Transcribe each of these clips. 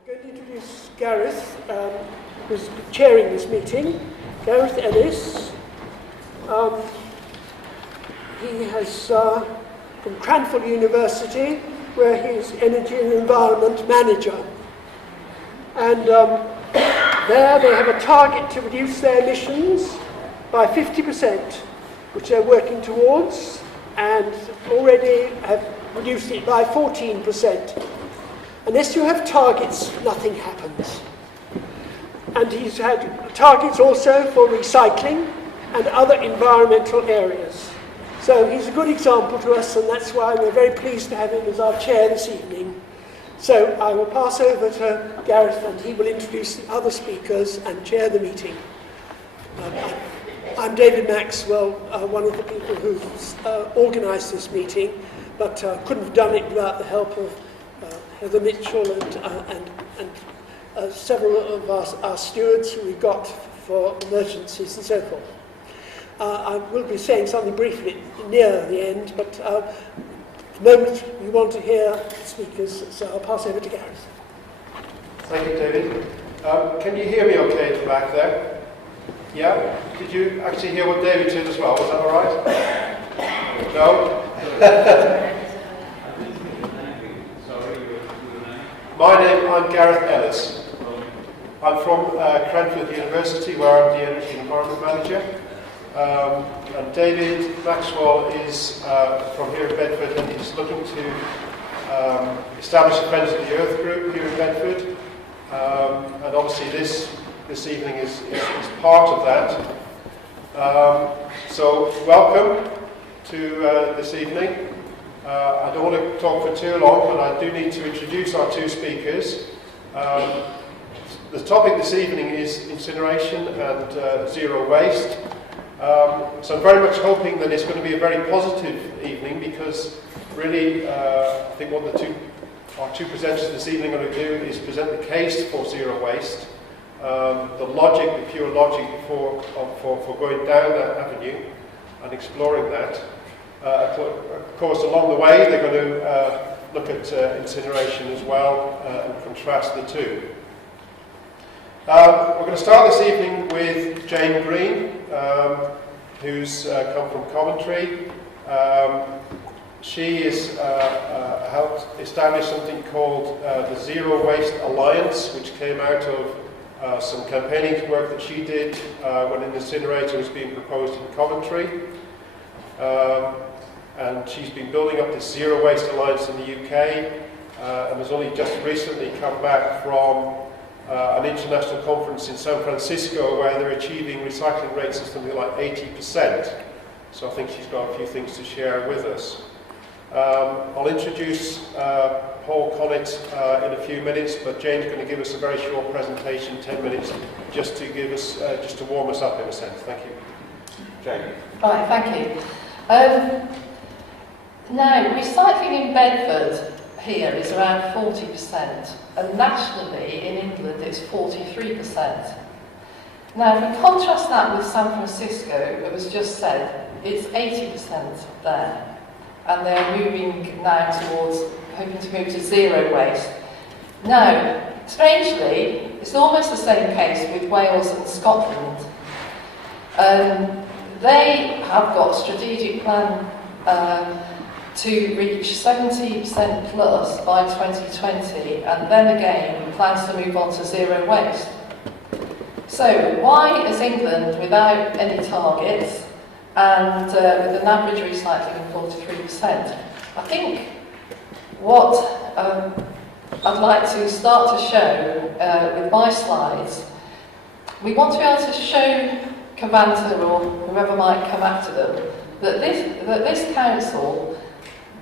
I'm going to introduce Gareth, who's chairing this meeting. Gareth Ellis. He has from Cranfield University, where he is Energy and Environment Manager. And there they have a target to reduce their emissions by 50%, which they're working towards, and already have reduced it by 14%. Unless you have targets, nothing happens. And he's had targets also for recycling and other environmental areas. So he's a good example to us, and that's why we're very pleased to have him as our chair this evening. So I will pass over to Gareth, and he will introduce the other speakers and chair the meeting. I'm David Maxwell, one of the people who's organised this meeting, but couldn't have done it without the help of Heather Mitchell and several of our stewards who we've got for emergencies and so forth. I will be saying something briefly near the end, but at the moment we want to hear the speakers, so I'll pass over to Gareth. Thank you, David. Can you hear me okay at the back there? Yeah? Did you actually hear what David said as well? Was that all right? No? I'm Gareth Ellis. I'm from Cranfield University, where I'm the Energy and Environment Manager. And David Maxwell is from here in Bedford, and he's looking to establish a Friends of the Earth group here in Bedford. And obviously this evening is part of that. So welcome to this evening. I don't want to talk for too long, but I do need to introduce our two speakers. The topic this evening is incineration and zero waste. So I'm very much hoping that it's going to be a very positive evening, because really I think what our two presenters this evening are going to do is present the case for zero waste, the pure logic for going down that avenue and exploring that. Of course, along the way they're going to look at incineration as well and contrast the two. We're going to start this evening with Jane Green, who's come from Coventry. She has helped establish something called the Zero Waste Alliance, which came out of some campaigning work that she did when an incinerator was being proposed in Coventry. And she's been building up this Zero Waste Alliance in the UK, and has only just recently come back from an international conference in San Francisco, where they're achieving recycling rates of something like 80%. So I think she's got a few things to share with us. I'll introduce Paul Connett in a few minutes, but Jane's going to give us a very short presentation, 10 minutes, just to give us, just to warm us up in a sense. Thank you. Jane. Right, thank you. Now, recycling in Bedford here is around 40%, and nationally in England it's 43%. Now, if we contrast that with San Francisco, it was just said, it's 80% there, and they're moving now towards, hoping to move to zero waste. Now, strangely, it's almost the same case with Wales and Scotland. They have got a strategic plan to reach 70% plus by 2020, and then again plans to move on to zero waste. So why is England without any targets and with an average recycling of 43%? I think what I'd like to start to show with my slides, we want to be able to show Covanta or whoever might come after them that this council,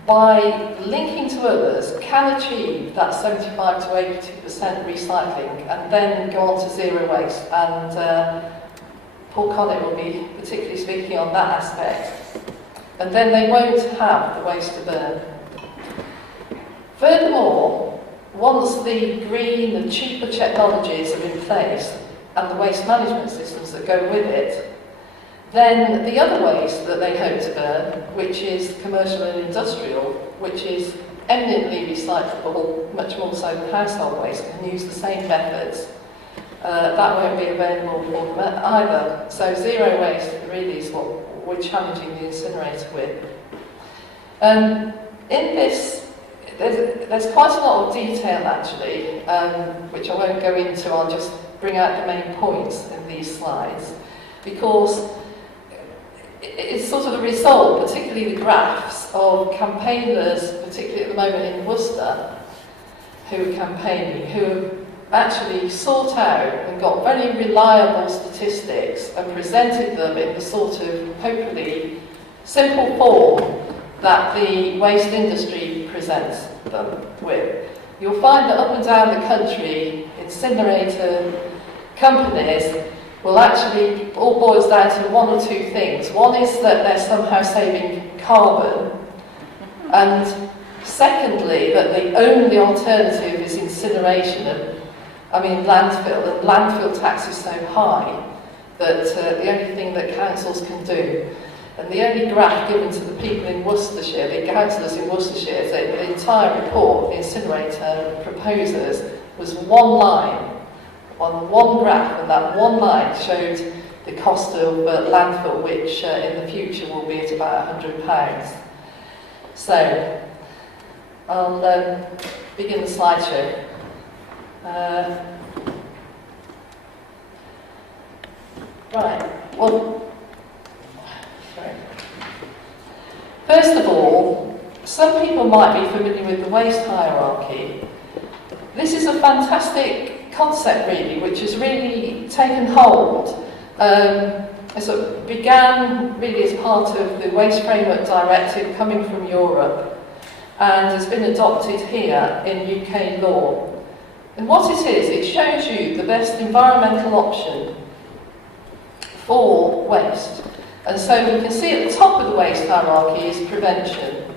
by linking to others, can achieve that 75 to 80% recycling and then go on to zero waste. And Paul Connett will be particularly speaking on that aspect. And then they won't have the waste to burn. Furthermore, once the green and cheaper technologies are in place and the waste management systems that go with it, then the other waste that they hope to burn, which is commercial and industrial, which is eminently recyclable, much more so than household waste, can use the same methods. That won't be available for them either. So zero waste really is what we're challenging the incinerator with. In this, there's quite a lot of detail actually, which I won't go into. I'll just bring out the main points in these slides, because it's sort of the result, particularly the graphs, of campaigners, particularly at the moment in Worcester, who are campaigning, who actually sought out and got very reliable statistics and presented them in the sort of hopefully simple form that the waste industry presents them with. You'll find that up and down the country, incinerator companies will actually all boils down to one or two things. One is that they're somehow saving carbon, and secondly, that the only alternative is incineration. Landfill, and landfill tax is so high that the only thing that councils can do, and the only graph given to the people in Worcestershire, the councillors in Worcestershire, is that the entire report, the incinerator proposers, was one line, on one graph, and that one line showed the cost of landfill, which in the future will be at about £100. So, I'll begin the slideshow. Right, well, sorry. First of all, some people might be familiar with the waste hierarchy. This is a fantastic concept really, which has really taken hold. It began really as part of the Waste Framework Directive coming from Europe, and has been adopted here in UK law. And what it is, it shows you the best environmental option for waste. And so you can see at the top of the waste hierarchy is prevention.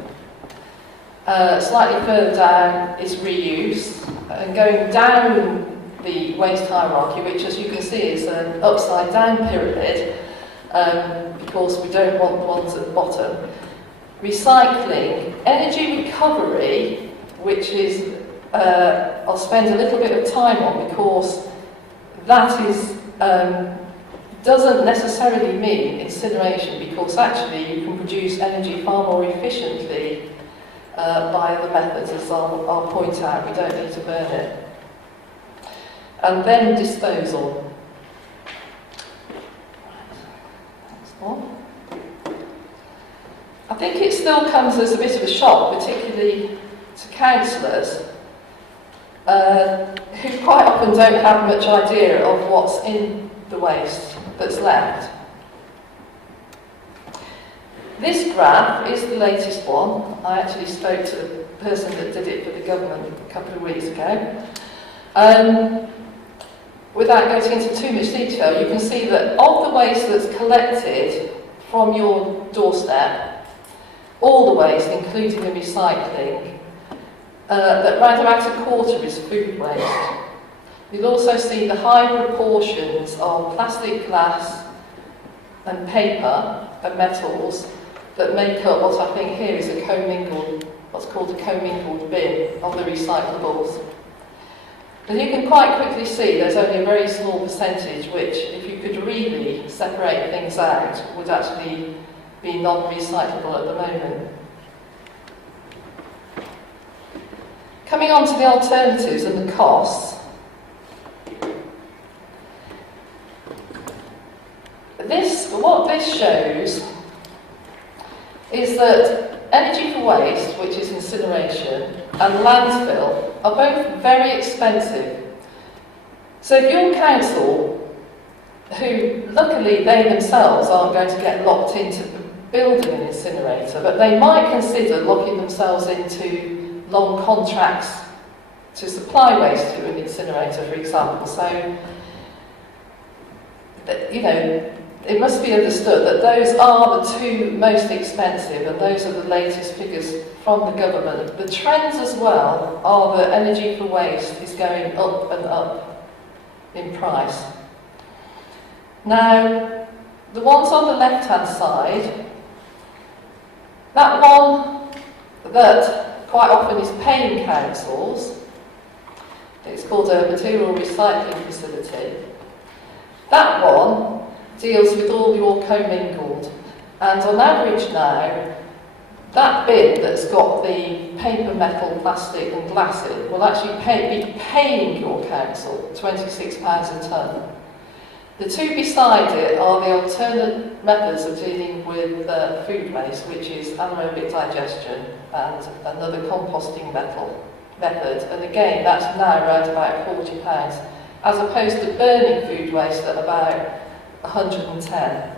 Slightly further down is reuse. And going down the waste hierarchy, which as you can see is an upside down pyramid, because we don't want the ones at the bottom. Recycling, energy recovery, which is I'll spend a little bit of time on, because that is doesn't necessarily mean incineration, because actually you can produce energy far more efficiently by other methods, as I'll point out. We don't need to burn it. And then disposal. Next one. I think it still comes as a bit of a shock, particularly to councillors, who quite often don't have much idea of what's in the waste that's left. This graph is the latest one. I actually spoke to the person that did it for the government a couple of weeks ago. Without going into too much detail, you can see that of the waste that's collected from your doorstep, all the waste, including the recycling, that round about a quarter is food waste. You'll also see the high proportions of plastic, glass and paper and metals that make up what I think here is a commingled, what's called a commingled bin of the recyclables. And you can quite quickly see there's only a very small percentage which, if you could really separate things out, would actually be non-recyclable at the moment. Coming on to the alternatives and the costs. What this shows is that energy for waste, which is incineration, and landfill are both very expensive. So if your council, who luckily they themselves aren't going to get locked into building an incinerator, but they might consider locking themselves into long contracts to supply waste to an incinerator, for example. So, you know, it must be understood that those are the two most expensive, and those are the latest figures from the government. The trends as well are that energy for waste is going up and up in price. Now, the ones on the left-hand side, that one that quite often is paying councils. It's called a material recycling facility. That one deals with all your commingled. And on average now, that bin that's got the paper, metal, plastic and glass in will actually be paying your council £26 a tonne. The two beside it are the alternate methods of dealing with food waste, which is anaerobic digestion and another composting method. And again, that's now around about £40, as opposed to burning food waste at about 110.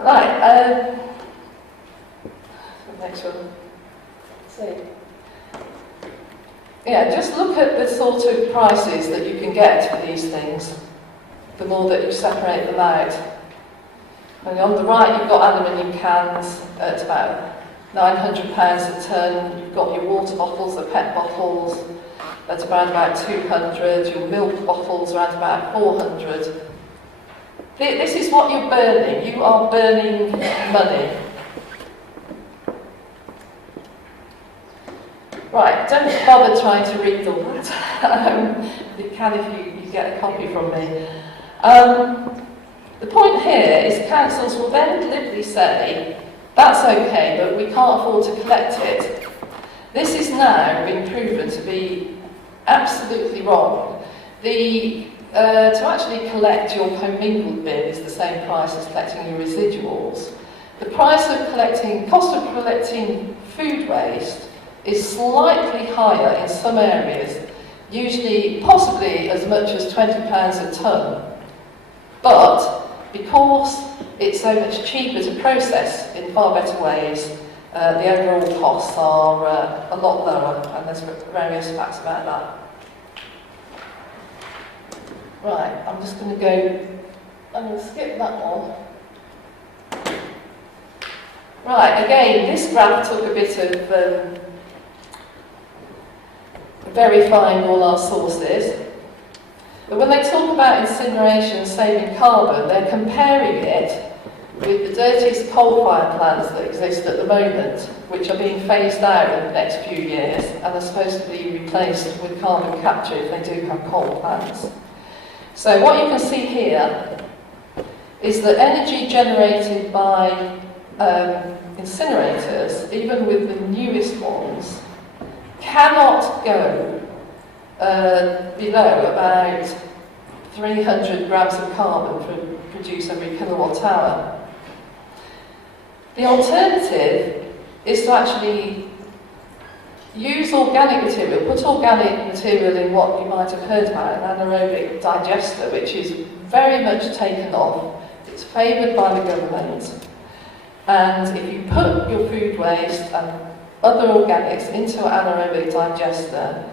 Right, next one. See. Yeah, just look at the sort of prices that you can get for these things, the more that you separate them out. And on the right, you've got aluminium cans at about £900 a tonne. You've got your water bottles, the PET bottles, at around about 200. Your milk bottles around about 400. This is what you're burning. You are burning money. Right, don't bother trying to read all that. You can if you get a copy from me. The point here is councils will then deliberately say, that's okay, but we can't afford to collect it. This is now being proven to be absolutely wrong. To actually collect your commingled bin is the same price as collecting your residuals. The cost of collecting food waste is slightly higher in some areas, usually possibly as much as £20 a tonne. But because it's so much cheaper to process in far better ways, the overall costs are a lot lower, and there's various facts about that. Right, I'm just going to skip that one. Right, again, this graph took a bit of verifying all our sources. But when they talk about incineration saving carbon, they're comparing it with the dirtiest coal-fired plants that exist at the moment, which are being phased out in the next few years and are supposed to be replaced with carbon capture if they do have coal plants. So what you can see here is that energy generated by incinerators, even with the newest ones, cannot go below about 300 grams of carbon to produce every kilowatt hour. The alternative is to actually use organic material, put organic material in what you might have heard about, an anaerobic digester, which is very much taken off. It's favoured by the government. And if you put your food waste and other organics into an anaerobic digester,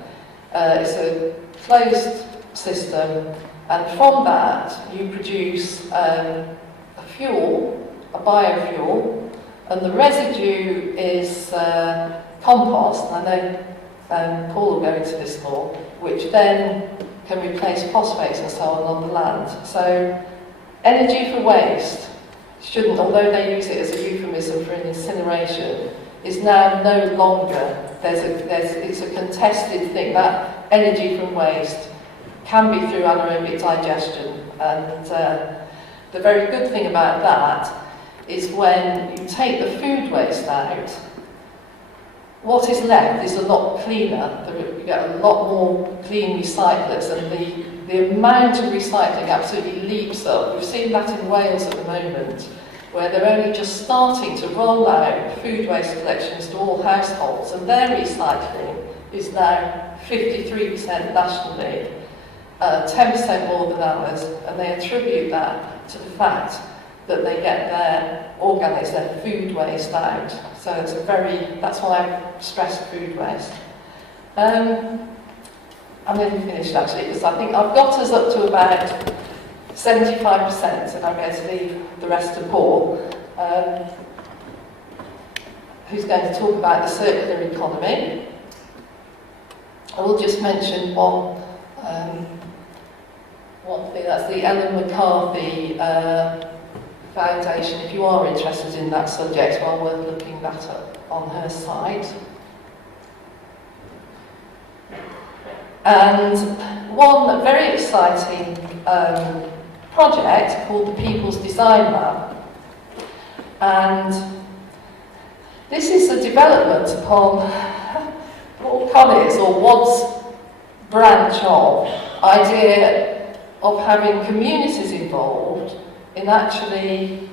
it's a closed system, and from that you produce a fuel, a biofuel, and the residue is compost, and I know Paul will go into this more, which then can replace phosphates and so on the land. So energy for waste shouldn't, although they use it as a euphemism for an incineration, is now no longer, it's a contested thing. That energy from waste can be through anaerobic digestion, and the very good thing about that is when you take the food waste out, what is left is a lot cleaner. You get a lot more clean recyclers, and the amount of recycling absolutely leaps up. We've seen that in Wales at the moment, where they're only just starting to roll out food waste collections to all households, and their recycling is now 53% nationally, 10% more than ours, and they attribute that to the fact that they get their organics, their food waste out. So it's that's why I stress food waste. I'm nearly finished actually, because I think I've got us up to about 75%, and I'm going to leave the rest to Paul, who's going to talk about the circular economy. I will just mention one thing, that's the Ellen McCarthy Foundation, if you are interested in that subject, well worth looking that up on her site. And one very exciting project called the People's Design Lab. And this is a development upon Paul Colliers, or Wadd's branch of idea of having communities involved in actually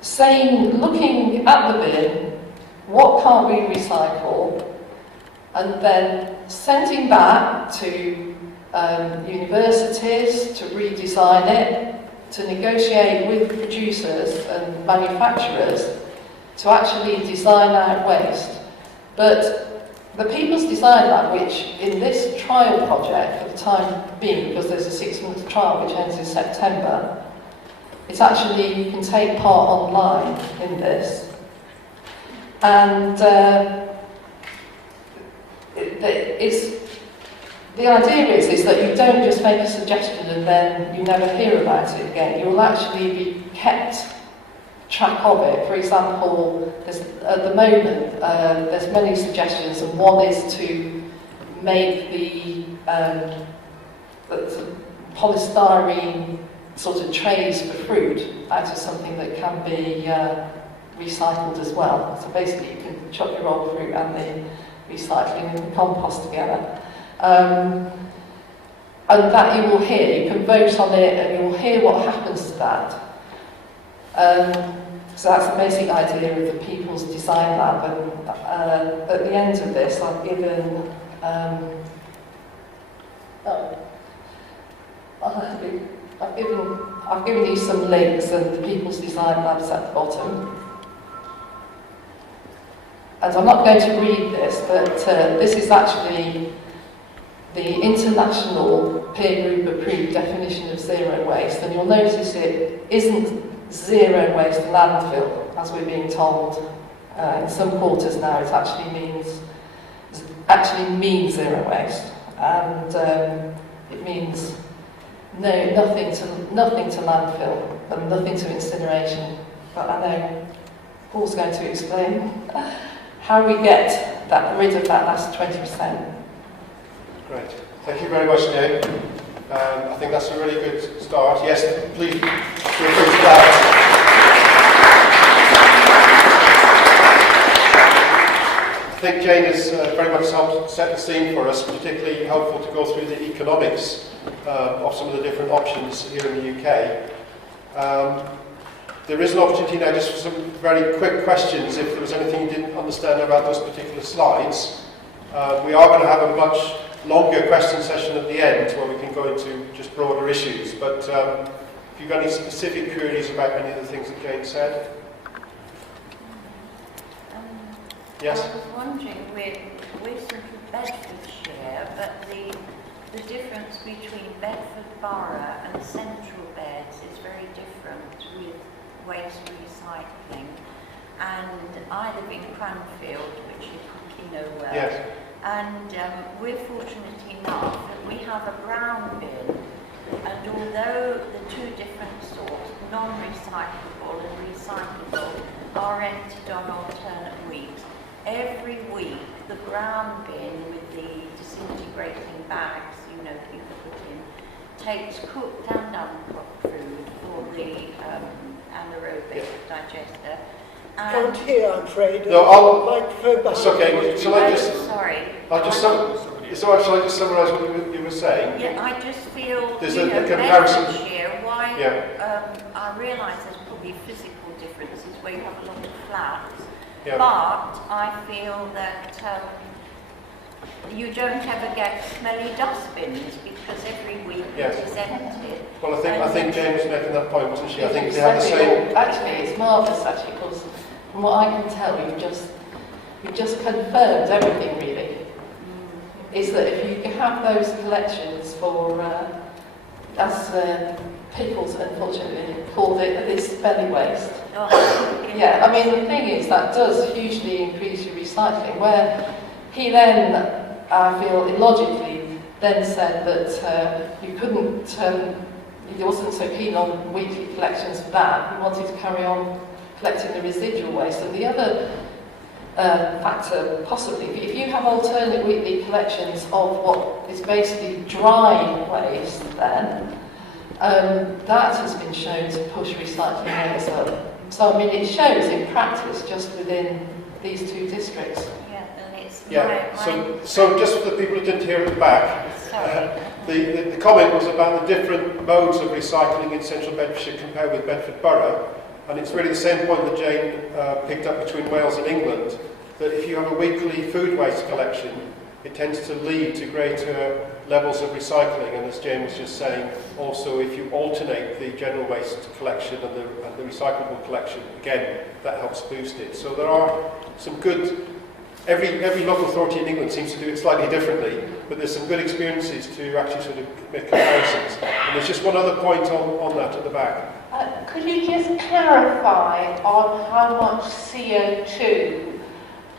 saying, looking at the bin, what can't we recycle, and then sending that to universities to redesign it, to negotiate with producers and manufacturers to actually design out waste. But the People's Design Lab, which in this trial project for the time being, because there's a 6-month trial which ends in September, it's actually, you can take part online in this. And the idea is that you don't just make a suggestion and then you never hear about it again. You will actually be kept track of it. For example, at the moment, there's many suggestions, and one is to make the polystyrene sort of trays for fruit out of something that can be recycled as well. So basically you can chop your raw fruit and the recycling and the compost together. And that you will hear, you can vote on it and you will hear what happens to that. So that's the basic idea of the People's Design Lab, and at the end of this I've given I've given you some links, and the People's Design Lab's at the bottom. And I'm not going to read this, but this is actually the international peer group approved definition of zero waste, and you'll notice it isn't zero waste landfill, as we're being told in some quarters now. It actually means zero waste, and it means nothing to landfill and nothing to incineration. But I know Paul's going to explain how we get rid of that last 20%. Great. Thank you very much, Dave. I think that's a really good start. Yes, please feel free to clap. I think Jane has very much helped set the scene for us, particularly helpful to go through the economics of some of the different options here in the UK. There is an opportunity now just for some very quick questions if there was anything you didn't understand about those particular slides. We are going to have a much longer question session at the end where we can go into just broader issues, but if you've got any specific queries about any of the things that Jane said. Yes? I was wondering, we're sort of Bedfordshire, but the difference between Bedford Borough and Central Beds is very different with waste recycling. And I live in Cranfield, which you know well. Yes. And we're fortunate enough that we have a brown bin, and although the two different sorts, non-recyclable and recyclable, are emptied on alternate weeks, every week the brown bin with the disintegrating bags, you know, that you can put in, takes cooked and uncooked food for the anaerobic digester. Can't hear, I'm afraid. No, Microphone behind. it's okay. Shall I just? Sorry. It's all right. Shall I just summarise what you were saying? Yeah, I just feel. There's a comparison. Bedfordshire, why? Yeah. I realise there's probably physical differences where you have a lot of flats, Yeah. but I feel that you don't ever get smelly dustbins because every week Yes. it is emptied. Well, I think Jane was making that point, wasn't she? I think they have the same. Actually, it's marvellous, actually, because from what I can tell, you've just confirmed everything, really. Is that if you have those collections for, as Pickles unfortunately called it, it's belly waste. Oh, Yeah, I mean, the thing is, that does hugely increase your recycling, where he then, I feel illogically, then said that you couldn't he wasn't so keen on weekly collections for that. He wanted to carry on collecting the residual waste. And the other factor, possibly, if you have alternate weekly collections of what is basically dry waste, then that has been shown to push recycling rates up. So, I mean, it shows in practice just within these two districts. Yeah, and it's so just for the people who didn't hear at the back, the comment was about the different modes of recycling in central Bedfordshire compared with Bedford Borough, and it's really the same point that Jane picked up between Wales and England, that if you have a weekly food waste collection, it tends to lead to greater levels of recycling, and as Jane was just saying, also if you alternate the general waste collection and the recyclable collection, again, that helps boost it. So there are some good, every local authority in England seems to do it slightly differently, but there's some good experiences to actually sort of make comparisons. And there's just one other point on that at the back. Could you just clarify on how much CO2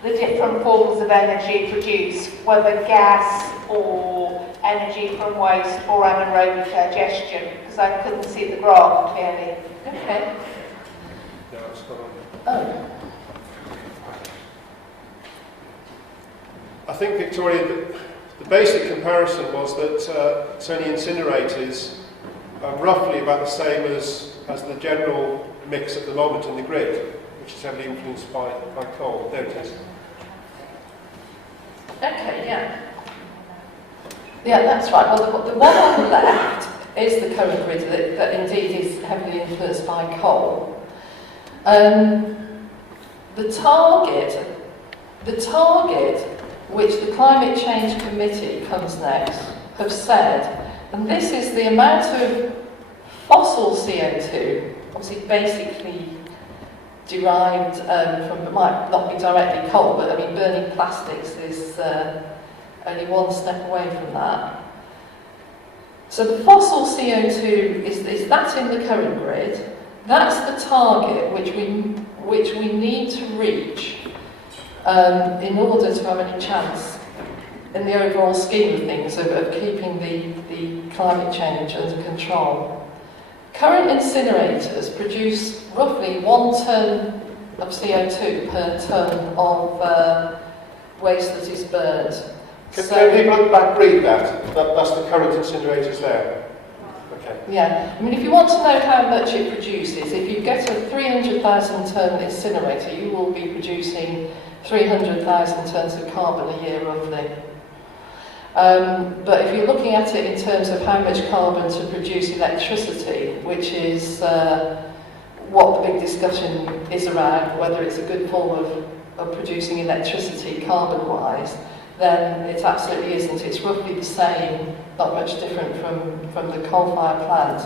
the different forms of energy produce, whether gas or energy from waste or anaerobic digestion? Because I couldn't see the graph clearly. Okay. No, it's not on. Oh. I think, Victoria, the basic comparison was that certainly incinerators are roughly about the same as the general mix at the moment in the grid, which is heavily influenced by coal. There it is. Okay, yeah. Yeah, that's right. Well, the one on the left is the current grid that indeed is heavily influenced by coal. The target which the Climate Change Committee comes next have said, and this is the amount of fossil CO2, obviously basically derived from, it might not be directly coal, but I mean burning plastics is only one step away from that. So the fossil CO2 is that in the current grid. That's the target which we need to reach in order to have any chance in the overall scheme of things of keeping the climate change under control. Current incinerators produce roughly 1 tonne of CO2 per tonne of waste that is burnt. Can people at the back read that? That's the current incinerators there. Okay. Yeah, I mean, if you want to know how much it produces, if you get a 300,000 tonne incinerator, you will be producing 300,000 tonnes of carbon a year roughly. But if you're looking at it in terms of how much carbon to produce electricity, which is what the big discussion is around, whether it's a good form of producing electricity carbon-wise, then it absolutely isn't. It's roughly the same, not much different from the coal-fired plant.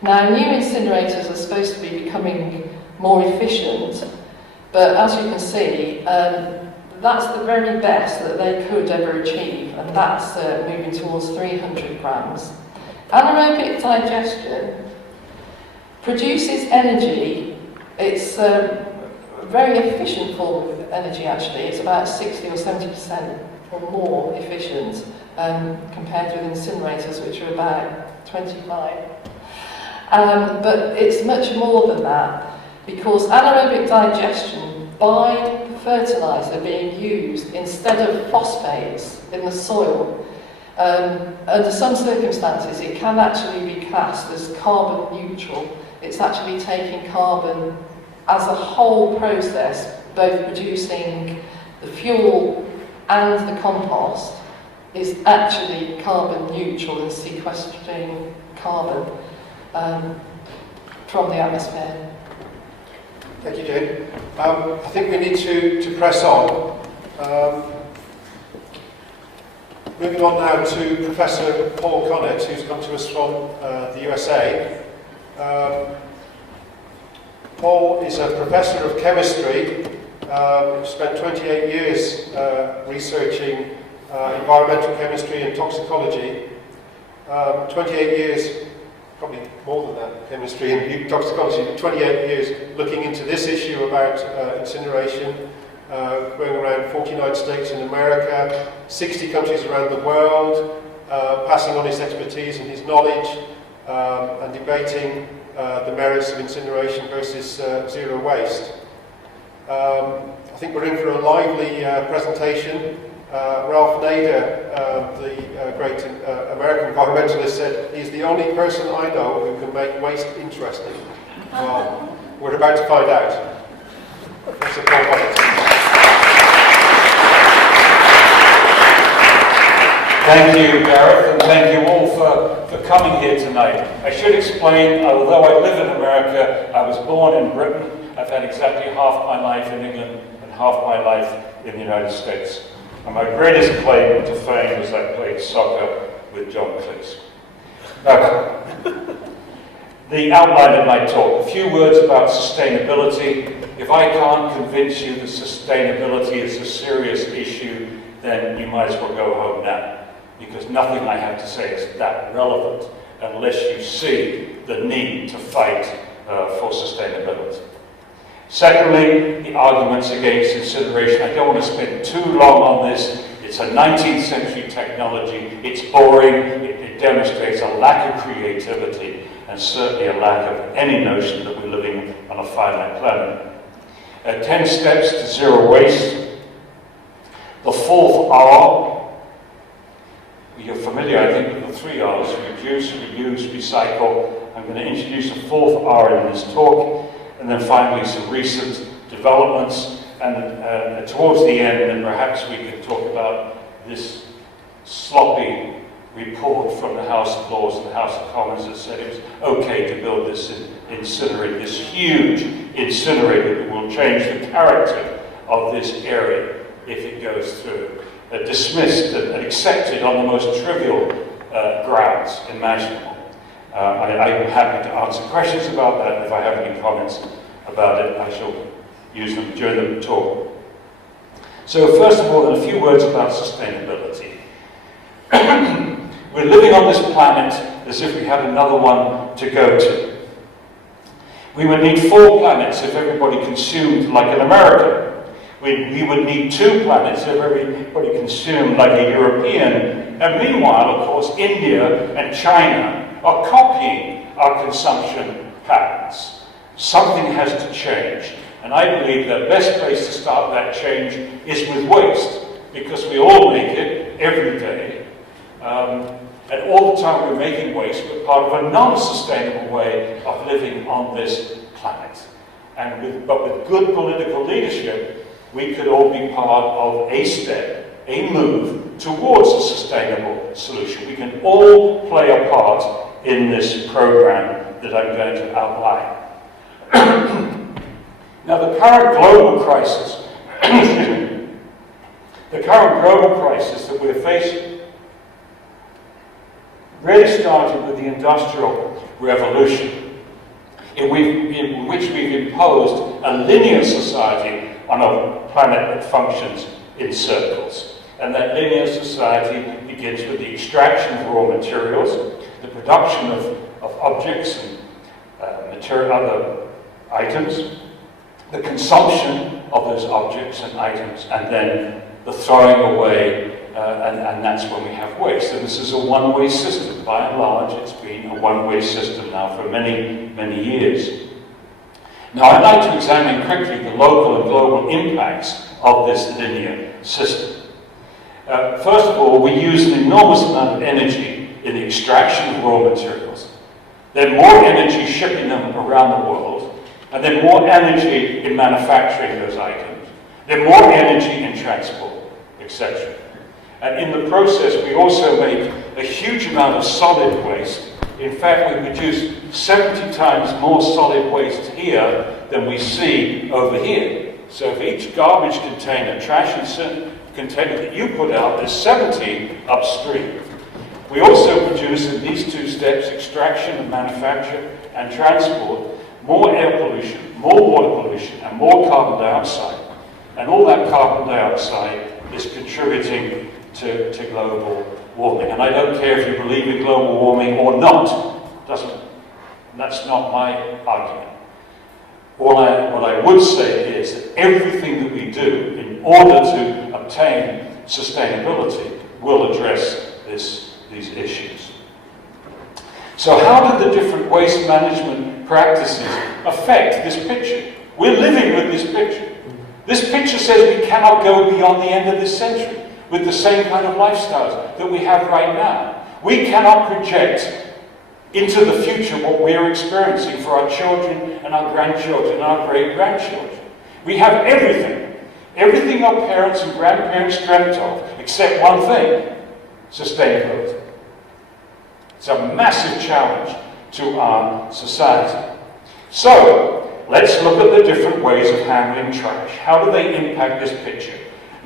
Now, new incinerators are supposed to be becoming more efficient, but as you can see, that's the very best that they could ever achieve, and that's moving towards 300 grams. Anaerobic digestion produces energy. It's a very efficient form of energy, actually. It's about 60 or 70% or more efficient compared with incinerators, which are about 25. But it's much more than that, because anaerobic digestion, by the fertiliser being used instead of phosphates in the soil, under some circumstances it can actually be classed as carbon neutral. It's actually taking carbon as a whole process, both producing the fuel and the compost, is actually carbon neutral and sequestering carbon from the atmosphere. Thank you, Jane. I think we need to press on. Moving on now to Professor Paul Connett, who's come to us from the USA. Paul is a professor of chemistry, spent 28 years researching environmental chemistry and toxicology, 28 years, probably more than that, chemistry and toxicology, but 28 years looking into this issue about incineration, going around 49 states in America, 60 countries around the world, passing on his expertise and his knowledge, and debating the merits of incineration versus zero waste. I think we're in for a lively presentation. Ralph Nader, the great American environmentalist, said he's the only person I know who can make waste interesting. Well, we're about to find out. Professor Paul Bonnet. Thank you, Gareth, and thank you all for coming here tonight. I should explain, although I live in America, I was born in Britain. I've had exactly half my life in England and half my life in the United States. And my greatest claim to fame was I played soccer with John Cleese. Now, the outline of my talk, a few words about sustainability. If I can't convince you that sustainability is a serious issue, then you might as well go home now, because nothing I have to say is that relevant unless you see the need to fight for sustainability. Secondly, the arguments against incineration. I don't want to spend too long on this. It's a 19th century technology. It's boring. It demonstrates a lack of creativity and certainly a lack of any notion that we're living on a finite planet. 10 steps to zero waste. The fourth R. You're familiar, I think, with the 3 R's: reduce, reuse, recycle. I'm going to introduce a fourth R in this talk. And then finally some recent developments, and towards the end, then perhaps we can talk about this sloppy report from the House of Lords and the House of Commons that said it was okay to build this incinerator, this huge incinerator that will change the character of this area if it goes through. Dismissed and accepted on the most trivial grounds imaginable. I'm happy to answer questions about that. If I have any comments about it, I shall use them during the talk. So first of all, a few words about sustainability. We're living on this planet as if we had another one to go to. We would need 4 planets if everybody consumed like an American. We would need 2 planets if everybody consumed like a European. And meanwhile, of course, India and China are copying our consumption patterns. Something has to change. And I believe the best place to start that change is with waste, because we all make it every day. And all the time we're making waste, we're part of a non-sustainable way of living on this planet. But with good political leadership, we could all be part of a step, a move towards a sustainable solution. We can all play a part in this program that I'm going to outline. Now, the current global crisis, that we're facing really started with the Industrial Revolution, in which we've imposed a linear society on a planet that functions in circles. And that linear society begins with the extraction of raw materials, the production of objects and other items, the consumption of those objects and items, and then the throwing away, and that's when we have waste. And this is a one-way system. By and large, it's been a one-way system now for many, many years. Now, I'd like to examine quickly the local and global impacts of this linear system. First of all, we use an enormous amount of energy in the extraction of raw materials. Then more energy shipping them around the world, and then more energy in manufacturing those items. Then more energy in transport, etc. And in the process, we also make a huge amount of solid waste. In fact, we produce 70 times more solid waste here than we see over here. So for each garbage container, trash container that you put out, there's 70 upstream. We also produce in these 2 steps, extraction and manufacture and transport, more air pollution, more water pollution, and more carbon dioxide. And all that carbon dioxide is contributing to global warming. And I don't care if you believe in global warming or not. That's not my argument. What I would say is that everything that we do in order to obtain sustainability will address these issues. So how do the different waste management practices affect this picture? We're living with this picture. This picture says we cannot go beyond the end of this century with the same kind of lifestyles that we have right now. We cannot project into the future what we're experiencing for our children and our grandchildren and our great-grandchildren. We have everything. Everything our parents and grandparents dreamt of, except one thing: sustainability. It's a massive challenge to our society. So, let's look at the different ways of handling trash. How do they impact this picture?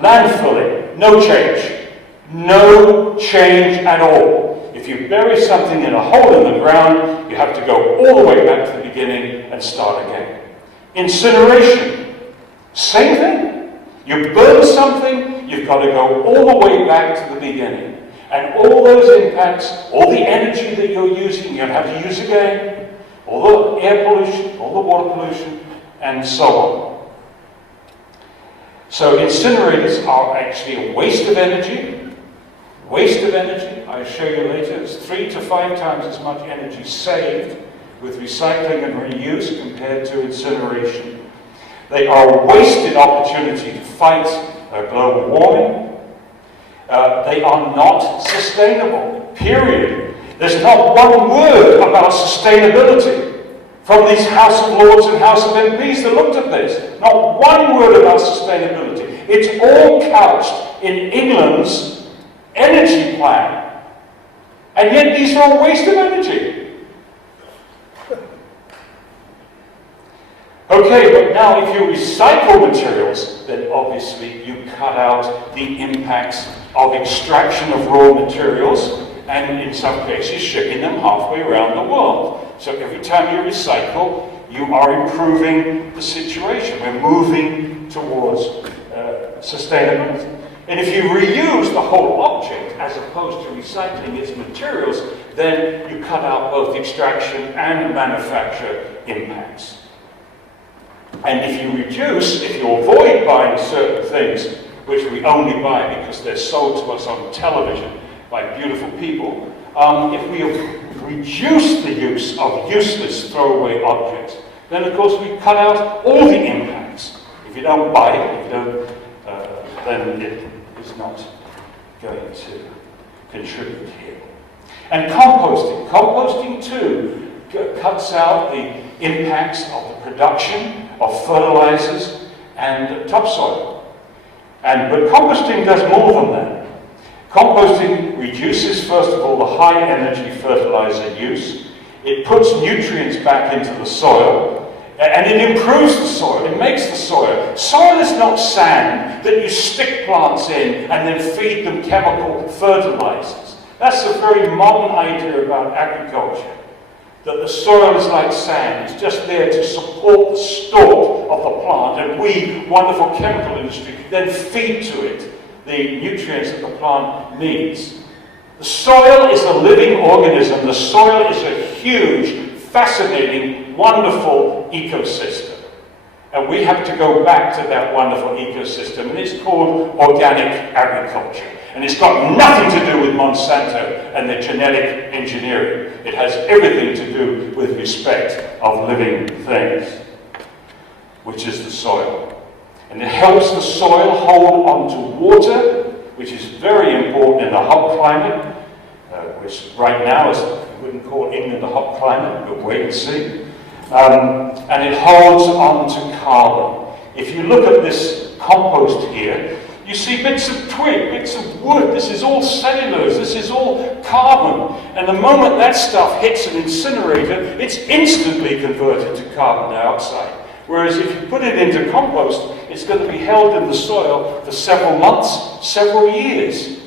Landfilling, no change. No change at all. If you bury something in a hole in the ground, you have to go all the way back to the beginning and start again. Incineration, same thing. You burn something, you've got to go all the way back to the beginning. And all those impacts, all the energy that you're using, you'll have to use again. All the air pollution, all the water pollution, and so on. So incinerators are actually a waste of energy. Waste of energy, I'll show you later, it's 3 to 5 times as much energy saved with recycling and reuse compared to incineration. They are a wasted opportunity to fight global warming. They are not sustainable, period. There's not one word about sustainability from these House of Lords and House of MPs that looked at this. Not one word about sustainability. It's all couched in England's energy plan. And yet these are a waste of energy. Okay, but now if you recycle materials, then obviously you cut out the impacts of extraction of raw materials and in some cases shipping them halfway around the world. So every time you recycle, you are improving the situation. We're moving towards sustainability. And if you reuse the whole object as opposed to recycling its materials, then you cut out both extraction and manufacture impacts. And if you reduce, if you avoid buying certain things, which we only buy because they're sold to us on television by beautiful people, if we reduce the use of useless throwaway objects, then of course we cut out all the impacts. If you don't buy it, if you don't, then it is not going to contribute here. And composting. Composting too cuts out the impacts of the production of fertilizers and topsoil. But composting does more than that. Composting reduces, first of all, the high energy fertilizer use. It puts nutrients back into the soil, and it improves the soil. It makes the soil. Soil is not sand that you stick plants in and then feed them chemical fertilizers. That's a very modern idea about agriculture. That the soil is like sand, it's just there to support the stalk of the plant, and we, wonderful chemical industry, then feed to it the nutrients that the plant needs. The soil is a living organism. The soil is a huge, fascinating, wonderful ecosystem. And we have to go back to that wonderful ecosystem, and it's called organic agriculture. And it's got nothing to do with Monsanto and their genetic engineering. It has everything to do with respect of living things, which is the soil. And it helps the soil hold on to water, which is very important in a hot climate, which right now is, we wouldn't call England a hot climate, but wait and see. And it holds on to carbon. If you look at this compost here, you see bits of twig, bits of wood. This is all cellulose. This is all carbon. And the moment that stuff hits an incinerator, it's instantly converted to carbon dioxide. Whereas if you put it into compost, it's going to be held in the soil for several months, several years.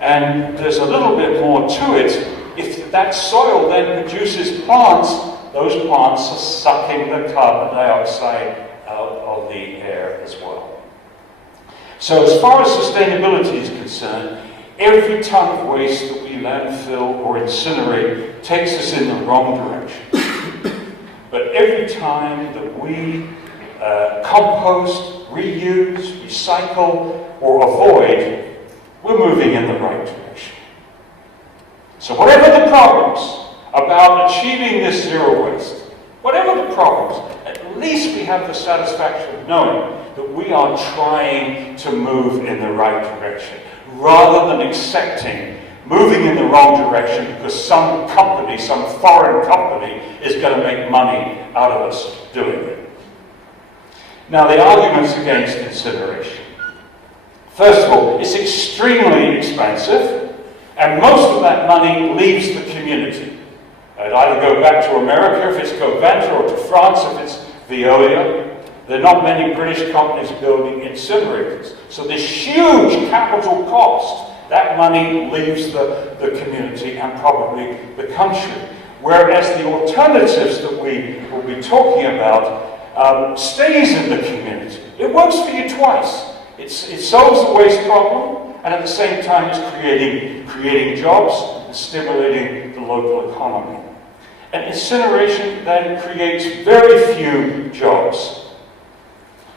And there's a little bit more to it. If that soil then produces plants, those plants are sucking the carbon dioxide out of the air as well. So as far as sustainability is concerned, every ton of waste that we landfill or incinerate takes us in the wrong direction. But every time that we compost, reuse, recycle, or avoid, we're moving in the right direction. So whatever the problems, about achieving this zero waste. Whatever the problems, at least we have the satisfaction of knowing that we are trying to move in the right direction, rather than accepting moving in the wrong direction because some company, some foreign company, is going to make money out of us doing it. Now, the arguments against incineration. First of all, it's extremely expensive, and most of that money leaves the community. It either go back to America if it's Covanta, or to France if it's Veolia. There are not many British companies building incinerators. So this huge capital cost, that money leaves the community and probably the country. Whereas the alternatives that we will be talking about stays in the community. It works for you twice. It solves the waste problem, and at the same time it's creating jobs and stimulating the local economy. And incineration then creates very few jobs.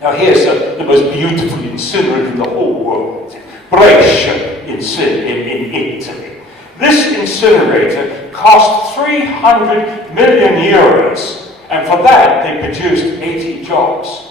Now here's the most beautiful incinerator in the whole world, Brescia in Italy. This incinerator cost 300 million euros, and for that they produced 80 jobs.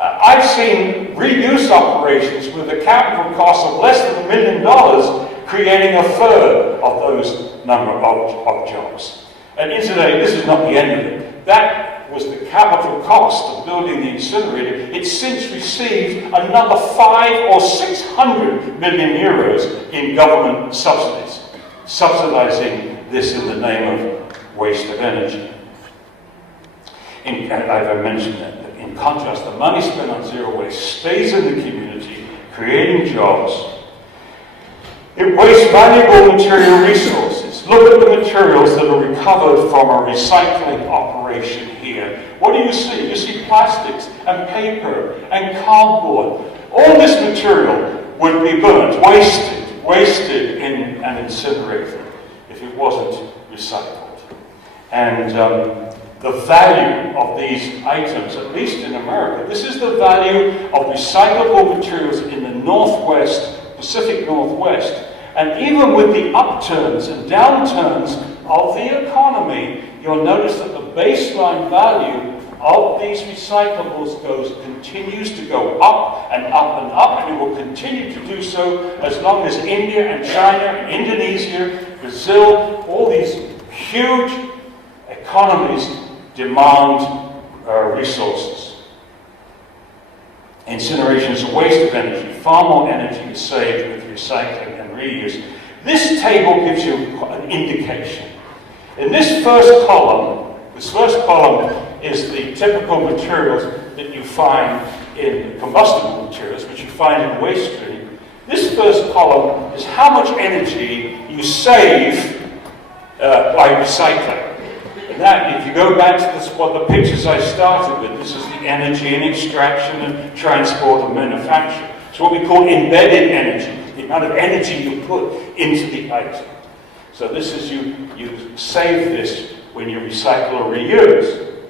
I've seen reuse operations with a capital cost of less than $1 million, creating a third of those number of jobs. And incidentally, this is not the end of it. That was the capital cost of building the incinerator. It's since received another 500 or 600 million euros in government subsidies, subsidizing this in the name of waste of energy. I've mentioned that. In contrast, the money spent on zero waste stays in the community, creating jobs. It wastes valuable material resources. Look at the materials that are recovered from a recycling operation here. What do you see? You see plastics and paper and cardboard. All this material would be burnt, wasted in an incinerator if it wasn't recycled. And the value of these items, at least in America, this is the value of recyclable materials in the Northwest, Pacific Northwest. And even with the upturns and downturns of the economy, you'll notice that the baseline value of these recyclables continues to go up and up and up, and it will continue to do so as long as India and China and Indonesia, Brazil, all these huge economies demand resources. Incineration is a waste of energy. Far more energy is saved with recycling and reuse. This table gives you an indication. In this first column is the typical materials that you find in combustible materials, which you find in waste stream. This first column is how much energy you save by recycling. That, if you go back to the pictures I started with, this is the energy in extraction and transport and manufacture. It's what we call embedded energy, the amount of energy you put into the item. So this is you save this when you recycle or reuse.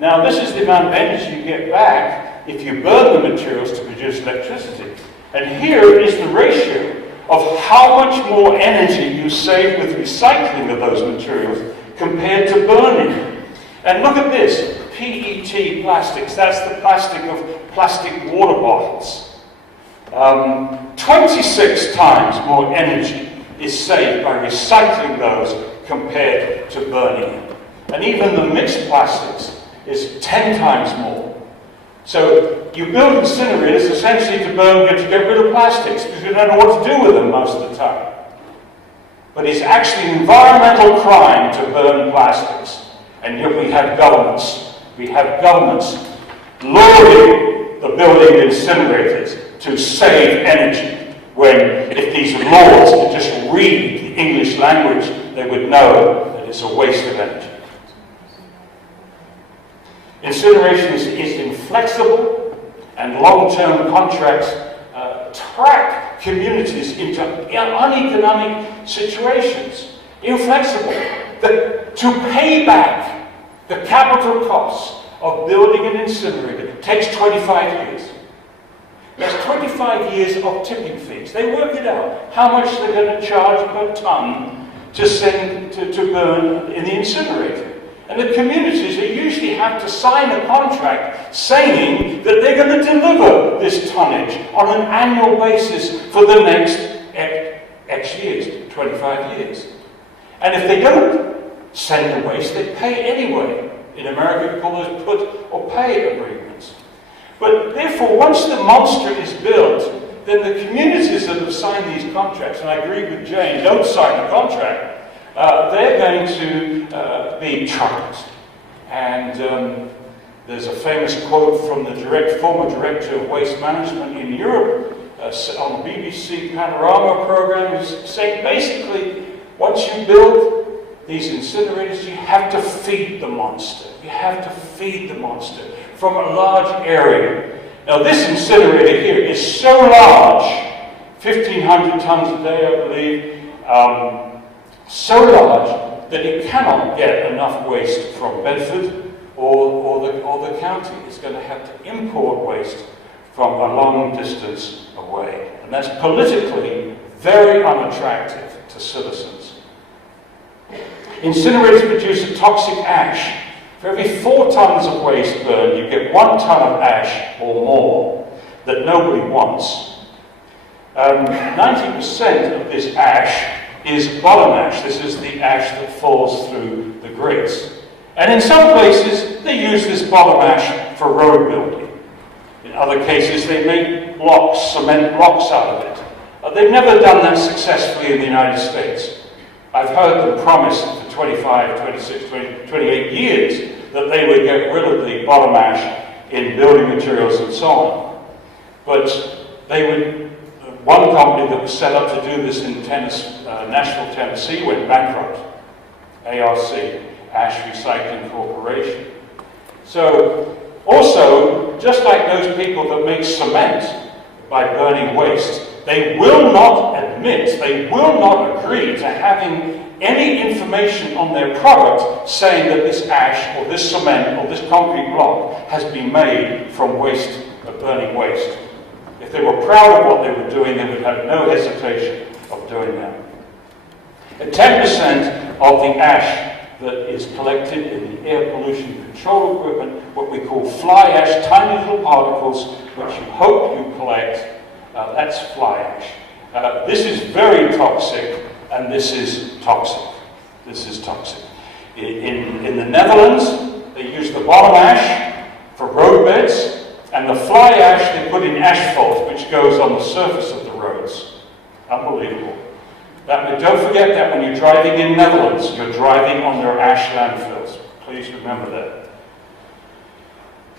Now this is the amount of energy you get back if you burn the materials to produce electricity. And here is the ratio of how much more energy you save with recycling of those materials compared to burning. And look at this, PET plastics, that's the plastic of plastic water bottles. 26 times more energy is saved by recycling those compared to burning them. And even the mixed plastics is 10 times more. So you build incinerators essentially to get rid of plastics because you don't know what to do with them most of the time. But it's actually an environmental crime to burn plastics. And yet we have governments lauding the building of incinerators to save energy, when if these laws could just read the English language, they would know that it's a waste of energy. Incineration is inflexible, and long-term contracts track communities into uneconomic situations. Inflexible. To pay back the capital costs of building an incinerator takes 25 years. That's 25 years of tipping fees. They work it out, how much they're going to charge per ton to send to burn in the incinerator. And the communities, they usually have to sign a contract saying that they're going to deliver this tonnage on an annual basis for the next X years, 25 years. And if they don't send the waste, they pay anyway. In America, we call those put or pay agreements. But therefore, once the monster is built, then the communities that have signed these contracts, and I agree with Jane, don't sign the contract, they're going to be troubled. And there's a famous quote from the former director of waste management in Europe on the BBC Panorama program, who's saying basically, once you build these incinerators, you have to feed the monster. You have to feed the monster from a large area. Now this incinerator here is so large, 1,500 tons a day, I believe, so large that it cannot get enough waste from Bedford or the county. It's going to have to import waste from a long distance away. And that's politically very unattractive to citizens. Incinerators produce a toxic ash. For every 4 tons of waste burned, you get 1 ton of ash or more that nobody wants. 90% of this ash is bottom ash. This is the ash that falls through the grates. And in some places, they use this bottom ash for road building. In other cases, they make blocks, cement blocks out of it. They've never done that successfully in the United States. I've heard them promise for 25, 26, 28 years that they would get rid of the bottom ash in building materials and so on. But they would, one company that was set up to do this in Nashville, Tennessee, went bankrupt. ARC, Ash Recycling Corporation. So, also, just like those people that make cement by burning waste, they will not admit, they will not agree to having any information on their product saying that this ash or this cement or this concrete block has been made from waste, burning waste. If they were proud of what they were doing, they would have no hesitation of doing that. And 10% of the ash that is collected in the air pollution control equipment, what we call fly ash, tiny little particles, which you hope you collect, that's fly ash. This is very toxic, and this is toxic. This is toxic. In the Netherlands, they use the bottom ash for roadbeds, and the fly ash they put in asphalt, which goes on the surface of the roads. Unbelievable. Don't forget that when you're driving in Netherlands, you're driving on their ash landfills. Please remember that.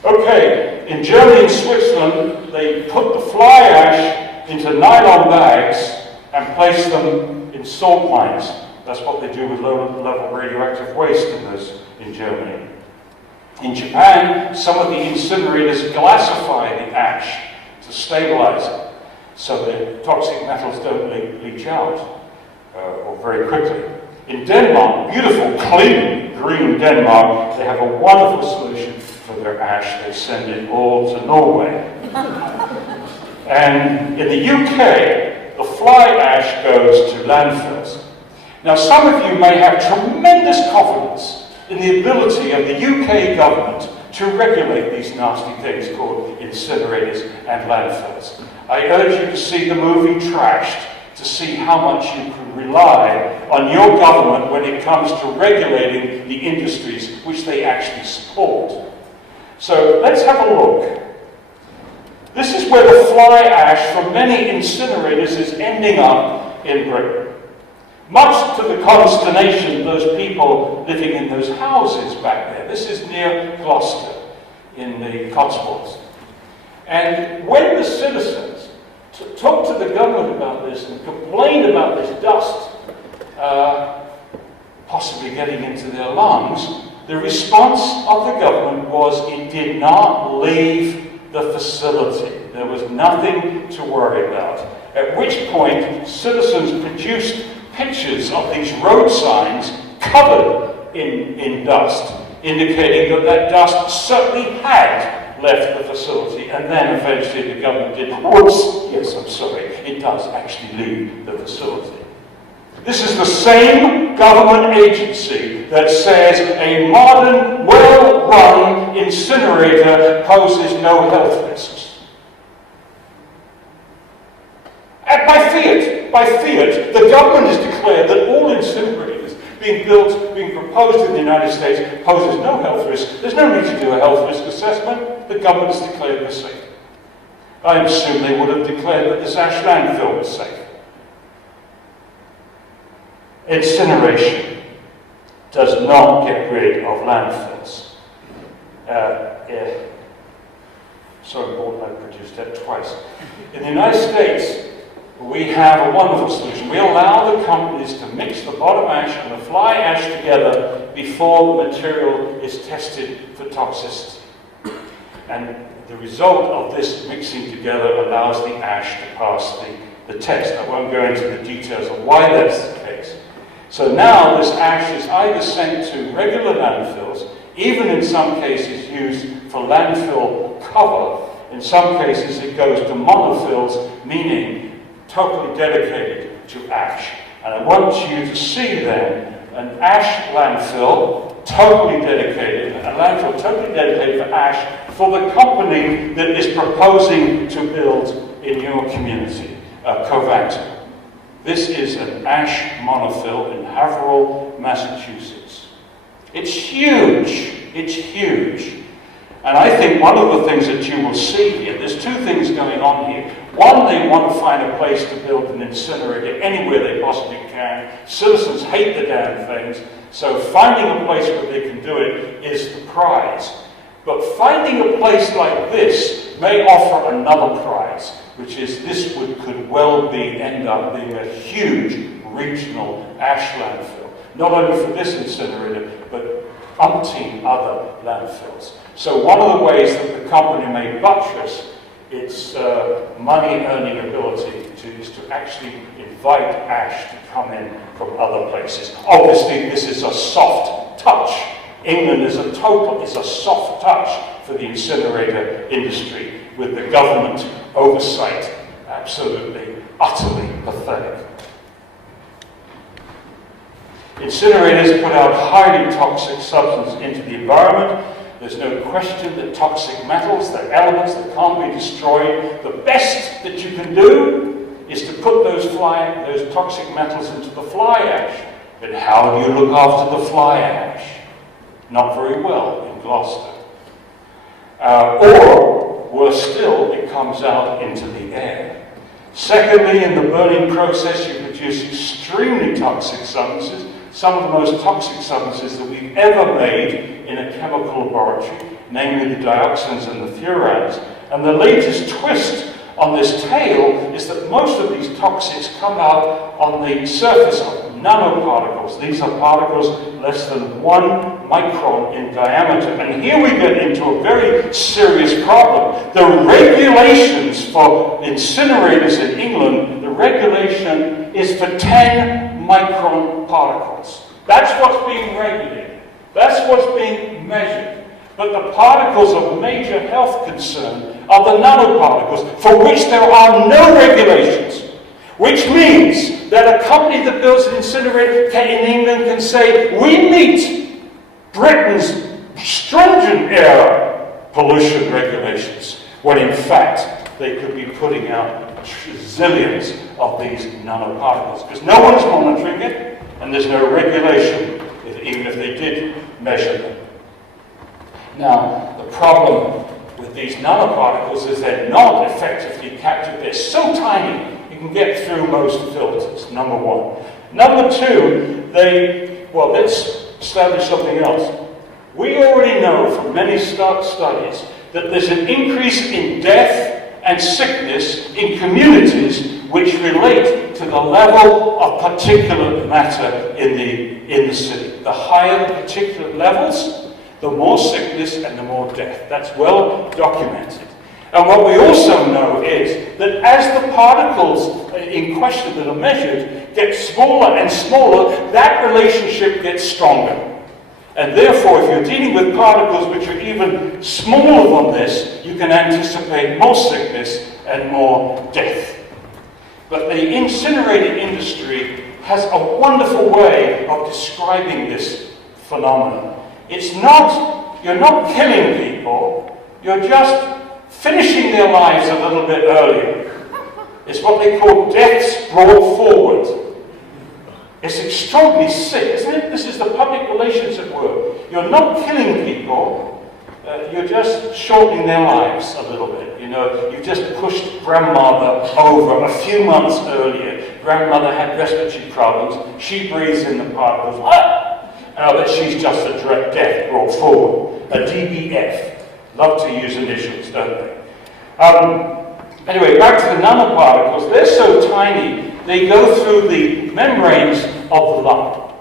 Okay, in Germany and Switzerland, they put the fly ash into nylon bags and place them in salt mines. That's what they do with low-level radioactive waste in Germany. In Japan, some of the incinerators glassify the ash to stabilize it, so the toxic metals don't leach out or very quickly. In Denmark, beautiful, clean, green Denmark, they have a wonderful solution for their ash. They send it all to Norway. And in the UK, the fly ash goes to landfills. Now, some of you may have tremendous confidence in the ability of the UK government to regulate these nasty things called incinerators and landfills. I urge you to see the movie Trashed to see how much you can rely on your government when it comes to regulating the industries which they actually support. So let's have a look. This is where the fly ash from many incinerators is ending up in Britain. Much to the consternation of those people living in those houses back there. This is near Gloucester in the Cotswolds. And when the citizens talked to the government about this and complained about this dust possibly getting into their lungs, the response of the government was it did not leave the facility. There was nothing to worry about. At which point, citizens produced pictures of these road signs covered in dust, indicating that that dust certainly had left the facility, and then eventually the government did, whoops, yes, I'm sorry, it does actually leave the facility. This is the same government agency that says a modern, well-run incinerator poses no health risks. And by fiat, the government has declared that all incinerators being proposed in the United States poses no health risk. There's no need to do a health risk assessment. The government has declared they're safe. I assume they would have declared that this ash landfill was safe. Incineration does not get rid of landfills. Sorry, Gordon, I produced that twice. In the United States, we have a wonderful solution. We allow the companies to mix the bottom ash and the fly ash together before the material is tested for toxicity. And the result of this mixing together allows the ash to pass the test. I won't go into the details of why that's the case. So now this ash is either sent to regular landfills, even in some cases used for landfill cover. In some cases it goes to monofills, meaning totally dedicated to ash. And I want you to see then an ash landfill totally dedicated, a landfill totally dedicated for ash for the company that is proposing to build in your community, Covanta. This is an ash monofill in Haverhill, Massachusetts. It's huge. It's huge. And I think one of the things that you will see here, there's two things going on here. One, they want to find a place to build an incinerator anywhere they possibly can. Citizens hate the damn things, so finding a place where they can do it is the prize. But finding a place like this may offer another prize, which is this could well end up being a huge regional ash landfill. Not only for this incinerator, but umpteen other landfills. So one of the ways that the company may buttress its money-earning ability is to actually invite ash to come in from other places. Obviously, this is a soft touch. England is a soft touch for the incinerator industry, with the government oversight absolutely, utterly pathetic. Incinerators put out highly toxic substances into the environment. There's no question that toxic metals, they're elements that can't be destroyed. The best that you can do is to put those toxic metals into the fly ash. But how do you look after the fly ash? Not very well in Gloucester. Or, worse still, it comes out into the air. Secondly, in the burning process, you produce extremely toxic substances, some of the most toxic substances that we've ever made in a chemical laboratory, namely the dioxins and the furans. And the latest twist on this tale is that most of these toxics come out on the surface of nanoparticles. These are particles less than 1 micron in diameter. And here we get into a very serious problem. The regulations for incinerators in England, the regulation is for 10 micron particles. That's what's being regulated. That's what's being measured. But the particles of major health concern are the nanoparticles, for which there are no regulations. Which means that a company that builds an incinerator in England can say, we meet Britain's stringent air pollution regulations, when in fact they could be putting out zillions of these nanoparticles, because no one's monitoring it, and there's no regulation, even if they did measure them. Now, the problem with these nanoparticles is they're not effectively captured. They're so tiny, you can get through most filters, number one. Number two, let's establish something else. We already know from many studies that there's an increase in death and sickness in communities which relate to the level of particulate matter in the city. The higher the particulate levels, the more sickness and the more death. That's well documented. And what we also know is that as the particles in question that are measured get smaller and smaller, that relationship gets stronger. And therefore, if you're dealing with particles which are even smaller than this, you can anticipate more sickness and more death. But the incinerator industry has a wonderful way of describing this phenomenon. It's not, you're not killing people, you're just finishing their lives a little bit earlier. It's what they call deaths brought forward. It's extraordinarily sick, isn't it? This is the public relations at work. You're not killing people, you're just shortening their lives a little bit. You know, you've just pushed grandmother over a few months earlier. Grandmother had respiratory problems. She breathes in the particles. Now that she's just a direct death brought forward. A DBF. Love to use initials, don't they? Anyway, back to the nanoparticles. They're so tiny, they go through the membranes of the lung.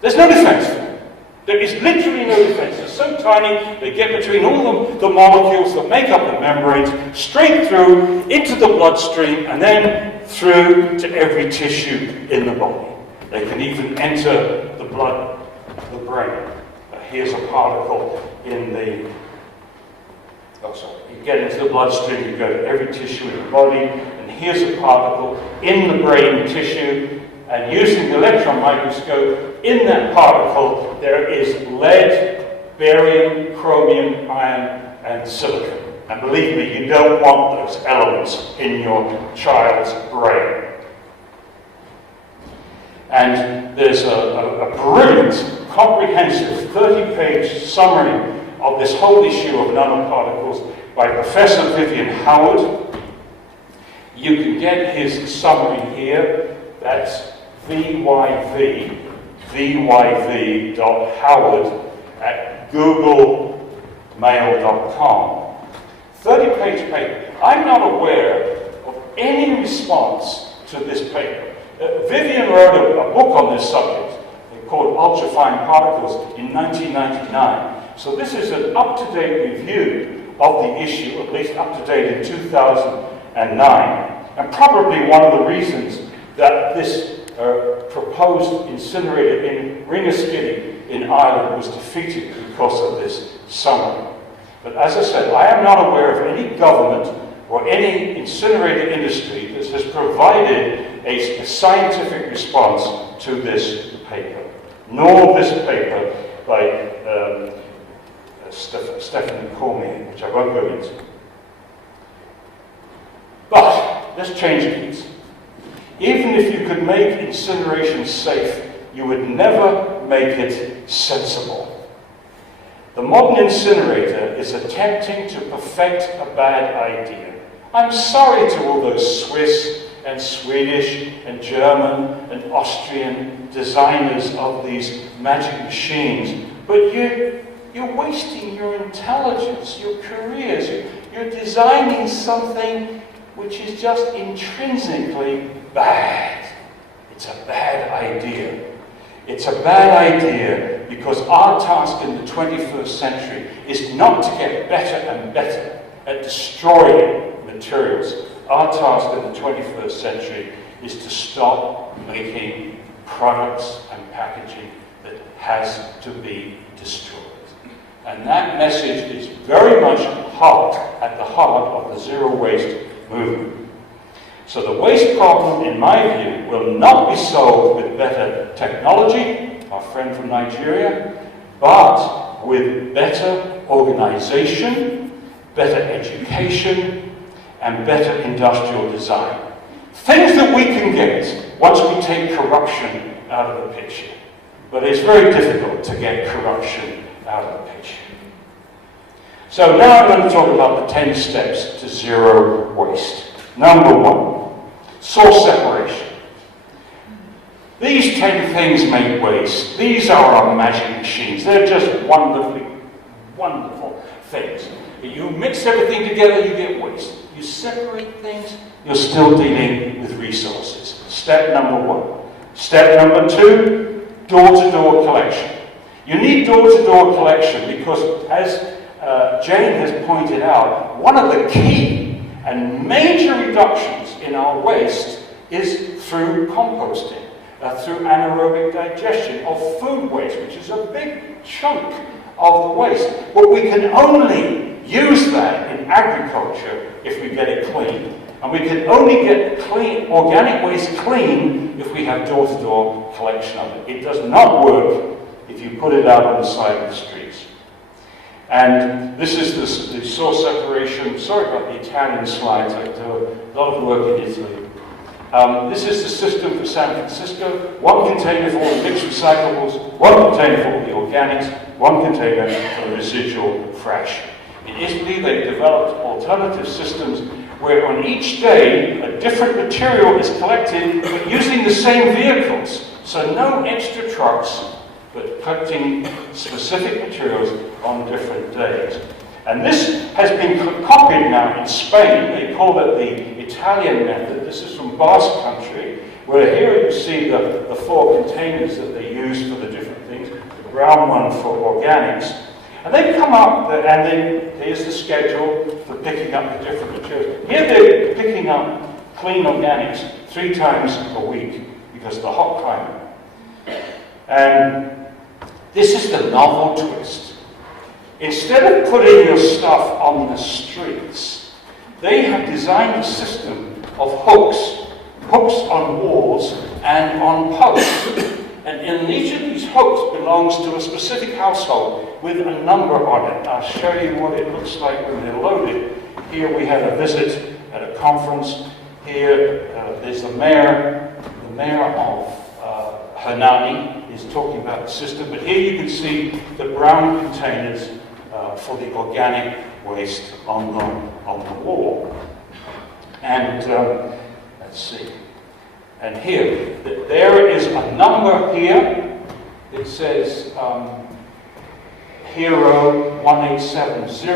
There's no defense for them. There is literally no defense. They're so tiny, they get between all the molecules that make up the membranes, straight through into the bloodstream, and then through to every tissue in the body. They can even enter the blood, the brain. Here's a particle in the... Oh, sorry. You get into the bloodstream, you go to every tissue in the body, and here's a particle in the brain tissue, and using the electron microscope, in that particle there is lead, barium, chromium, iron, and silicon. And believe me, you don't want those elements in your child's brain. And there's a brilliant, comprehensive 30-page summary of this whole issue of nanoparticles by Professor Vivian Howard. You can get his summary here. That's vyv.howard@googlemail.com. 30-page paper. I'm not aware of any response to this paper. Vivian wrote a book on this subject called Ultrafine Particles in 1999. So this is an up-to-date review of the issue, at least up-to-date in 2009. And probably one of the reasons that this proposed incinerator in Ringaskiddy in Ireland was defeated because of this summary. But as I said, I am not aware of any government or any incinerator industry that has provided a scientific response to this paper, nor this paper by Stephanie Cormier, which I won't go into. But let's change gears. Even if you could make incineration safe, you would never make it sensible. The modern incinerator is attempting to perfect a bad idea. I'm sorry to all those Swiss and Swedish and German and Austrian designers of these magic machines, but you're wasting your intelligence, your careers. You're designing something which is just intrinsically bad. It's a bad idea. It's a bad idea because our task in the 21st century is not to get better and better at destroying materials. Our task in the 21st century is to stop making products and packaging that has to be destroyed. And that message is very much at the heart of the zero waste movement. So the waste problem, in my view, will not be solved with better technology, our friend from Nigeria, but with better organization, better education, and better industrial design. Things that we can get once we take corruption out of the picture. But it's very difficult to get corruption out of the picture. So now I'm going to talk about the 10 steps to zero waste. Number 1, source separation. These 10 things make waste. These are our magic machines. They're just wonderful things. You mix everything together, you get waste. You separate things, you're still dealing with resources. Step number 1. Step number 2, door-to-door collection. You need door-to-door collection because, as Jane has pointed out, one of the key and major reductions in our waste is through composting, through anaerobic digestion of food waste, which is a big chunk of the waste. But we can only use that in agriculture if we get it clean. And we can only get clean, organic waste clean if we have door-to-door collection of it. It does not work if you put it out on the side of the streets. And this is the source separation. Sorry about the Italian slides. I do a lot of work in Italy. This is the system for San Francisco. One container for all the mixed recyclables, one container for all the organics, one container for the residual fresh. In Italy, they've developed alternative systems where on each day a different material is collected, but using the same vehicles. So no extra trucks, but collecting specific materials on different days. And this has been copied now in Spain. They call it the Italian method. This is from Basque Country, where here you see the 4 containers that they use for the different things. The brown one for organics. And they've come up, here's the schedule for picking up the different materials. Here they're picking up clean organics 3 times a week because of the hot climate. And this is the novel twist. Instead of putting your stuff on the streets, they have designed a system of hooks on walls and on posts. And in each of these hooks belongs to a specific household with a number on it. I'll show you what it looks like when they're loaded. Here we had a visit at a conference. Here there's the mayor of Hernani is talking about the system. But here you can see the brown containers for the organic waste on the wall. And let's see. And here, there is a number here. It says Hero 1870,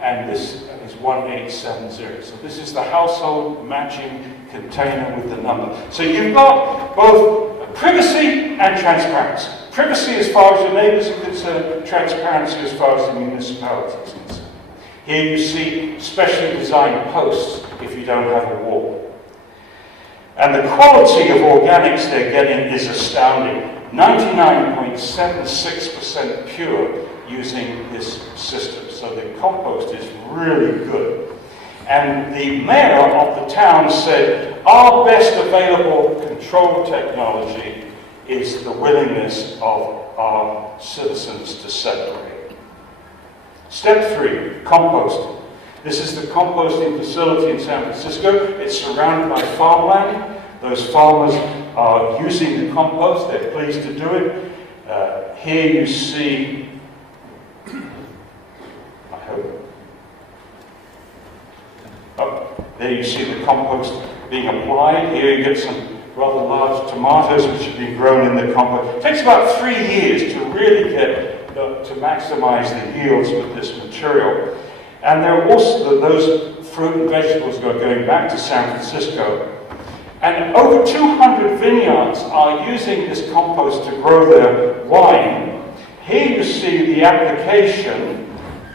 and this is 1870. So this is the household matching container with the number. So you've got both privacy and transparency. Privacy as far as your neighbours are concerned, transparency as far as the municipality is concerned. Here you see specially designed posts if you don't have a wall. And the quality of organics they're getting is astounding. 99.76% pure using this system. So the compost is really good. And the mayor of the town said, our best available control technology is the willingness of our citizens to separate. Step 3, composting. This is the composting facility in San Francisco. It's surrounded by farmland. Those farmers are using the compost. They're pleased to do it. Here you see, I hope. Oh, there you see the compost being applied. Here you get some rather large tomatoes which have been grown in the compost. It takes about 3 years to really get to maximize the yields with this material. And there are also those fruit and vegetables going back to San Francisco. And over 200 vineyards are using this compost to grow their wine. Here you see the application.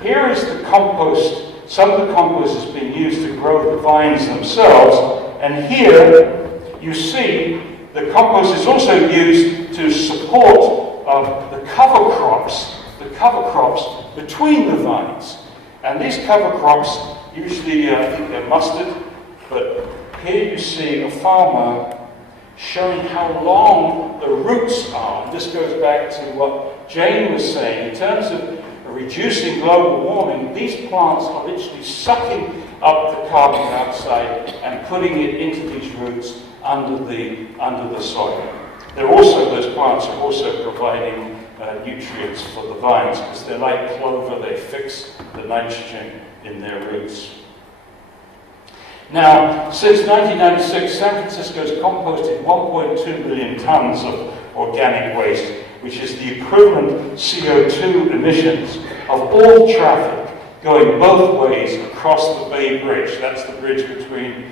Here is the compost. Some of the compost is being used to grow the vines themselves. And here you see the compost is also used to support the cover crops between the vines. And these cover crops, usually I think they're mustard, but here you see a farmer showing how long the roots are. And this goes back to what Jane was saying. In terms of reducing global warming, these plants are literally sucking up the carbon dioxide and putting it into these roots under the soil. Those plants are also providing nutrients for the vines because they're like clover, they fix the nitrogen in their roots. Now, since 1996, San Francisco's composted 1.2 million tons of organic waste, which is the equivalent CO2 emissions of all traffic going both ways across the Bay Bridge. That's the bridge between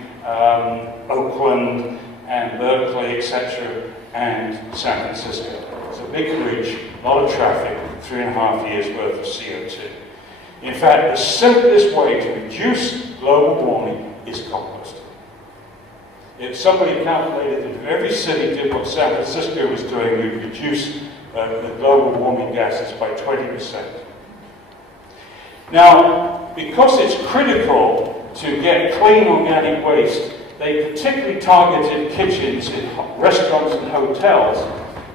Oakland and Berkeley, etc., and San Francisco. It's a big bridge, a lot of traffic, 3.5 years worth of CO2. In fact, the simplest way to reduce global warming is composting. If somebody calculated that if every city did what San Francisco was doing, we'd reduce the global warming gases by 20%. Now, because it's critical to get clean organic waste. They particularly targeted kitchens in restaurants and hotels.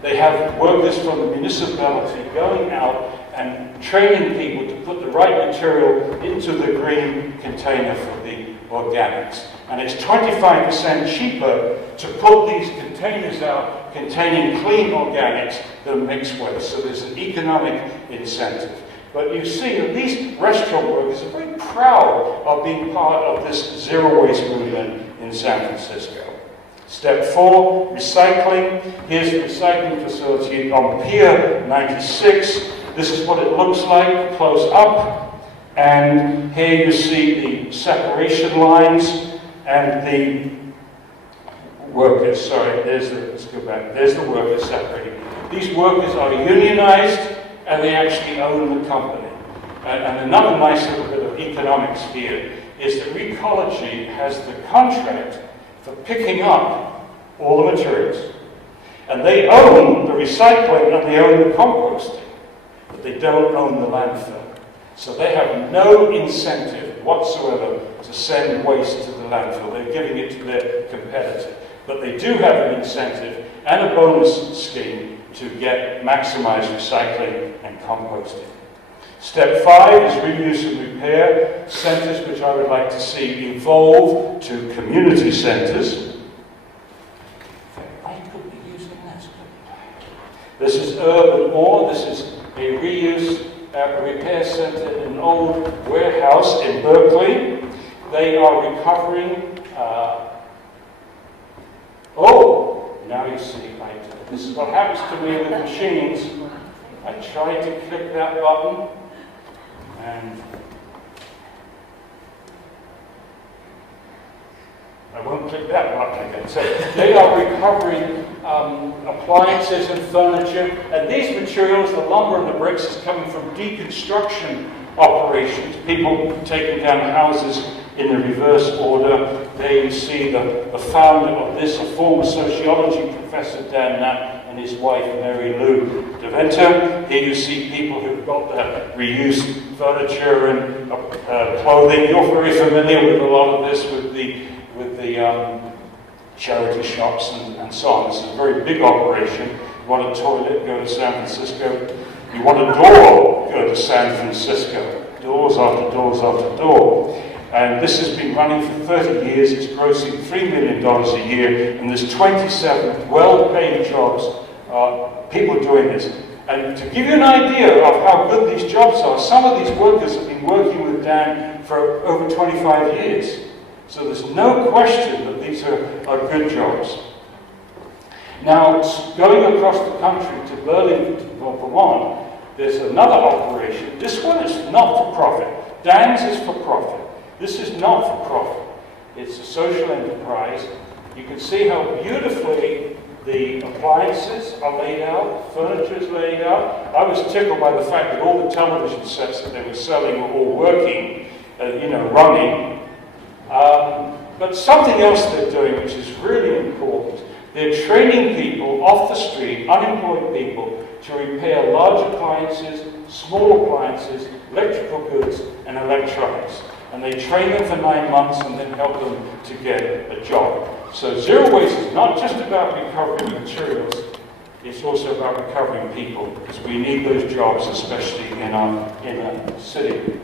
They have workers from the municipality going out and training people to put the right material into the green container for the organics. And it's 25% cheaper to put these containers out containing clean organics than mixed waste. So there's an economic incentive. But you see that these restaurant workers are very proud of being part of this zero waste movement in San Francisco. Step 4, recycling. Here's the recycling facility on Pier 96. This is what it looks like close up. And here you see the separation lines and the workers. Sorry, let's go back. There's the workers separating. These workers are unionized and they actually own the company. And another nice little bit of economics here is that Recology has the contract for picking up all the materials. And they own the recycling and they own the composting, but they don't own the landfill. So they have no incentive whatsoever to send waste to the landfill. They're giving it to their competitor. But they do have an incentive and a bonus scheme to get maximized recycling and composting. Step 5 is reuse and repair centers, which I would like to see evolve to community centers. I could be using this. This is urban ore. This is a reuse repair center in an old warehouse in Berkeley. They are recovering. Now you see, this is what happens to me with machines. I tried to click that button, and I won't click that button again. So they are recovering appliances and furniture, and these materials, the lumber and the bricks, is coming from deconstruction operations, people taking down houses in the reverse order. There you see the founder of this, a former sociology professor, Dan Knapp, and his wife, Mary Lou DeVenter. Here you see people who've got their reused furniture and clothing. You're very familiar with a lot of this with the charity shops and so on. This is a very big operation. You want a toilet, go to San Francisco. You want a door, go to San Francisco. Doors after doors after door. And this has been running for 30 years. It's grossing $3 million a year, and there's 27 well-paid jobs, people doing this. And to give you an idea of how good these jobs are, some of these workers have been working with Dan for over 25 years. So there's no question that these are good jobs. Now, going across the country to Burlington, Vermont, there's another operation. This one is not for profit. Dan's is for profit. This is not for profit. It's a social enterprise. You can see how beautifully the appliances are laid out, furniture is laid out. I was tickled by the fact that all the television sets that they were selling were all working, running. But something else they're doing, which is really important, they're training people off the street, unemployed people, to repair large appliances, small appliances, electrical goods, and electronics. And they train them for 9 months and then help them to get a job. So zero waste is not just about recovering materials, it's also about recovering people, because we need those jobs, especially in our inner city.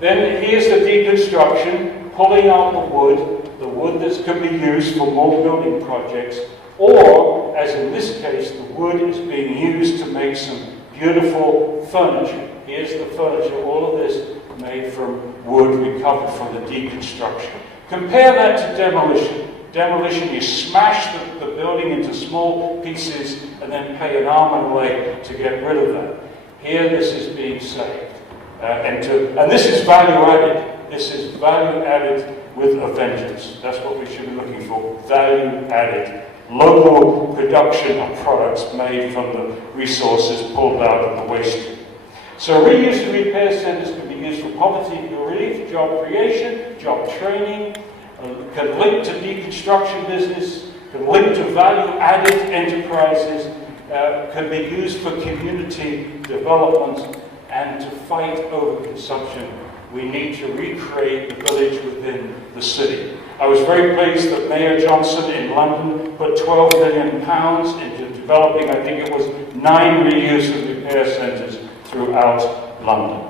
Then here's the deconstruction, pulling out the wood that can be used for more building projects, or, as in this case, the wood is being used to make some beautiful furniture. Here's the furniture, all of this made from wood recovered from the deconstruction. Compare that to demolition. Demolition, you smash the building into small pieces and then pay an arm and a leg to get rid of that. Here, this is being saved. And this is value added. This is value added with a vengeance. That's what we should be looking for. Value added. Local production of products made from the resources pulled out of the waste. So reuse and repair centers can be used for poverty relief, job creation, job training, can link to deconstruction business, can link to value-added enterprises, can be used for community development and to fight overconsumption We need to recreate the village within the city. I was very pleased that Mayor Johnson in London put £12 million into developing, I think it was 9 reuse and repair centres throughout London.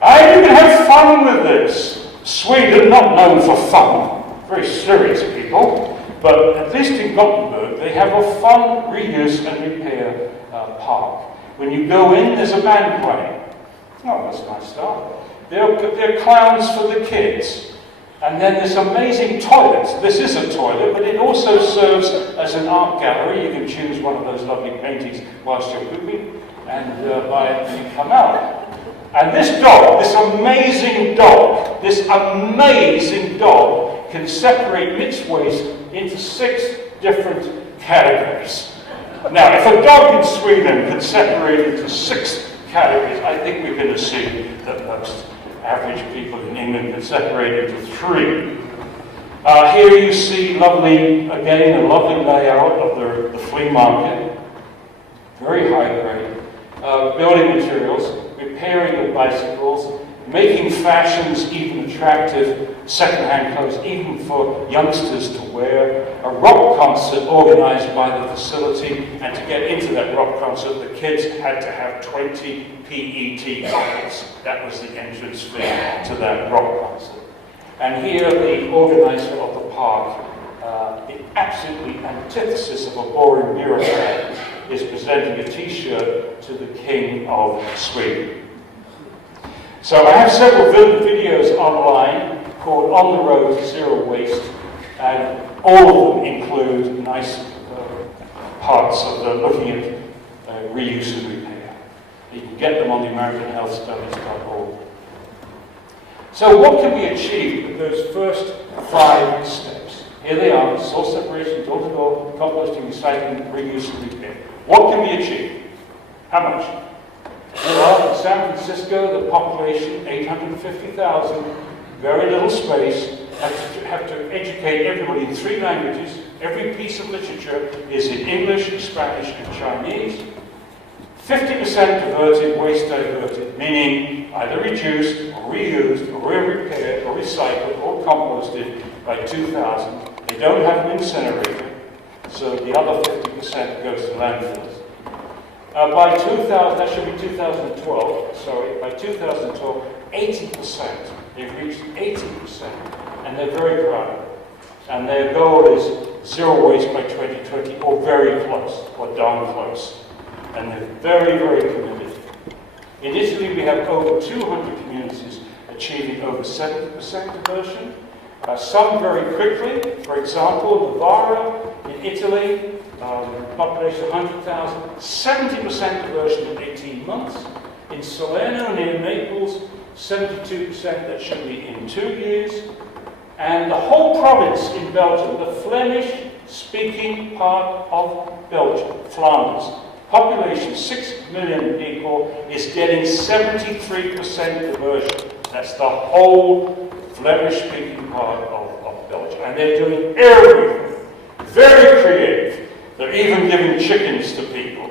I didn't have fun with this. Sweden, not known for fun, very serious people, but at least in Gothenburg they have a fun reuse and repair park. When you go in, there's a band playing. Oh, that's a nice start. There are clowns for the kids. And then there's amazing toilets. This is a toilet, but it also serves as an art gallery. You can choose one of those lovely paintings whilst you're pooping and buy it and you come out. And this amazing dog can separate mixed waste into 6 different categories. Now, if a dog in Sweden can separate into 6 categories, I think we can assume that most average people in England can separate into 3. Here you see a lovely layout of the flea market. Very high grade. Building materials, repairing the bicycles, making fashions even attractive, second-hand clothes even for youngsters to wear, a rock concert organised by the facility, and to get into that rock concert the kids had to have 20 PET bottles. That was the entrance fee to that rock concert. And here the organiser of the park, the absolutely antithesis of a boring bureaucrat, is presenting a t-shirt to the King of Sweden. So I have several videos online called On the Road to Zero Waste, and all of them include nice parts of looking at reuse and repair. You can get them on the AmericanHealthStudies.org. So what can we achieve with those first 5 steps? Here they are: source separation, door-to-door, composting, recycling, reuse and repair. What can we achieve? How much? Well, in San Francisco, the population, 850,000, very little space, have to educate everybody in 3 languages. Every piece of literature is in English, Spanish, and Chinese. 50% diverted, waste diverted, meaning either reduced, or reused, or repaired, or recycled, or composted by 2000. They don't have an incinerator, so the other 50% goes to landfills. By 2000, that should be 2012, sorry, by 2012, 80%, they've reached 80%, and they're very proud of it. And their goal is zero waste by 2020, or very close, or darn close. And they're very, very committed. In Italy, we have over 200 communities achieving over 70% diversion. Some very quickly. For example, Novara in Italy, population 100,000, 70% diversion in 18 months. In Salerno, near Naples, 72%, that should be in 2 years. And the whole province in Belgium, the Flemish-speaking part of Belgium, Flanders, population 6 million people, is getting 73% diversion. That's the whole Flemish-speaking part of Belgium. And they're doing everything. Very creative. They're even giving chickens to people.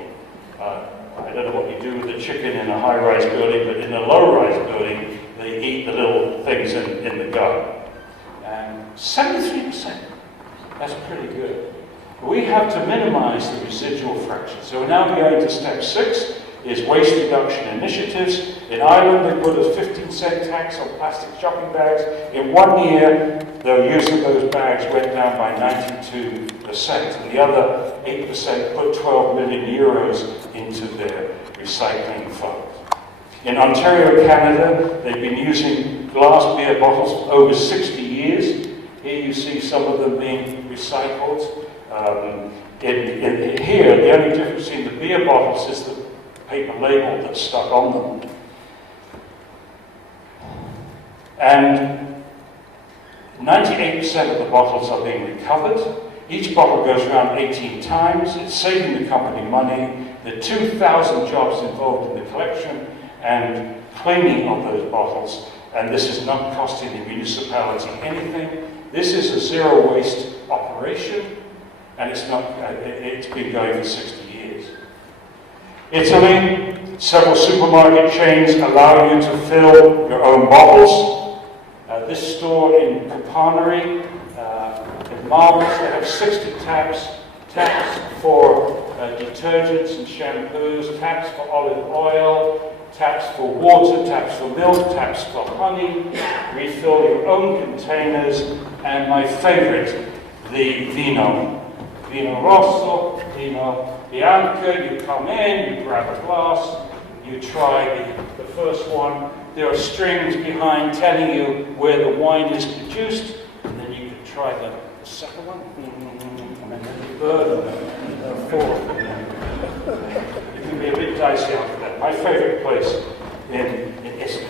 I don't know what you do with the chicken in a high-rise building, but in a low-rise building, they eat the little things in the garden. And 73%. That's pretty good. We have to minimize the residual fraction. So we're now going to step 6, is waste reduction initiatives. In Ireland, they put a 15-cent tax on plastic shopping bags. In 1 year, the use of those bags went down by 92%. And the other 8% put 12 million euros into their recycling fund. In Ontario, Canada, they've been using glass beer bottles for over 60 years. Here you see some of them being recycled. Here, the only difference in the beer bottles is the paper label that's stuck on them. And 98% of the bottles are being recovered. Each bottle goes around 18 times. It's saving the company money. There are 2,000 jobs involved in the collection and cleaning of those bottles. And this is not costing the municipality anything. This is a zero waste operation. And it's been going for 60 years. Italy, Several supermarket chains allow you to fill your own bottles. This store in Kapanari, in Marbles, they have 60 taps for detergents and shampoos, taps for olive oil, taps for water, taps for milk, taps for honey. Refill your own containers, and my favorite, the Vino Rosso, Vino Bianco. You come in, you grab a glass, you try the first one. There are strings behind telling you where the wine is produced, and then you can try the second one, and then the third, and the fourth. It can be a bit dicey after that. My favorite place in Italy.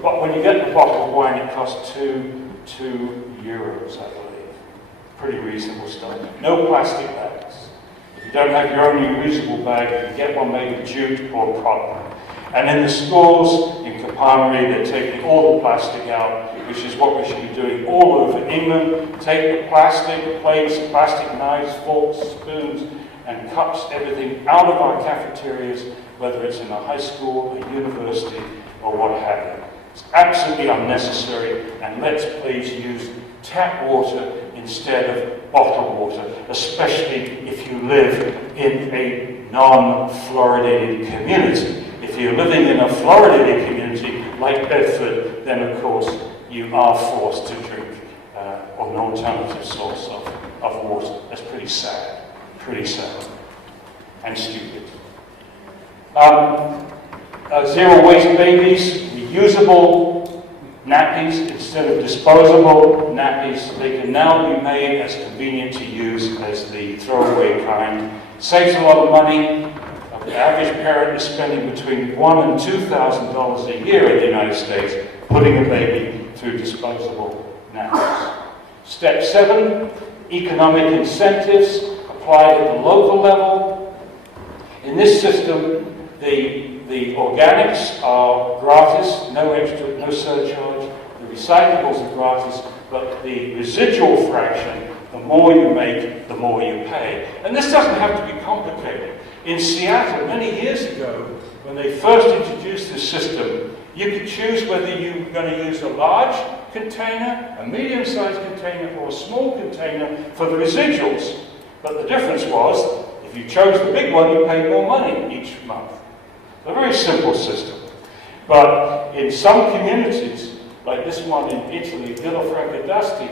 When you get the bottle of wine, it costs €2, I believe. Pretty reasonable stuff. No plastic bags. If you don't have your own reusable bag, you can get one made of jute or cotton. And in the schools in Kapanari, they're taking all the plastic out, which is what we should be doing all over England. Take the plastic plates, plastic knives, forks, spoons, and cups, everything out of our cafeterias, whether it's in a high school, a university, or what have you. It's absolutely unnecessary, and let's please use tap water instead of bottled water, especially if you live in a non-fluoridated community. If you're living in a fluoridated community like Bedford, then of course you are forced to drink an alternative source of water. That's pretty sad and stupid. Zero waste babies, reusable nappies instead of disposable nappies. They can now be made as convenient to use as the throwaway kind. Saves a lot of money. The average parent is spending between $1,000 and $2,000 a year in the United States putting a baby through disposable nappies. Step 7, economic incentives applied at the local level. In this system, the organics are gratis, no extra, no surcharge. The recyclables are gratis, but the residual fraction, the more you make, the more you pay. And this doesn't have to be complicated. In Seattle, many years ago, when they first introduced this system, you could choose whether you were going to use a large container, a medium-sized container, or a small container for the residuals. But the difference was, if you chose the big one, you paid more money each month. A very simple system. But in some communities, like this one in Italy, Villa Francadasti,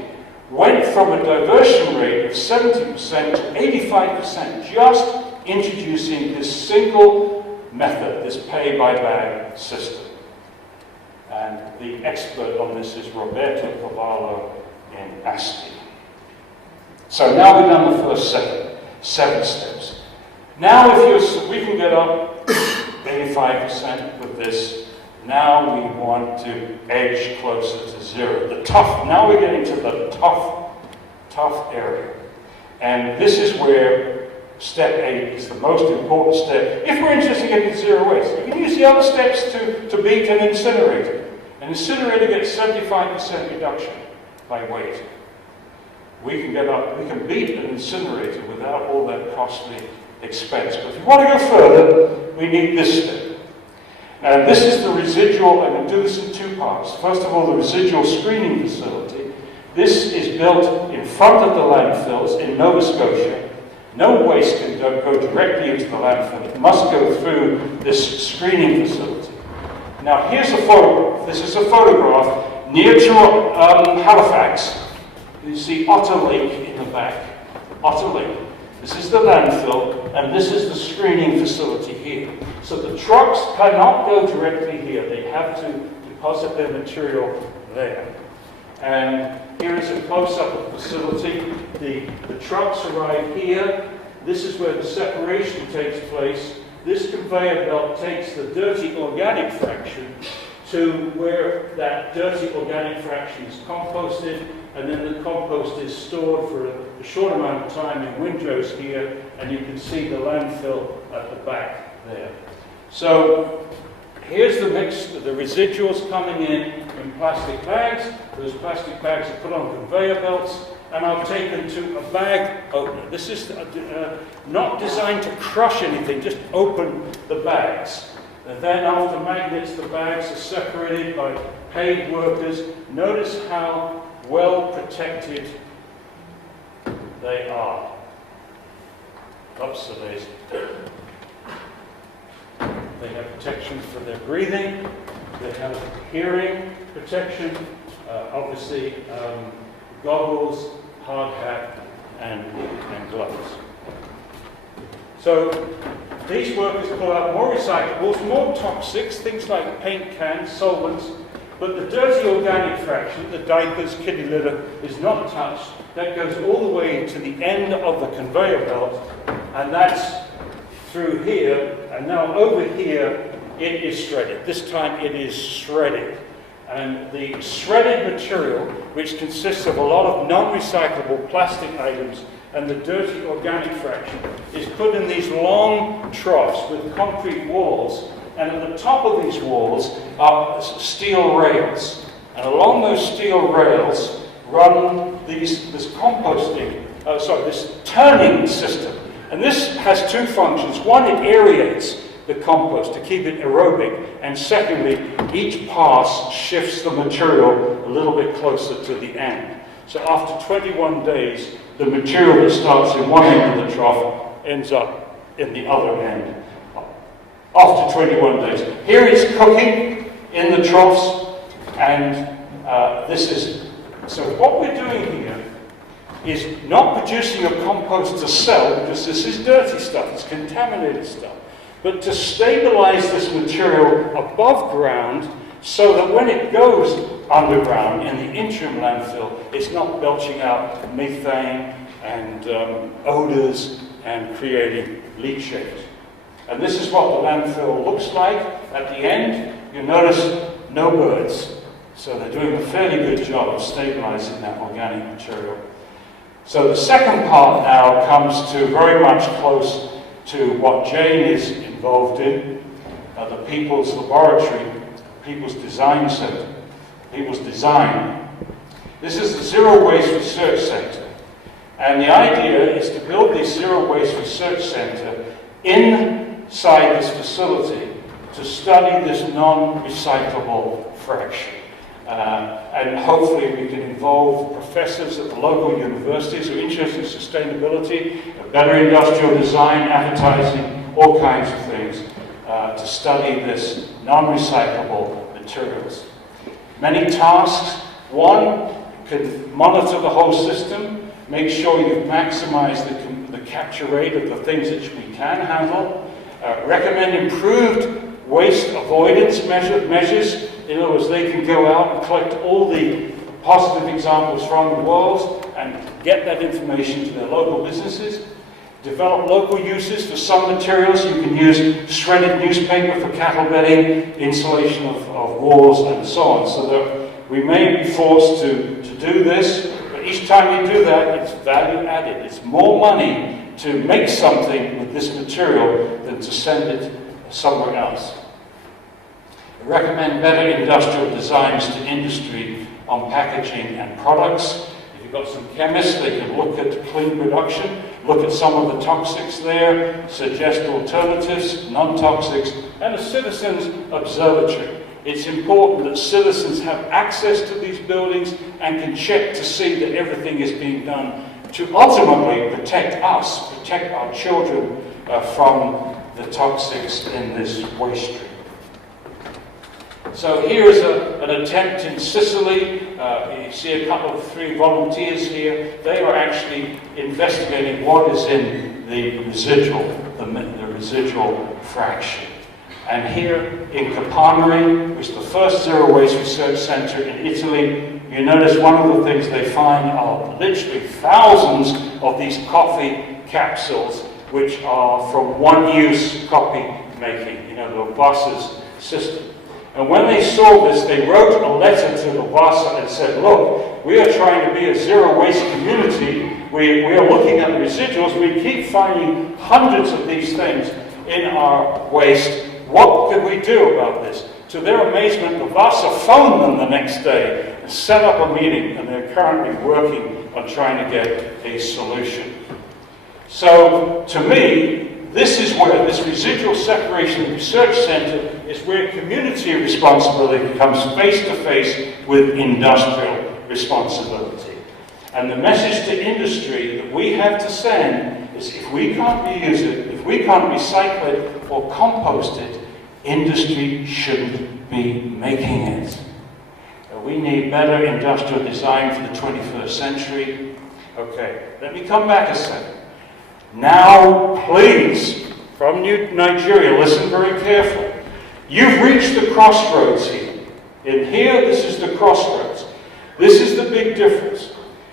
went from a diversion rate of 70% to 85%, just introducing this single method, this pay-by-bag system. And the expert on this is Roberto Cavallo in Asti. So now we've done the first 7 steps. Now we can get up 85% with this. Now we want to edge closer to 0. Now we're getting to the tough area. And this is where step 8 is the most important step. If we're interested in getting to 0 waste, we can use the other steps to beat an incinerator. An incinerator gets 75% reduction by weight. We can beat an incinerator without all that costly expense. But if you want to go further, we need this step. And this is the residual, and we'll do this in 2 parts. First of all, the residual screening facility. This is built in front of the landfills in Nova Scotia. No waste can go directly into the landfill. It must go through this screening facility. Now here's a photograph. This is a photograph near to Halifax. You see Otter Lake in the back. Otter Lake. This is the landfill, and this is the screening facility here. So the trucks cannot go directly here. They have to deposit their material there. And here is a close-up of the facility. The trucks arrive here. This is where the separation takes place. This conveyor belt takes the dirty organic fraction to where that dirty organic fraction is composted, and then the compost is stored for a short amount of time in windrows here, and you can see the landfill at the back there. So here's the mix, the residuals coming in plastic bags. Those plastic bags are put on conveyor belts, and I've taken to a bag opener. This is not designed to crush anything, just open the bags. And then after magnets, the bags are separated by paid workers. Notice how well protected they are. Obsolete. They have protection for their breathing. They have hearing protection. Obviously, goggles, hard hat, and gloves. So these workers pull out more recyclables, more toxics, things like paint cans, solvents, but the dirty organic fraction, the diapers, kitty litter, is not touched. That goes all the way to the end of the conveyor belt, and that's through here, and now over here it is shredded. This time it is shredded. And the shredded material, which consists of a lot of non-recyclable plastic items and the dirty organic fraction, is put in these long troughs with concrete walls, and at the top of these walls are steel rails. And along those steel rails run this turning system. And this has two functions. One, it aerates the compost to keep it aerobic, and secondly, each pass shifts the material a little bit closer to the end. So after 21 days, the material that starts in one end of the trough ends up in the other end. After 21 days. Here it's cooking in the troughs, and so what we're doing here is not producing a compost to sell, because this is dirty stuff, it's contaminated stuff, but to stabilize this material above ground so that when it goes underground in the interim landfill, it's not belching out methane and odors and creating leachates. And this is what the landfill looks like. At the end, you notice no birds. So they're doing a fairly good job of stabilizing that organic material. So the second part now comes to very much close to what Jane is involved in, the People's Laboratory, People's Design Center, People's Design. This is the Zero Waste Research Center. And the idea is to build this Zero Waste Research Center inside this facility to study this non-recyclable fraction. And hopefully we can involve professors at the local universities who are interested in sustainability, better industrial design, advertising, all kinds of things, to study this non-recyclable materials. Many tasks. One, you can monitor the whole system, make sure you've maximized the capture rate of the things that we can handle, recommend improved waste avoidance measures. In other words, they can go out and collect all the positive examples from the world and get that information to their local businesses. Develop local uses for some materials. You can use shredded newspaper for cattle bedding, insulation of walls, and so on. So that we may be forced to do this, but each time you do that, it's value added. It's more money to make something with this material than to send it somewhere else. Recommend better industrial designs to industry on packaging and products. If you've got some chemists, they can look at clean production, look at some of the toxics there, suggest alternatives, non-toxics, and a citizens' observatory. It's important that citizens have access to these buildings and can check to see that everything is being done to ultimately protect us, protect our children from the toxics in this waste stream. So here is an attempt in Sicily. You see a couple of 3 volunteers here. They are actually investigating what is in the residual fraction. And here in Capanari, which is the first Zero Waste Research Center in Italy, you notice one of the things they find are literally thousands of these coffee capsules, which are from one-use coffee making, the Vasa's system. And when they saw this, they wrote a letter to the Vasa and said, look, we are trying to be a zero-waste community. We are looking at the residuals. We keep finding hundreds of these things in our waste. What could we do about this? To their amazement, the Vasa phoned them the next day and set up a meeting, and they're currently working on trying to get a solution. So, to me, This is where this residual separation research centre is where community responsibility comes face to face with industrial responsibility. And the message to industry that we have to send is if we can't reuse it, if we can't recycle it or compost it, industry shouldn't be making it. We need better industrial design for the 21st century. Okay, let me come back a second. Now, please, from Nigeria, listen very carefully. You've reached the crossroads here. In here, this is the crossroads. This is the big difference.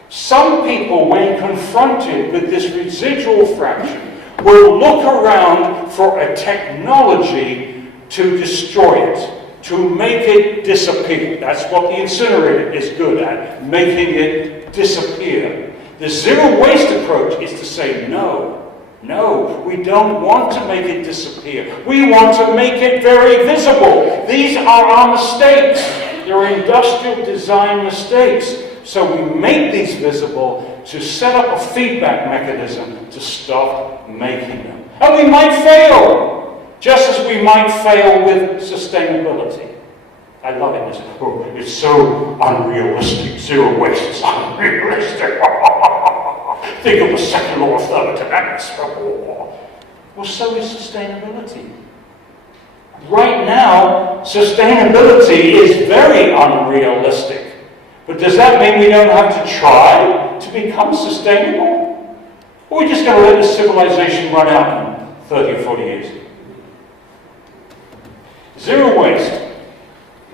Some people, when confronted with this residual fraction, will look around for a technology to destroy it, to make it disappear. That's what the incinerator is good at, making it disappear. The zero waste approach is to say no. No, we don't want to make it disappear. We want to make it very visible. These are our mistakes. They're industrial design mistakes. So we make these visible to set up a feedback mechanism to stop making them. And we might fail, just as we might fail with sustainability. I love it. It's so unrealistic. Zero waste is unrealistic. Think of the second law of thermodynamics. Well, so is sustainability. Right now, sustainability is very unrealistic. But does that mean we don't have to try to become sustainable? Or are we just going to let the civilization run out in 30 or 40 years? Zero waste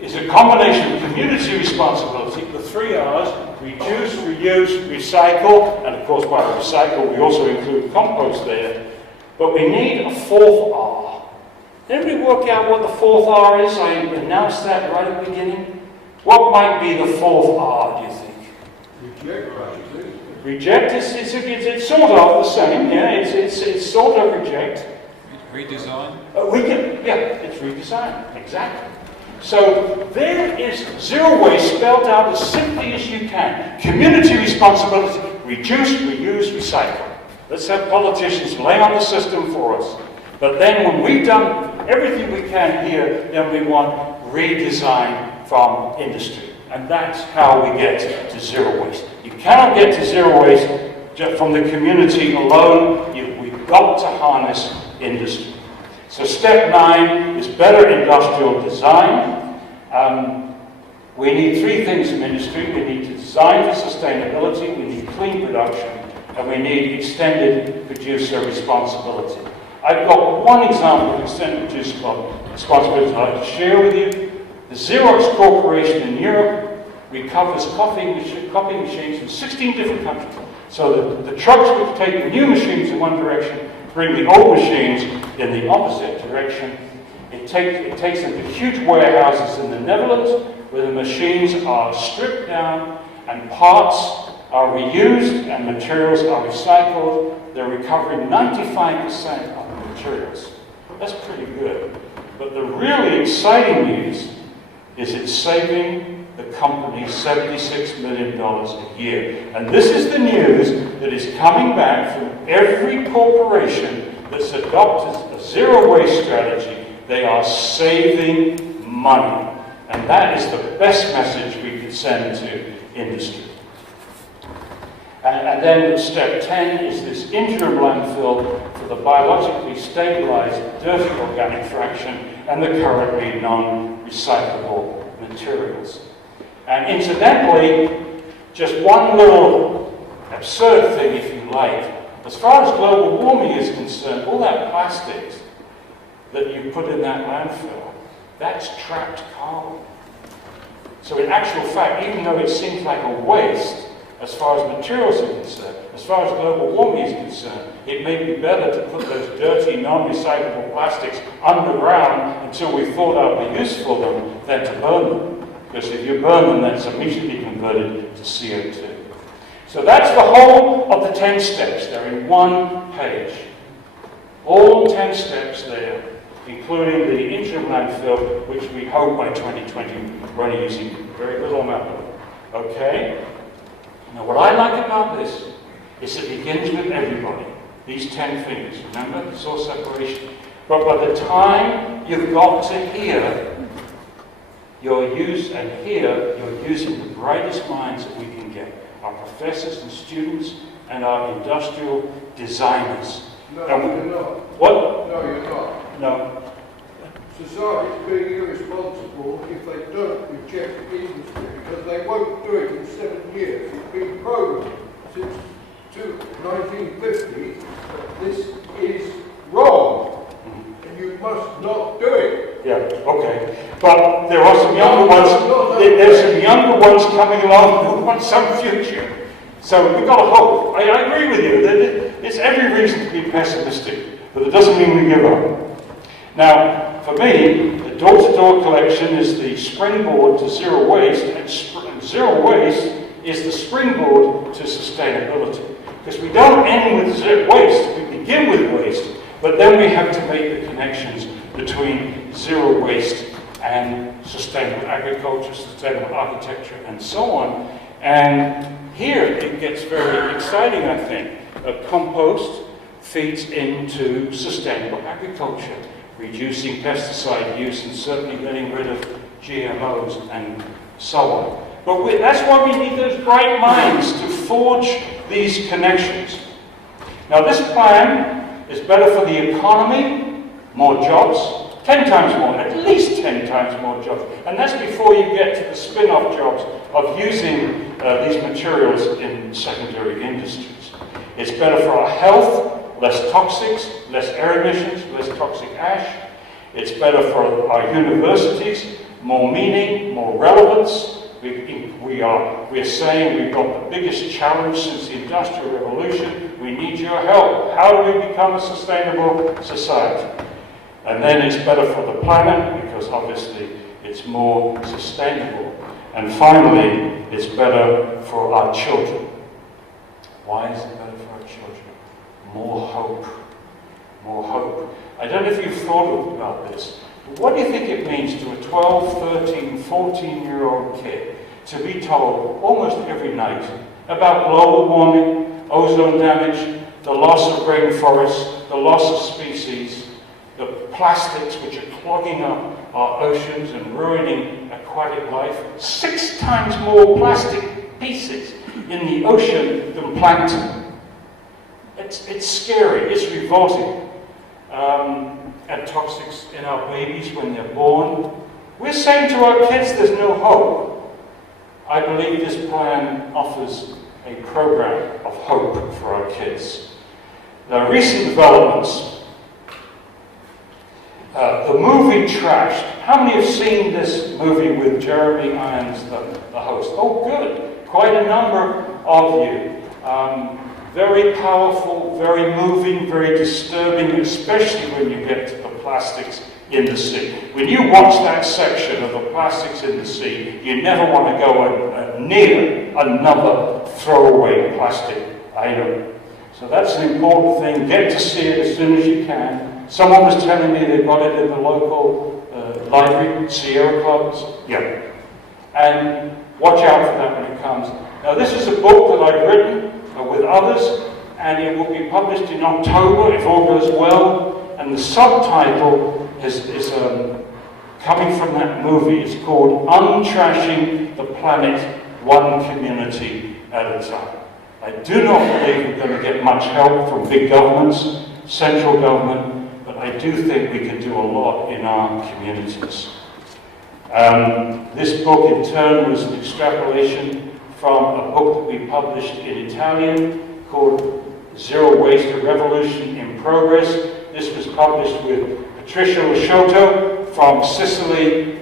is a combination of community responsibility, the 3 R's, reduce, reuse, recycle, and of course by recycle we also include compost there, but we need a 4th R. Anybody work out what the 4th R is? I announced that right at the beginning. What might be the 4th R, do you think? Reject. Reject is it's sort of the same, yeah, it's sort of reject. Redesign? It's redesign, exactly. So there is zero waste spelled out as simply as you can. Community responsibility, reduce, reuse, recycle. Let's have politicians lay on the system for us. But then when we've done everything we can here, then we want redesign from industry. And that's how we get to zero waste. You cannot get to zero waste just from the community alone. We've got to harness industry. So step 9 is better industrial design. We need 3 things from industry. We need to design for sustainability, we need clean production, and we need extended producer responsibility. I've got one example of extended producer responsibility I'd like to share with you. The Xerox Corporation in Europe recovers coffee machines from 16 different countries. So the trucks would take the new machines in one direction, bring the old machines in the opposite direction. It takes them to huge warehouses in the Netherlands where the machines are stripped down and parts are reused and materials are recycled. They're recovering 95% of the materials. That's pretty good. But the really exciting news is it's saving the company $76 million a year. And this is the news that is coming back from every corporation that's adopted a zero waste strategy. They are saving money. And that is the best message we could send to industry. And then step 10 is this interim landfill for the biologically stabilized dirty organic fraction and the currently non-recyclable materials. And incidentally, just one little absurd thing, if you like. As far as global warming is concerned, all that plastics that you put in that landfill, that's trapped carbon. So in actual fact, even though it seems like a waste, as far as materials are concerned, as far as global warming is concerned, it may be better to put those dirty, non-recyclable plastics underground until we thought out the use for them than to burn them. Because if you burn them, that's immediately converted to CO2. So that's the whole of the 10 steps. They're in one page. All 10 steps there, including the interim landfill, which we hope by 2020 we're only using very little amount of. Okay? Now what I like about this is it begins with everybody. These 10 fingers, remember? It's all separation. But by the time you've got to here, you're using the brightest minds that we can get. Our professors and students and our industrial designers. No, you're not. What? No, you're not. No. Society's being irresponsible if they don't reject industry, because they won't do it in 7 years. It's been programmed since 1950 that this is wrong, and you must not do it. Yeah, okay. But there are some younger ones, there's some younger ones coming along who want some future. So we've got to hope. I agree with you. There's every reason to be pessimistic, but it doesn't mean we give up. Now, for me, the door-to-door collection is the springboard to zero waste, and zero waste is the springboard to sustainability. Because we don't end with waste, we begin with waste, but then we have to make the connections between zero waste and sustainable agriculture, sustainable architecture, and so on. And here it gets very exciting, I think. Compost feeds into sustainable agriculture, reducing pesticide use and certainly getting rid of GMOs and so on. But that's why we need those bright minds to forge these connections. Now this plan is better for the economy, more jobs, 10 times more, at least 10 times more jobs. And that's before you get to the spin-off jobs of using these materials in secondary industries. It's better for our health, less toxics, less air emissions, less toxic ash. It's better for our universities, more meaning, more relevance. We're saying we've got the biggest challenge since the Industrial Revolution. We need your help. How do we become a sustainable society? And then it's better for the planet because obviously it's more sustainable. And finally, it's better for our children. Why is it better for our children? More hope. More hope. I don't know if you've thought about this, but what do you think it means to a 12, 13, 14-year-old kid to be told almost every night about global warming, ozone damage, the loss of rainforests, the loss of species, the plastics which are clogging up our oceans and ruining aquatic life? 6 times more plastic pieces in the ocean than plankton. It's scary, it's revolting. And toxics in our babies when they're born. We're saying to our kids there's no hope. I believe this plan offers a program of hope for our kids. Now, recent developments. The movie Trashed. How many have seen this movie with Jeremy Irons, the host? Oh, good. Quite a number of you. Very powerful, very moving, very disturbing, especially when you get to the plastics in the sea. When you watch that section of the plastics in the sea, you never want to go near another throwaway plastic item. So that's an important thing. Get to see it as soon as you can. Someone was telling me they got it in the local library, Sierra Clubs. Yeah. And watch out for that when it comes. Now this is a book that I've written with others, and it will be published in October if all goes well. And the subtitle is coming from that movie. It's called Untrashing the Planet One Community at a Time. I do not believe we're going to get much help from big governments, central government, but I do think we can do a lot in our communities. This book in turn was an extrapolation from a book that we published in Italian called Zero Waste, a Revolution in Progress. This was published with Patricia Lasciotto from Sicily,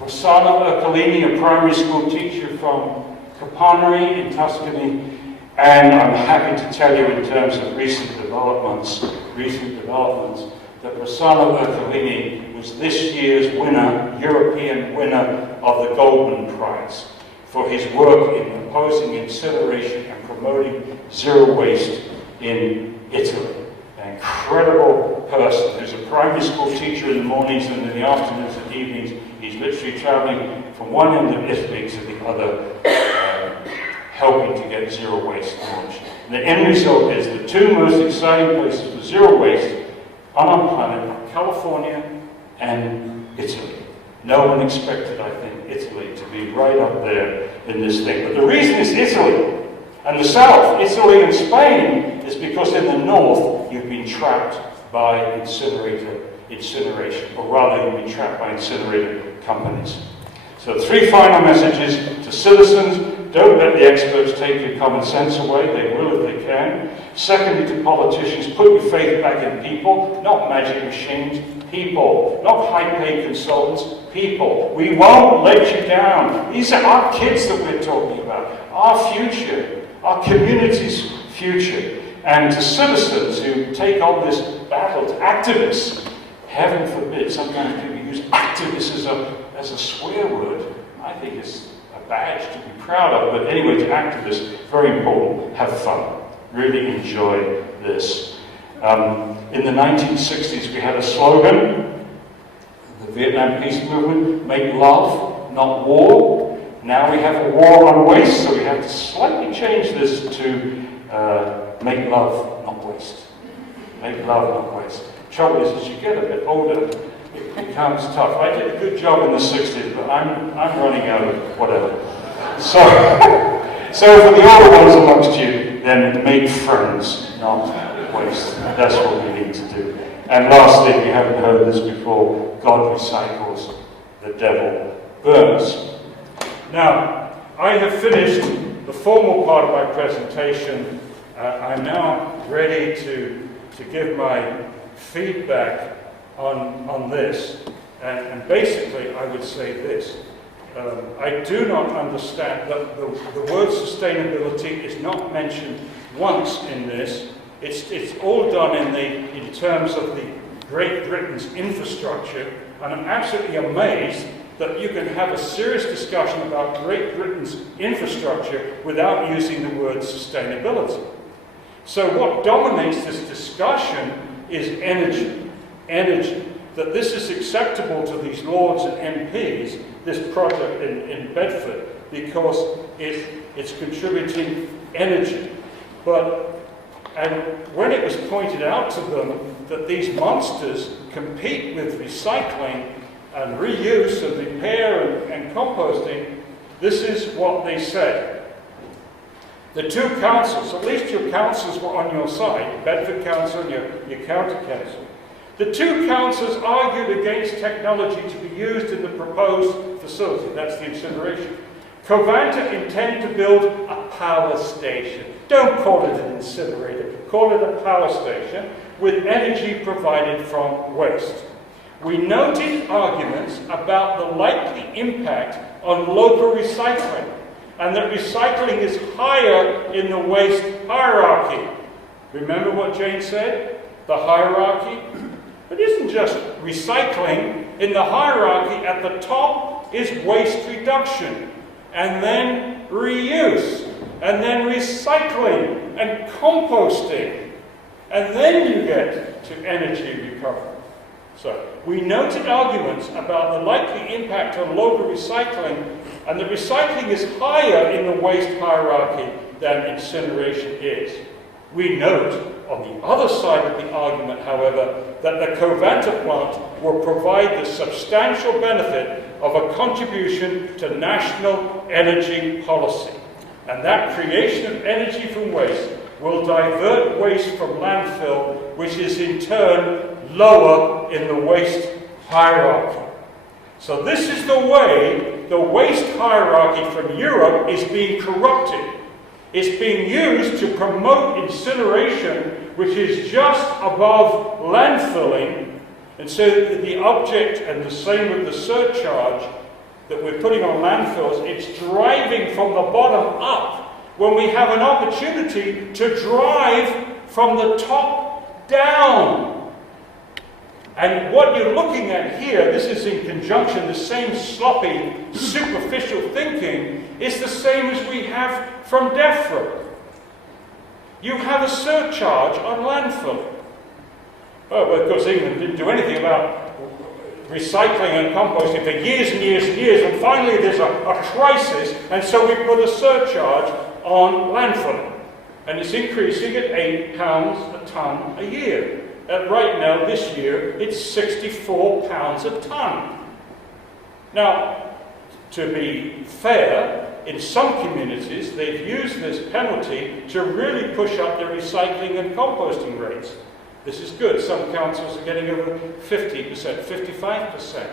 Rossana Ercolini, a primary school teacher from Capanari in Tuscany, and I'm happy to tell you in terms of recent developments, that Rossana Ercolini was this year's winner, European winner of the Goldman Prize for his work in opposing incineration and promoting zero waste in Italy. An incredible person who's a primary school teacher in the mornings and in the afternoons and evenings. He's literally traveling from one end of Italy to the other, helping to get zero waste launched. And the end result is the two most exciting places for zero waste on our planet are California and Italy. No one expected, I think, Italy to be right up there in this thing. But the reason it's Italy and the south, Italy and Spain, is because in the north you've been trapped by incineration, or rather you've been trapped by incinerator companies. So 3 final messages to citizens: don't let the experts take your common sense away, they will if they can. Secondly, to politicians, put your faith back in people, not magic machines, people, not high-paid consultants, people. We won't let you down. These are our kids that we're talking about, our future, our community's future. And to citizens who take on this battle, to activists, heaven forbid, sometimes people use activists as a swear word. I think it's a badge to be proud of, but anyway, to activists, very important, have fun. Really enjoy this. In the 1960s, we had a slogan, the Vietnam Peace Movement, make love, not war. Now we have a war on waste, so we have to slightly change this to make love, not waste. Make love, not waste. Trouble is, as you get a bit older, it becomes tough. I did a good job in the 60s, but I'm running out of whatever. So for the older ones amongst you, then make friends, not waste. That's what we need to do. And lastly, if you haven't heard this before, God recycles, the devil burns. Now, I have finished the formal part of my presentation. I'm now ready to give my feedback on this. And basically, I would say this. I do not understand that the word sustainability is not mentioned once in this. It's all done in terms of the Great Britain's infrastructure, and I'm absolutely amazed that you can have a serious discussion about Great Britain's infrastructure without using the word sustainability. So what dominates this discussion is energy. Energy. That this is acceptable to these lords and MPs, this project in Bedford, because it's contributing energy. And when it was pointed out to them that these monsters compete with recycling and reuse and repair and composting, this is what they said. The two councils, at least your councils were on your side, Bedford Council and your county council. The two councils argued against technology to be used in the proposed facility, that's the incineration. Covanta intend to build a power station. Don't call it an incinerator, call it a power station with energy provided from waste. We noted arguments about the likely impact on local recycling, and that recycling is higher in the waste hierarchy. Remember what Jane said? The hierarchy? It isn't just recycling. In the hierarchy, at the top is waste reduction, and then reuse, and then recycling, and composting, and then you get to energy recovery. So, we noted arguments about the likely impact on local recycling, and that recycling is higher in the waste hierarchy than incineration is. We note, on the other side of the argument, however, that the Covanta plant will provide the substantial benefit of a contribution to national energy policy. And that creation of energy from waste will divert waste from landfill, which is in turn lower in the waste hierarchy. So this is the way the waste hierarchy from Europe is being corrupted. It's being used to promote incineration, which is just above landfilling. And so the object, and the same with the surcharge that we're putting on landfills, it's driving from the bottom up when we have an opportunity to drive from the top down. And what you're looking at here, this is in conjunction, the same sloppy, superficial thinking, is the same as we have from DEFRA. You have a surcharge on landfill. Oh, well, of course, England didn't do anything about recycling and composting for years and years and years, and finally there's a crisis, and so we put a surcharge on landfilling. And it's increasing at £8 a tonne a year. Right now, this year, it's £64 a tonne. Now, to be fair, in some communities, they've used this penalty to really push up their recycling and composting rates. This is good. Some councils are getting over 50%, 55%.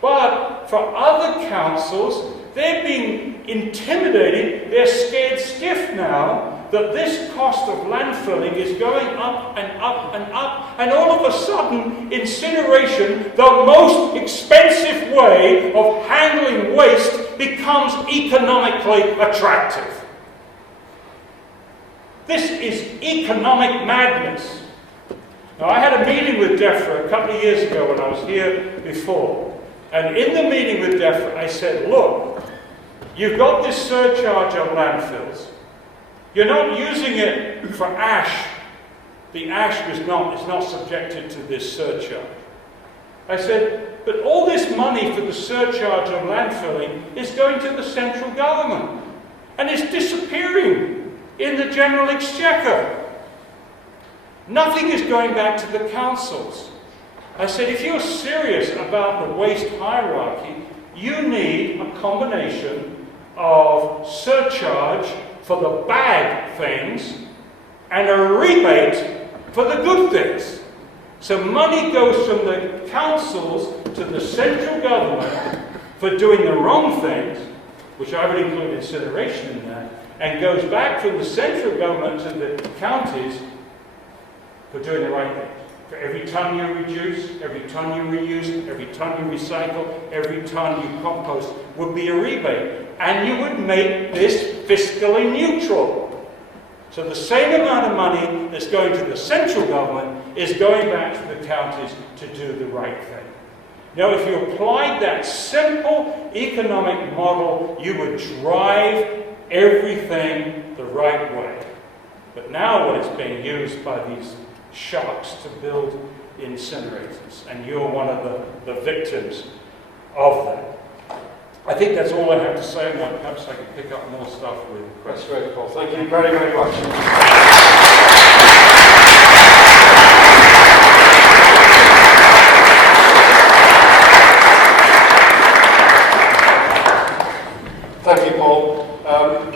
But for other councils, they're being intimidated. They're scared stiff now that this cost of landfilling is going up and up and up. And all of a sudden, incineration, the most expensive way of handling waste, becomes economically attractive. This is economic madness. Now, I had a meeting with DEFRA a couple of years ago when I was here before. And in the meeting with DEFRA, I said, look, you've got this surcharge on landfills. You're not using it for ash. The ash is not subjected to this surcharge. I said, but all this money for the surcharge on landfilling is going to the central government. And it's disappearing in the general exchequer. Nothing is going back to the councils. I said, if you're serious about the waste hierarchy, you need a combination of surcharge for the bad things and a rebate for the good things. So money goes from the councils to the central government for doing the wrong things, which I would include incineration in that, and goes back from the central government to the counties for doing the right thing. For every tonne you reduce, every tonne you reuse, every tonne you recycle, every tonne you compost would be a rebate. And you would make this fiscally neutral. So the same amount of money that's going to the central government is going back to the counties to do the right thing. Now, if you applied that simple economic model, you would drive everything the right way. But now what is being used by these sharks to build incinerators, and you're one of the victims of that. I think that's all I have to say. Now, perhaps I can pick up more stuff with questions. That's great, Paul. Thank you very, very much. Thank you, Paul.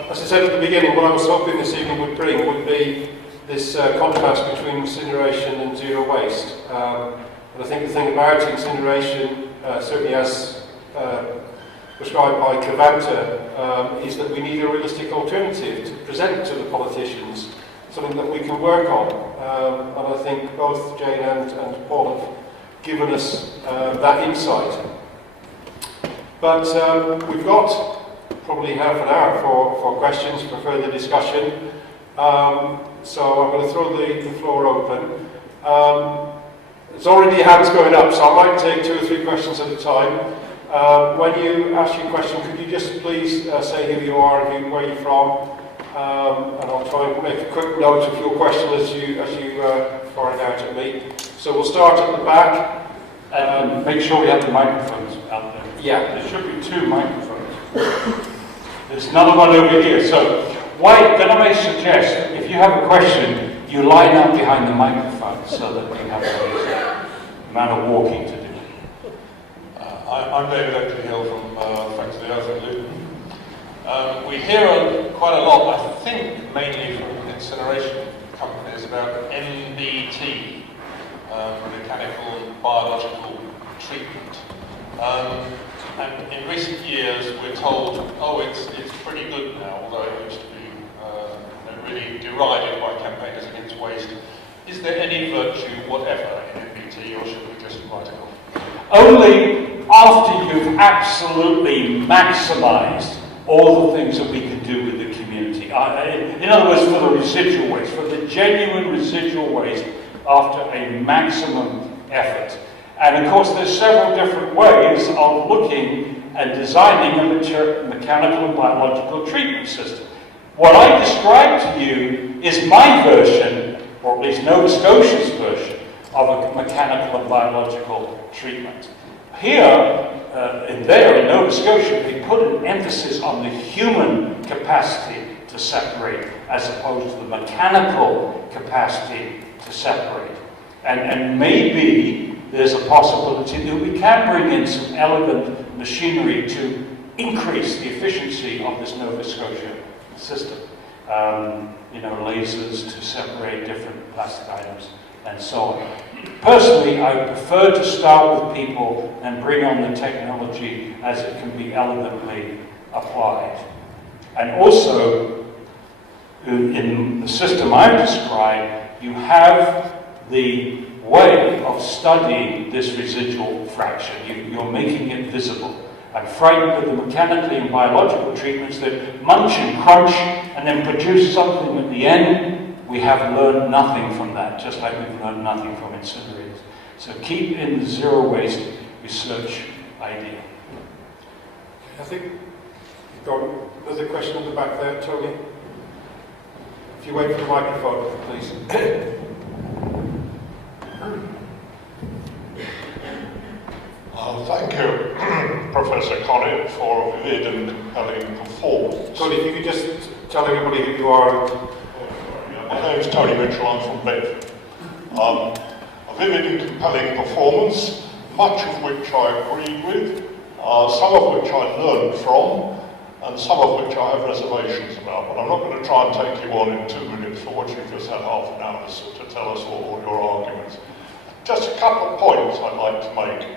As I said at the beginning, what I was hoping this evening would bring would be this contrast between incineration and zero waste. And I think the thing about incineration, certainly as prescribed by Cavanta, is that we need a realistic alternative to present to the politicians, something that we can work on. And I think both Jane and Paul have given us that insight. But we've got probably half an hour for questions, for further discussion. So I'm going to throw the floor open. There's already hands going up, so I might take 2 or 3 questions at a time. When you ask your question, could you just please say who you are and where you're from? And I'll try and make a quick note of your question as you fire it out at me. So we'll start at the back. And make sure we have the microphones out there. Yeah. There should be 2 microphones. There's another one over here. So, then I may suggest, if you have a question, you line up behind the microphone so that you have a amount of walking to do. I'm David Oakley-Hill from Friends of the Earth in Luton. We hear quite a lot, I think mainly from incineration companies, about MBT, mechanical and biological treatment. And in recent years we're told, oh, it's pretty good now, although it used to be really derided by campaigners against waste. Is there any virtue whatever in MBT, or should we just write it off? Only after you've absolutely maximised all the things that we can do with the community. In other words, for the residual waste, for the genuine residual waste, after a maximum effort. And of course, there's several different ways of looking and designing a mechanical and biological treatment system. What I described to you is my version, or at least Nova Scotia's version, of a mechanical and biological treatment. Here, in Nova Scotia, they put an emphasis on the human capacity to separate, as opposed to the mechanical capacity to separate. And maybe there's a possibility that we can bring in some elegant machinery to increase the efficiency of this Nova Scotia system. Lasers to separate different plastic items and so on. Personally, I would prefer to start with people and bring on the technology as it can be elegantly applied. And also, in the system I've described, you have the way of studying this residual fraction. You're making it visible. I'm frightened of the mechanically and biological treatments that munch and crunch and then produce something at the end. We have learned nothing from that, just like we've learned nothing from incinerators. So keep in the zero waste research idea. I think you've got another question on the back there, Tony. If you wait for the microphone, please. Thank you, Professor Collett, for a vivid and compelling performance. Tony, if you could just tell everybody who you are. My name is Tony Mitchell, I'm from Bedford. A vivid and compelling performance, much of which I agreed with, some of which I learned from, and some of which I have reservations about. But I'm not going to try and take you on in 2 minutes for what you've just had half an hour to tell us all your arguments. Just a couple of points I'd like to make.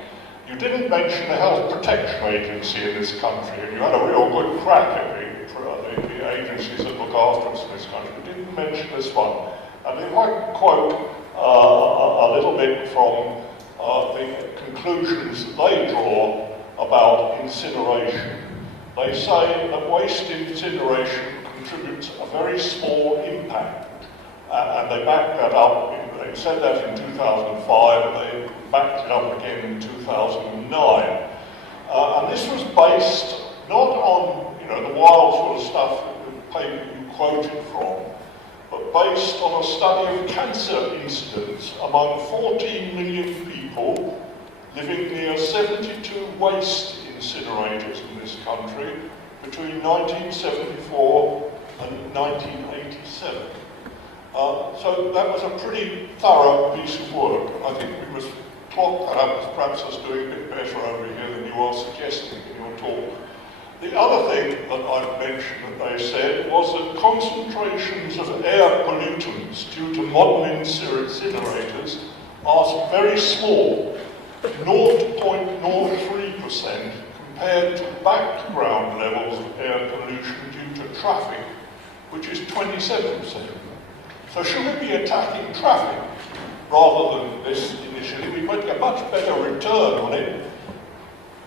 You didn't mention the Health Protection Agency in this country, and you had a real good crack at the agencies that look after us in this country. You didn't mention this one. And if I could quote a little bit from the conclusions that they draw about incineration. They say that waste incineration contributes a very small impact, and they backed that up. They said that in 2005, and they backed it up again in 2009. And this was based not on the wild sort of stuff that the paper you quoted from, but based on a study of cancer incidence among 14 million people living near 72 waste incinerators in this country between 1974 and 1987. So that was a pretty thorough piece of work. I think we must clock that up as perhaps us doing a bit better over here than you are suggesting in your talk. The other thing that I've mentioned that they said was that concentrations of air pollutants due to modern incinerators are very small, 0.03% compared to background levels of air pollution due to traffic, which is 27%. So should we be attacking traffic rather than this initially? We might get a much better return on it.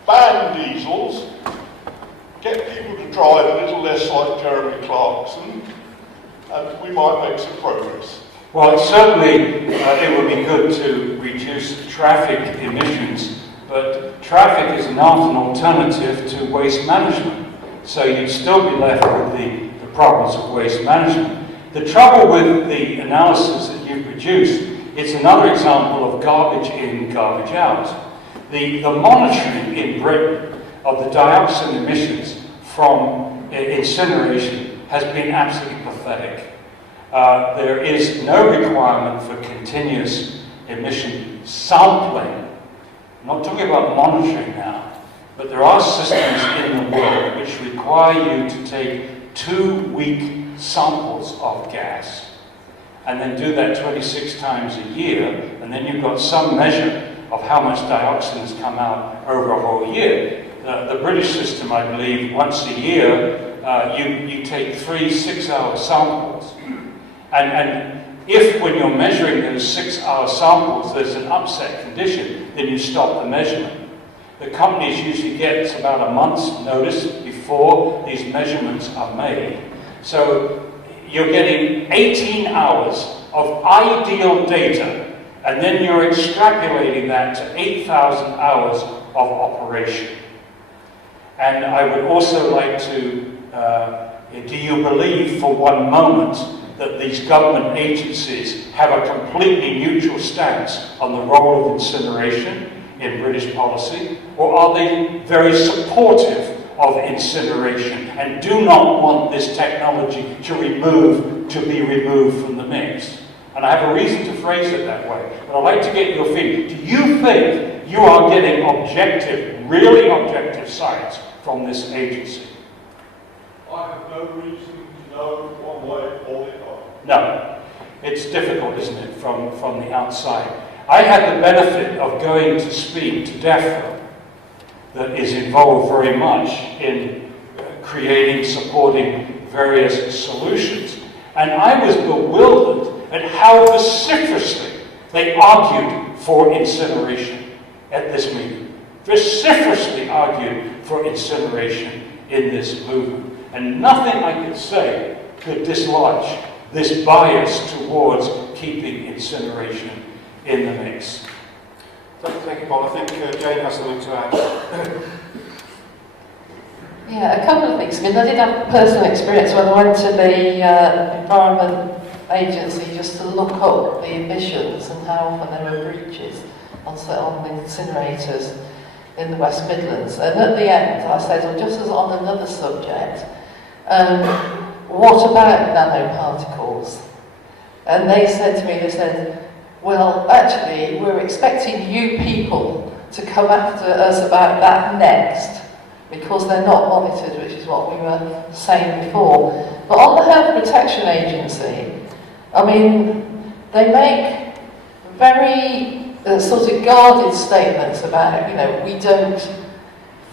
Ban diesels, get people to drive a little less like Jeremy Clarkson, and we might make some progress. Well, certainly it would be good to reduce traffic emissions, but traffic is not an alternative to waste management. So you'd still be left with the problems of waste management. The trouble with the analysis that you produced, it's another example of garbage in, garbage out. The monitoring in Britain of the dioxin emissions from incineration has been absolutely pathetic. There is no requirement for continuous emission sampling. I'm not talking about monitoring now, but there are systems in the world which require you to take 2-week samples of gas and then do that 26 times a year, and then you've got some measure of how much dioxin has come out over a whole year. The British system, I believe, once a year, you take 3 6-hour samples. And if, when you're measuring those 6-hour samples, there's an upset condition, then you stop the measurement. The companies usually get about a month's notice before these measurements are made. So you're getting 18 hours of ideal data, and then you're extrapolating that to 8,000 hours of operation. And I would also like to, do you believe for one moment that these government agencies have a completely neutral stance on the role of incineration in British policy, or are they very supportive of incineration and do not want this technology to be removed from the mix. And I have a reason to phrase it that way, but I'd like to get your feedback. Do you think you are getting objective, really objective science from this agency? I have no reason to know one way or the other. No. It's difficult, isn't it, from the outside. I had the benefit of going to speak to DEFRA, that is involved very much in creating, supporting various solutions. And I was bewildered at how vociferously they argued for incineration at this meeting. Vociferously argued for incineration in this movement. And nothing I could say could dislodge this bias towards keeping incineration in the mix. Thank you, Paul. I think Jane has something to add. Yeah, a couple of things. I mean, I did have personal experience when I went to the Environment Agency just to look up the emissions and how often there were breaches on the incinerators in the West Midlands. And at the end, I said, well, just as on another subject, what about nanoparticles? And they said to me, they said, well, actually, we're expecting you people to come after us about that next, because they're not monitored, which is what we were saying before. But on the Health Protection Agency, I mean, they make very sort of guarded statements about, you know, we don't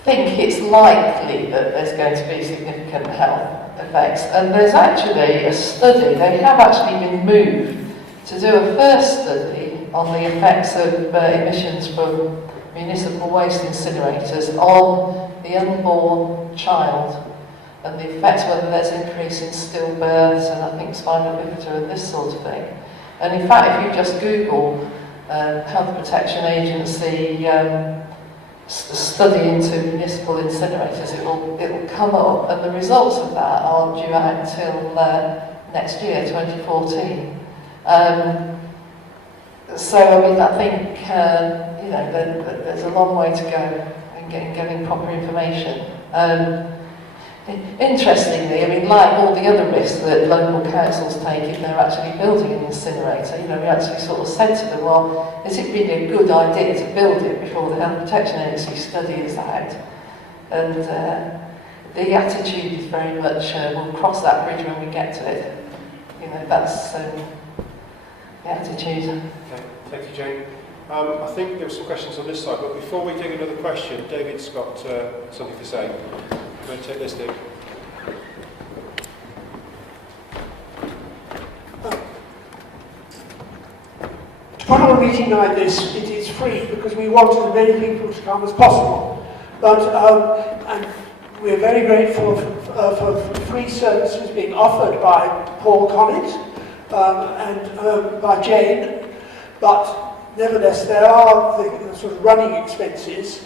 think it's likely that there's going to be significant health effects. And there's actually a study, they have actually been moved to do a first study on the effects of emissions from municipal waste incinerators on the unborn child and the effects, whether there's increase in stillbirths and I think spinal bifida and this sort of thing. And in fact, if you just Google Health Protection Agency study into municipal incinerators, it will come up, and the results of that aren't due out until next year, 2014. So I mean, I think you know, there's a long way to go in getting proper information. Interestingly, I mean, like all the other risks that local councils take if they're actually building an incinerator, you know, we actually sort of said to them, well, is it really a good idea to build it before the Health Protection Agency study is out? And the attitude is very much, we'll cross that bridge when we get to it. You know, that's the attitude. Okay, thank you, Jane. I think there were some questions on this side, but before we take another question, David's got something to say. I'm going to take this, Dave. To put on a meeting like this, it is free because we want as many people to come as possible. But and we're very grateful for free services being offered by Paul Connett and by Jane. But nevertheless, there are the sort of running expenses.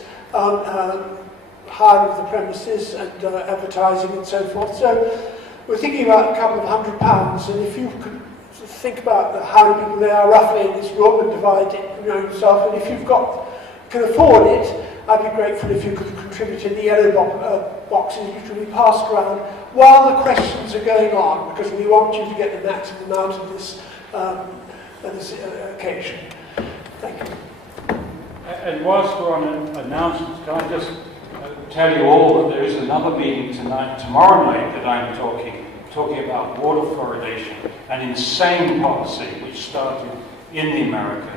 Hire of the premises and advertising and so forth. So we're thinking about a couple of £100, and if you could think about how many people there are roughly in this room and divide it, you know, yourself, and if you've can afford it, I'd be grateful if you could contribute in the yellow boxes which will be passed around while the questions are going on, because we want you to get the maximum out of this occasion. Thank you. And whilst we're on announcements, can I just tell you all that there is another meeting tomorrow night that I'm talking about water fluoridation, an insane policy which started in America,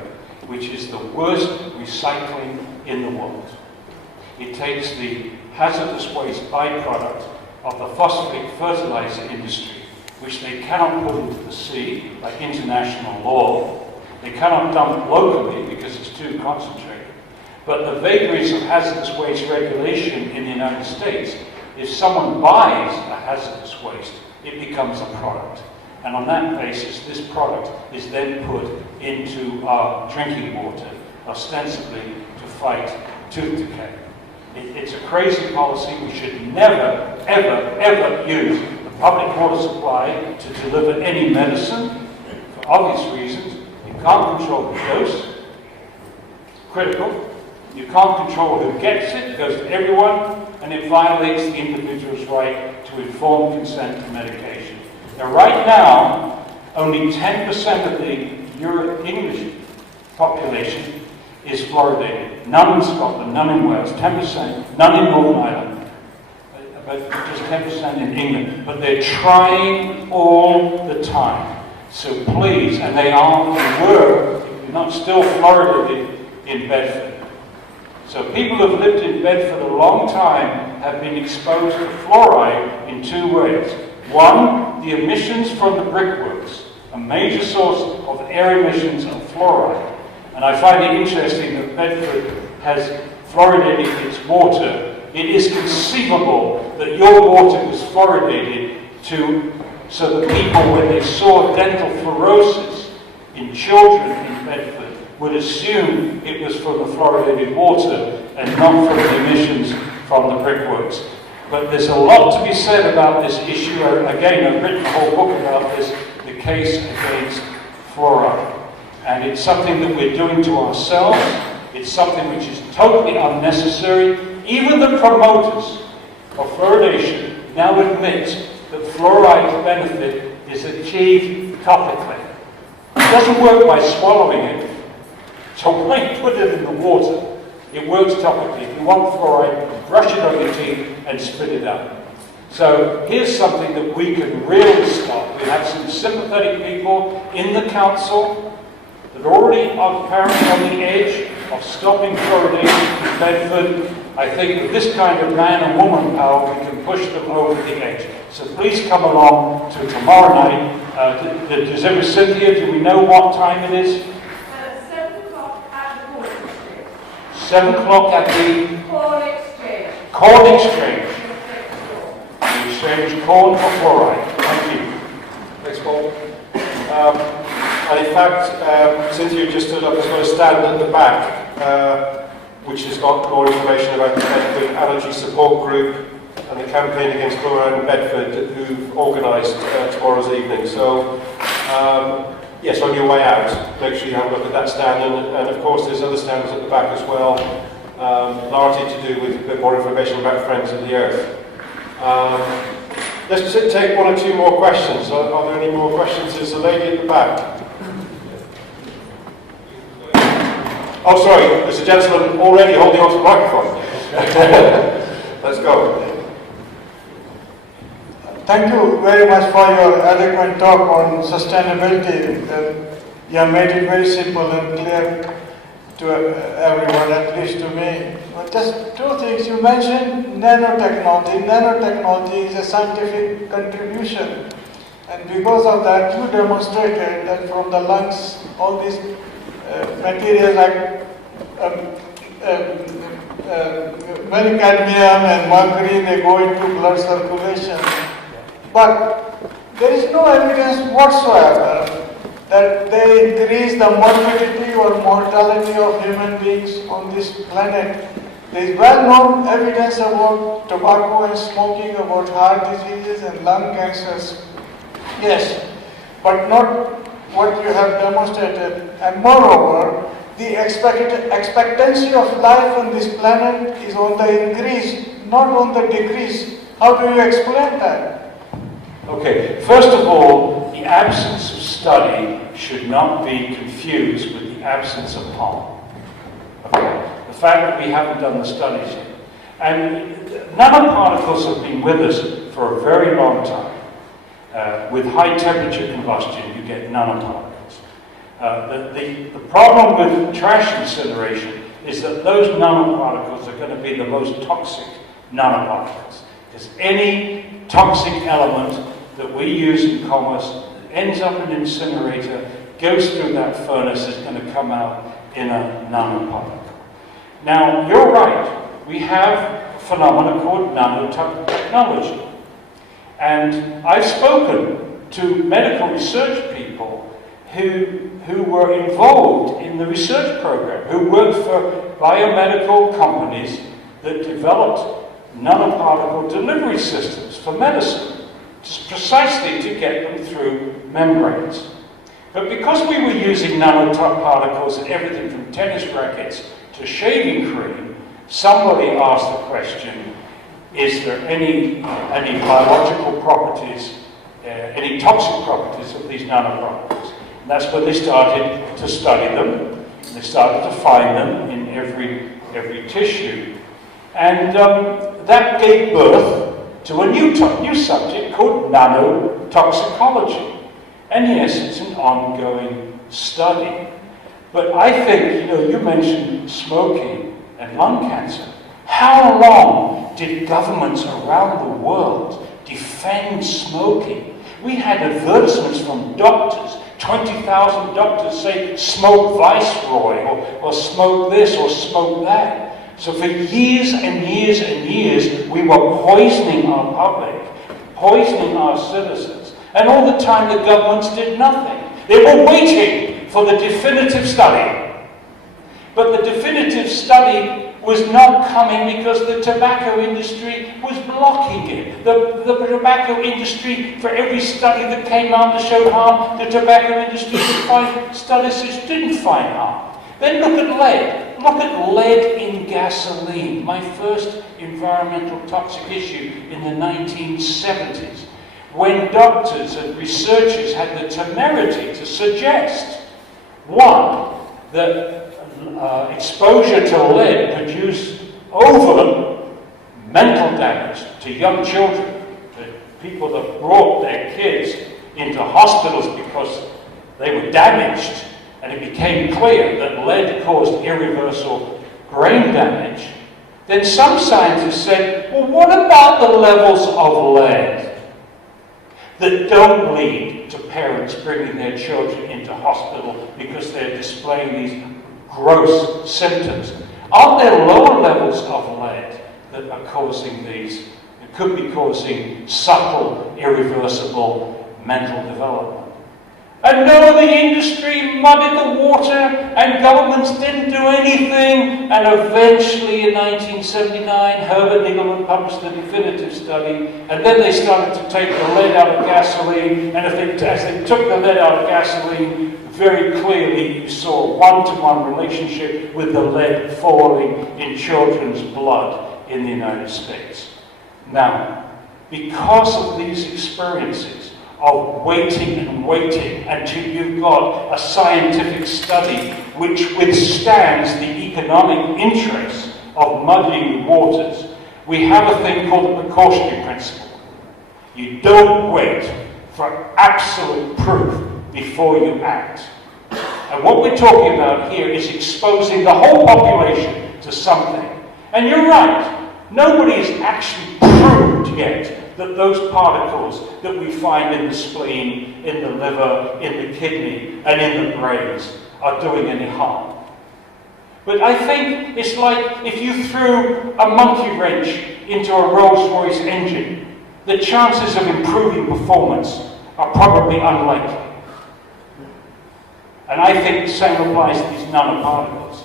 which is the worst recycling in the world. It takes the hazardous waste byproduct of the phosphate fertilizer industry, which they cannot put into the sea by international law. They cannot dump locally because it's too concentrated. But the vagaries of hazardous waste regulation in the United States, if someone buys a hazardous waste, it becomes a product. And on that basis, this product is then put into our drinking water, ostensibly to fight tooth decay. It's a crazy policy. We should never, ever, ever use the public water supply to deliver any medicine, for obvious reasons. You can't control the dose. Critical. You can't control who gets it. It goes to everyone. and it violates the individual's right to informed consent to medication. Now, right now, only 10% of the English population is fluoridated. None in Scotland, none in Wales, 10%, none in Northern Ireland, but just 10% in England. But they're trying all the time. So please, and they were not still fluoridated in Bedford. So people who have lived in Bedford a long time have been exposed to fluoride in two ways. One, the emissions from the brickworks, a major source of air emissions of fluoride. And I find it interesting that Bedford has fluoridated its water. It is conceivable that your water was fluoridated so that people, when they saw dental fluorosis in children in Bedford, would assume it was from the fluoridated water and not from the emissions from the brickworks. But there's a lot to be said about this issue. Again, I've written a whole book about this, the case against fluoride. And it's something that we're doing to ourselves. It's something which is totally unnecessary. Even the promoters of fluoridation now admit that fluoride's benefit is achieved topically. It doesn't work by swallowing it. So when you put it in the water, it works topically. If you want fluoride, brush it on your teeth and spit it out. So here's something that we can really stop. We have some sympathetic people in the council that already are apparently on the edge of stopping fluoridation in Bedford. I think with this kind of man and woman power, we can push them over the edge. So please come along to tomorrow night. Does every Cynthia, do we know what time it is? 7 o'clock at the Corn Exchange. 7 o'clock at the Corn Exchange. Corn Exchange. We exchange corn for fluoride. Thank you. Thanks, Paul. And in fact, Cynthia just stood up, has got a stand at the back, which has got more information about the Bedford Allergy Support Group and the campaign against fluoride in Bedford, who've organised tomorrow's evening. So, yes, on your way out, make sure you have a look at that stand. And of course, there's other stands at the back as well, largely to do with a bit more information about Friends of the Earth. Let's just take one or two more questions. Are there any more questions? There's a lady at the back. Oh, sorry, there's a gentleman already holding onto the microphone. Let's go. Thank you very much for your eloquent talk on sustainability. You have made it very simple and clear to everyone, at least to me. But just two things. You mentioned nanotechnology. Nanotechnology is a scientific contribution. And because of that, you demonstrated that from the lungs, all these materials like many cadmium and mercury, they go into blood circulation. But there is no evidence whatsoever that they increase the morbidity or mortality of human beings on this planet. There is well-known evidence about tobacco and smoking, about heart diseases and lung cancers. Yes, but not what you have demonstrated. And moreover, the expectancy of life on this planet is on the increase, not on the decrease. How do you explain that? Okay, first of all, the absence of study should not be confused with the absence of harm. Okay, the fact that we haven't done the studies yet. And nanoparticles have been with us for a very long time. With high temperature combustion, you get nanoparticles. The problem with trash incineration is that those nanoparticles are going to be the most toxic nanoparticles. Because any toxic element that we use in commerce ends up in an incinerator, goes through that furnace, is going to come out in a nanoparticle. Now, you're right. We have a phenomenon called nanotechnology. And I've spoken to medical research people who were involved in the research program, who worked for biomedical companies that developed nanoparticle delivery systems for medicine, precisely to get them through membranes. But because we were using nanoparticles in everything from tennis rackets to shaving cream, somebody asked the question, is there any biological properties, any toxic properties of these nanoparticles. And that's when they started to study them. They started to find them in every tissue. And that gave birth to a new subject called nanotoxicology. And yes, it's an ongoing study. But I think, you mentioned smoking and lung cancer. How long did governments around the world defend smoking? We had advertisements from doctors, 20,000 doctors say, smoke Viceroy, or smoke this, or smoke that. So for years and years and years, we were poisoning our public, poisoning our citizens. And all the time the governments did nothing. They were waiting for the definitive study. But the definitive study was not coming because the tobacco industry was blocking it. The tobacco industry, for every study that came out that showed harm, the tobacco industry would find studies which didn't find harm. Then look at lead. Look at lead in gasoline. My first environmental toxic issue in the 1970s. When doctors and researchers had the temerity to suggest, one, that exposure to lead produced over mental damage to young children, the people that brought their kids into hospitals because they were damaged, and it became clear that lead caused irreversible brain damage, then some scientists said, well, what about the levels of lead that don't lead to parents bringing their children into hospital because they're displaying these gross symptoms? Aren't there lower levels of lead that are causing these, that could be causing subtle, irreversible mental development? And no, the industry muddied the water and governments didn't do anything. And eventually in 1979, Herbert Nigelman published the definitive study. And then they started to take the lead out of gasoline. And as they took the lead out of gasoline, very clearly you saw a one-to-one relationship with the lead falling in children's blood in the United States. Now, because of these experiences, of waiting and waiting until you've got a scientific study which withstands the economic interests of muddying waters, we have a thing called the precautionary principle. You don't wait for absolute proof before you act. And what we're talking about here is exposing the whole population to something. And you're right, nobody has actually proved yet that those particles that we find in the spleen, in the liver, in the kidney, and in the brains are doing any harm. But I think it's like if you threw a monkey wrench into a Rolls-Royce engine, the chances of improving performance are probably unlikely. And I think the same applies to these nanoparticles.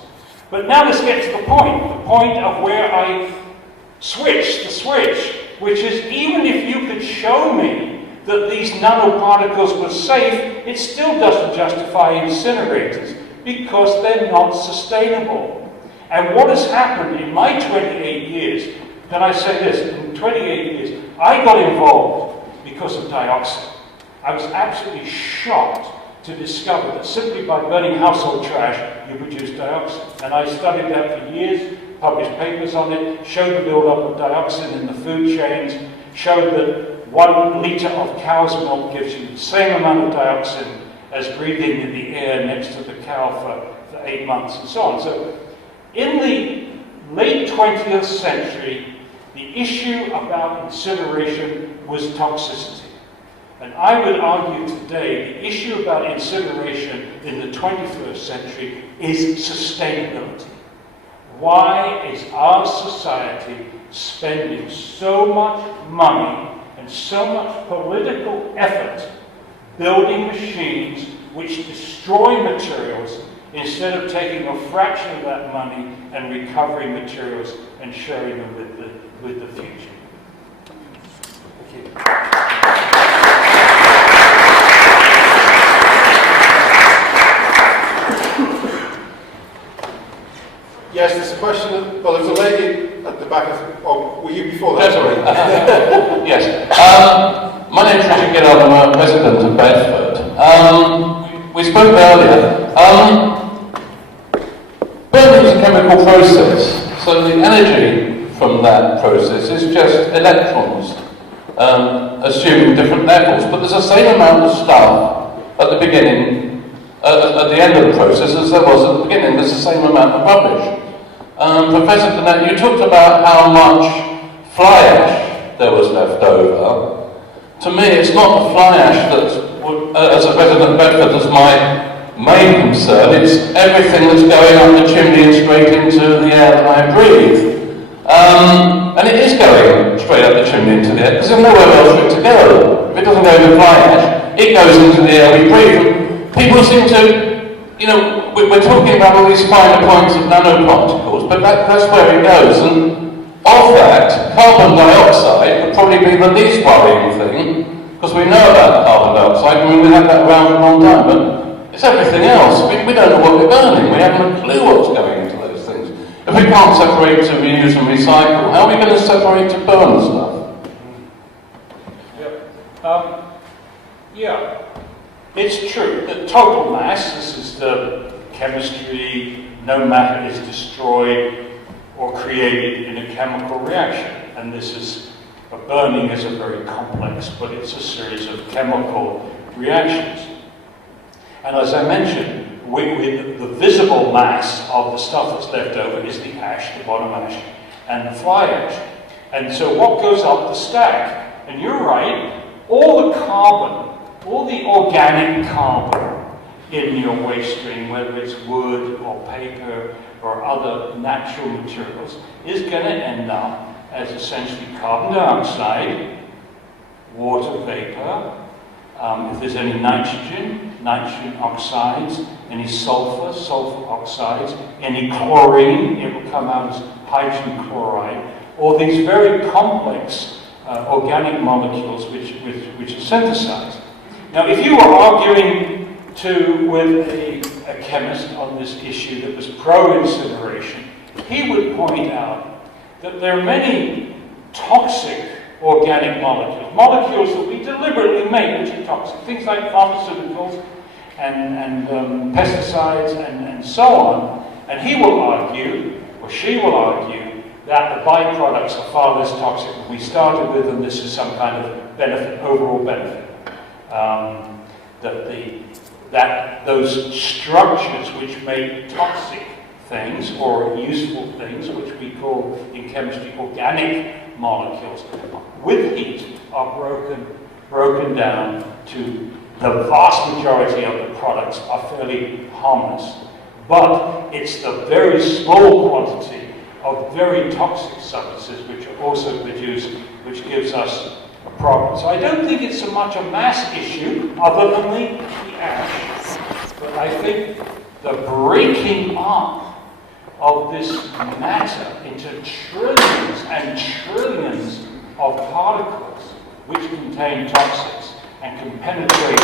But now let's get to the point of where I switched the switch, which is even if you could show me that these nanoparticles were safe, it still doesn't justify incinerators because they're not sustainable. And what has happened in my 28 years, can I say this, in 28 years, I got involved because of dioxin. I was absolutely shocked to discover that simply by burning household trash, you produce dioxin. And I studied that for years, published papers on it, showed the build-up of dioxin in the food chains, showed that 1 litre of cow's milk gives you the same amount of dioxin as breathing in the air next to the cow for 8 months and so on. So in the late 20th century, the issue about incineration was toxicity. And I would argue today the issue about incineration in the 21st century is sustainability. Why is our society spending so much money and so much political effort building machines which destroy materials instead of taking a fraction of that money and recovering materials and sharing them with the future? Thank you. Yes, there's a question. Well, there's a lady at the back. back. Oh, were you before that? Sorry. Yes. My name's Richard Gill. I'm a resident of Bedford. We spoke earlier. Burning is a chemical process, so the energy from that process is just electrons, assuming different levels. But there's the same amount of stuff at the beginning, at the end of the process as there was at the beginning. There's the same amount of rubbish. Professor Burnett, you talked about how much fly ash there was left over. To me, it's not the fly ash that, as a resident of Bedford, that's my main concern. It's everything that's going up the chimney and straight into the air that I breathe. And it is going straight up the chimney into the air, because there's nowhere else for it to go. If it doesn't go into fly ash, it goes into the air we breathe. People seem to, we're talking about all these finer points of nanoparticles, but that's where it goes. And of that, carbon dioxide would probably be the least worrying thing, because we know about carbon dioxide. I mean, we have that around for a long time, but it's everything else. We don't know what we're burning. We haven't a clue what's going into those things. If we can't separate to reuse and recycle, how are we going to separate to burn stuff? Yeah, it's true that total mass, this is the chemistry, no matter is destroyed or created in a chemical reaction. And burning is a very complex, but it's a series of chemical reactions. And as I mentioned, the visible mass of the stuff that's left over is the ash, the bottom ash, and the fly ash. And so what goes up the stack? And you're right, all the carbon, all the organic carbon in your waste stream, whether it's wood or paper or other natural materials, is going to end up as essentially carbon dioxide, water vapor, if there's any nitrogen oxides, any sulfur oxides, any chlorine, it will come out as hydrogen chloride, or these very complex organic molecules which are synthesized. Now, if you were arguing with a chemist on this issue that was pro-incineration, he would point out that there are many toxic organic molecules that we deliberately make which are toxic, things like pharmaceuticals and pesticides and so on. And he will argue, or she will argue, that the byproducts are far less toxic than we started with, and this is some kind of benefit, overall benefit. That those structures which make toxic things or useful things, which we call in chemistry organic molecules, with heat are broken down to the vast majority of the products are fairly harmless. But it's the very small quantity of very toxic substances which are also produced, which gives us a problem. So I don't think it's so much a mass issue, other than the ash, but I think the breaking up of this matter into trillions and trillions of particles which contain toxins and can penetrate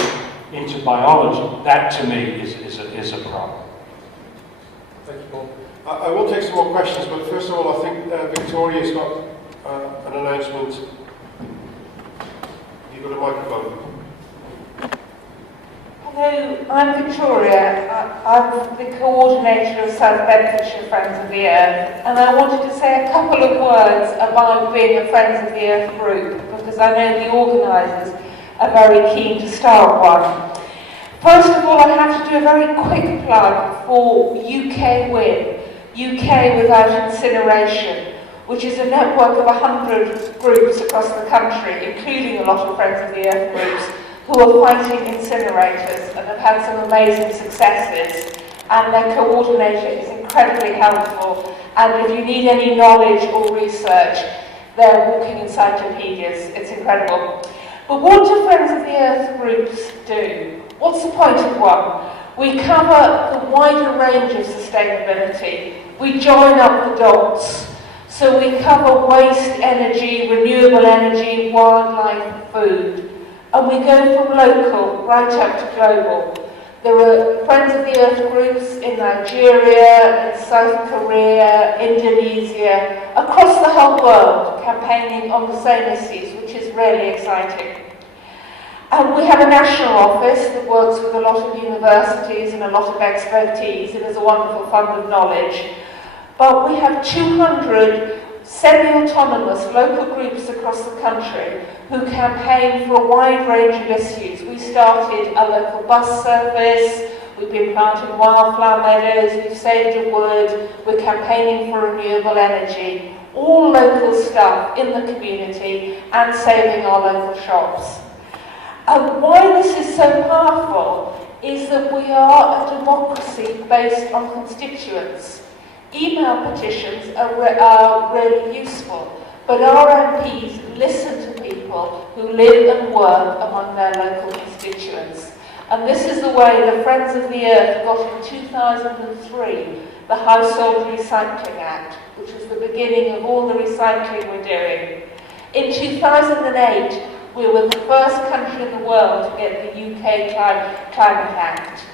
into biology, that to me is a problem. Thank you, Paul. I will take some more questions, but first of all, I think Victoria's got an announcement. You've got a microphone. Hello, I'm Victoria. I'm the coordinator of South Bedfordshire Friends of the Earth, and I wanted to say a couple of words about being a Friends of the Earth group, because I know the organisers are very keen to start one. First of all, I have to do a very quick plug for UK Win, UK Without Incineration, which is a network of 100 groups across the country, including a lot of Friends of the Earth groups, who are fighting incinerators and have had some amazing successes. And their coordinator is incredibly helpful. And if you need any knowledge or research, they're walking encyclopedias. It's incredible. But what do Friends of the Earth groups do? What's the point of one? We cover the wider range of sustainability. We join up the dots. So we cover waste, energy, renewable energy, wildlife, food. And we go from local right up to global. There are Friends of the Earth groups in Nigeria, in South Korea, Indonesia, across the whole world, campaigning on the same issues, which is really exciting. And we have a national office that works with a lot of universities and a lot of expertise. It is a wonderful fund of knowledge. But we have 200 semi-autonomous local groups across the country who campaign for a wide range of issues. We started a local bus service, we've been planting wildflower meadows, we've saved a wood, we're campaigning for renewable energy. All local stuff in the community and saving our local shops. And why this is so powerful is that we are a democracy based on constituents. Email petitions are really useful, but our MPs listen to people who live and work among their local constituents. And this is the way the Friends of the Earth got in 2003 the Household Recycling Act, which was the beginning of all the recycling we're doing. In 2008, we were the first country in the world to get the UK Climate Act.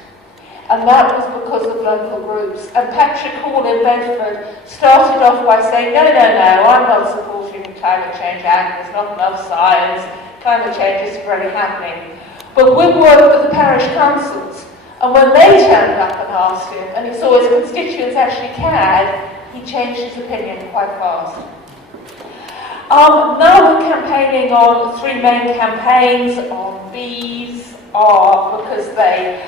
And that was because of local groups. And Patrick Hall in Bedford started off by saying, no, I'm not supporting the Climate Change Act, there's not enough science, climate change isn't really happening. But we worked with the parish councils, and when they turned up and asked him, and he saw his constituents actually cared, he changed his opinion quite fast. Now we're campaigning on 3 main campaigns on bees, because they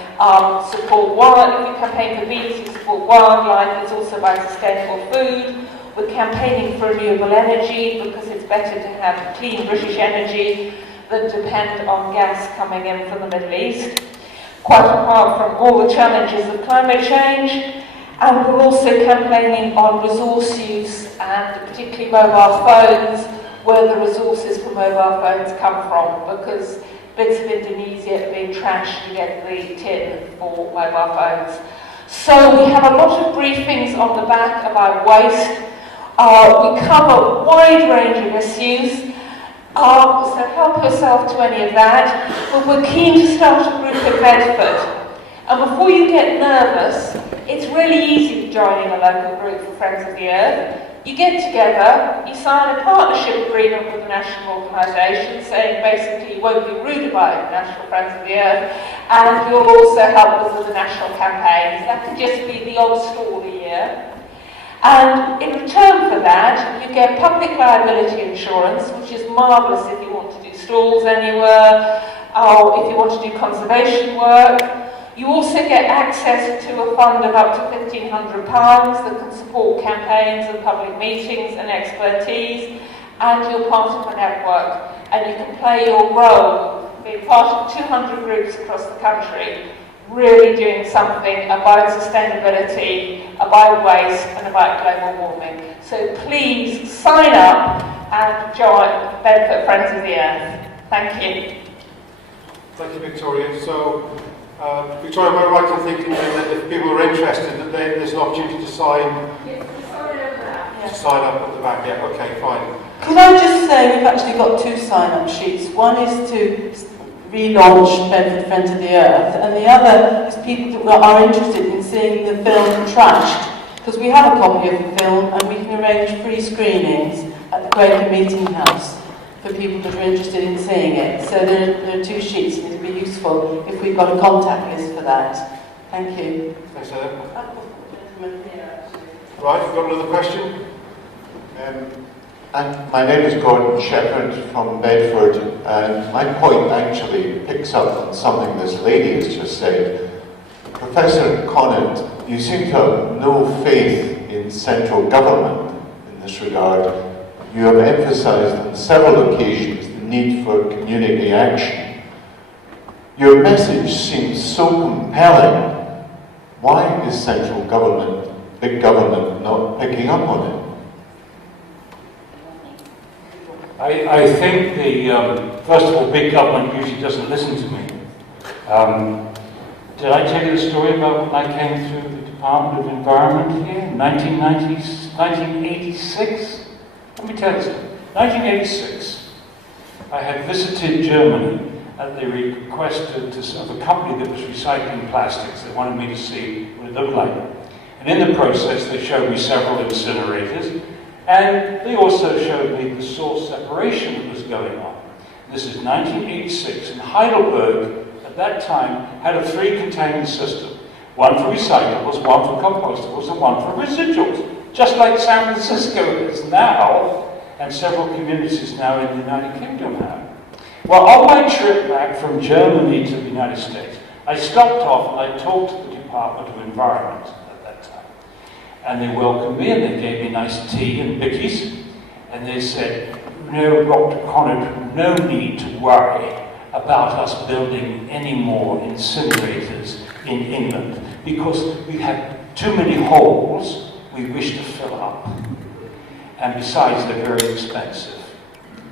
support wild. If you campaign for bees, you support wildlife. It's also about sustainable food. We're campaigning for renewable energy because it's better to have clean British energy than depend on gas coming in from the Middle East, quite apart from all the challenges of climate change. And we're also campaigning on resource use and particularly mobile phones, where the resources for mobile phones come from, because bits of Indonesia are being trashed to get the tin for mobile phones. So we have a lot of briefings on the back about waste. We cover a wide range of issues. So help yourself to any of that. But we're keen to start a group in Bedford. And before you get nervous, it's really easy joining a local group for Friends of the Earth. You get together, you sign a partnership agreement with the national organisation saying basically you won't be rude about National Friends of the Earth, and you'll also help us with the national campaigns. That could just be the odd stall a year. And in return for that, you get public liability insurance, which is marvellous if you want to do stalls anywhere, or if you want to do conservation work. You also get access to a fund of up to £1,500 that can support campaigns and public meetings and expertise, and you're part of a network, and you can play your role being part of 200 groups across the country, really doing something about sustainability, about waste, and about global warming. So please sign up and join Bedford Friends of the Earth. Thank you. Thank you, Victoria. So, Victoria, am I right in thinking that if people are interested, that there's an opportunity to sign up at the back? Yeah, okay, fine. Could I just say we've actually got 2 sign-up sheets. One is to relaunch Bedford Friends of the Earth, and the other is people that are interested in seeing the film Trashed, because we have a copy of the film and we can arrange free screenings at the Quaker Meeting House for people that are interested in seeing it. So there are 2 sheets, and it'd be useful if we've got a contact list for that. Thank you. Thanks, Heather. Right, we've got another question. And my name is Gordon Shepherd from Bedford, and my point actually picks up on something this lady has just said. Professor Conant, you seem to have no faith in central government in this regard. You have emphasised on several occasions the need for community action. Your message seems so compelling. Why is central government, big government, not picking up on it? I think first of all, big government usually doesn't listen to me. Did I tell you the story about when I came through the Department of Environment here in 1986? Let me tell you something. 1986, I had visited Germany, at the request of a company that was recycling plastics. They wanted me to see what it looked like. And in the process, they showed me several incinerators, and they also showed me the source separation that was going on. This is 1986, and Heidelberg, at that time, had a 3-containment system. One for recyclables, one for compostables, and one for residuals. Just like San Francisco is now, and several communities now in the United Kingdom have. Well, on my trip back from Germany to the United States, I stopped off and I talked to the Department of Environment at that time. And they welcomed me and they gave me nice tea and bickies. And they said, no, Dr. Conant, no need to worry about us building any more incinerators in England because we have too many holes we wish to fill up. And besides, they're very expensive.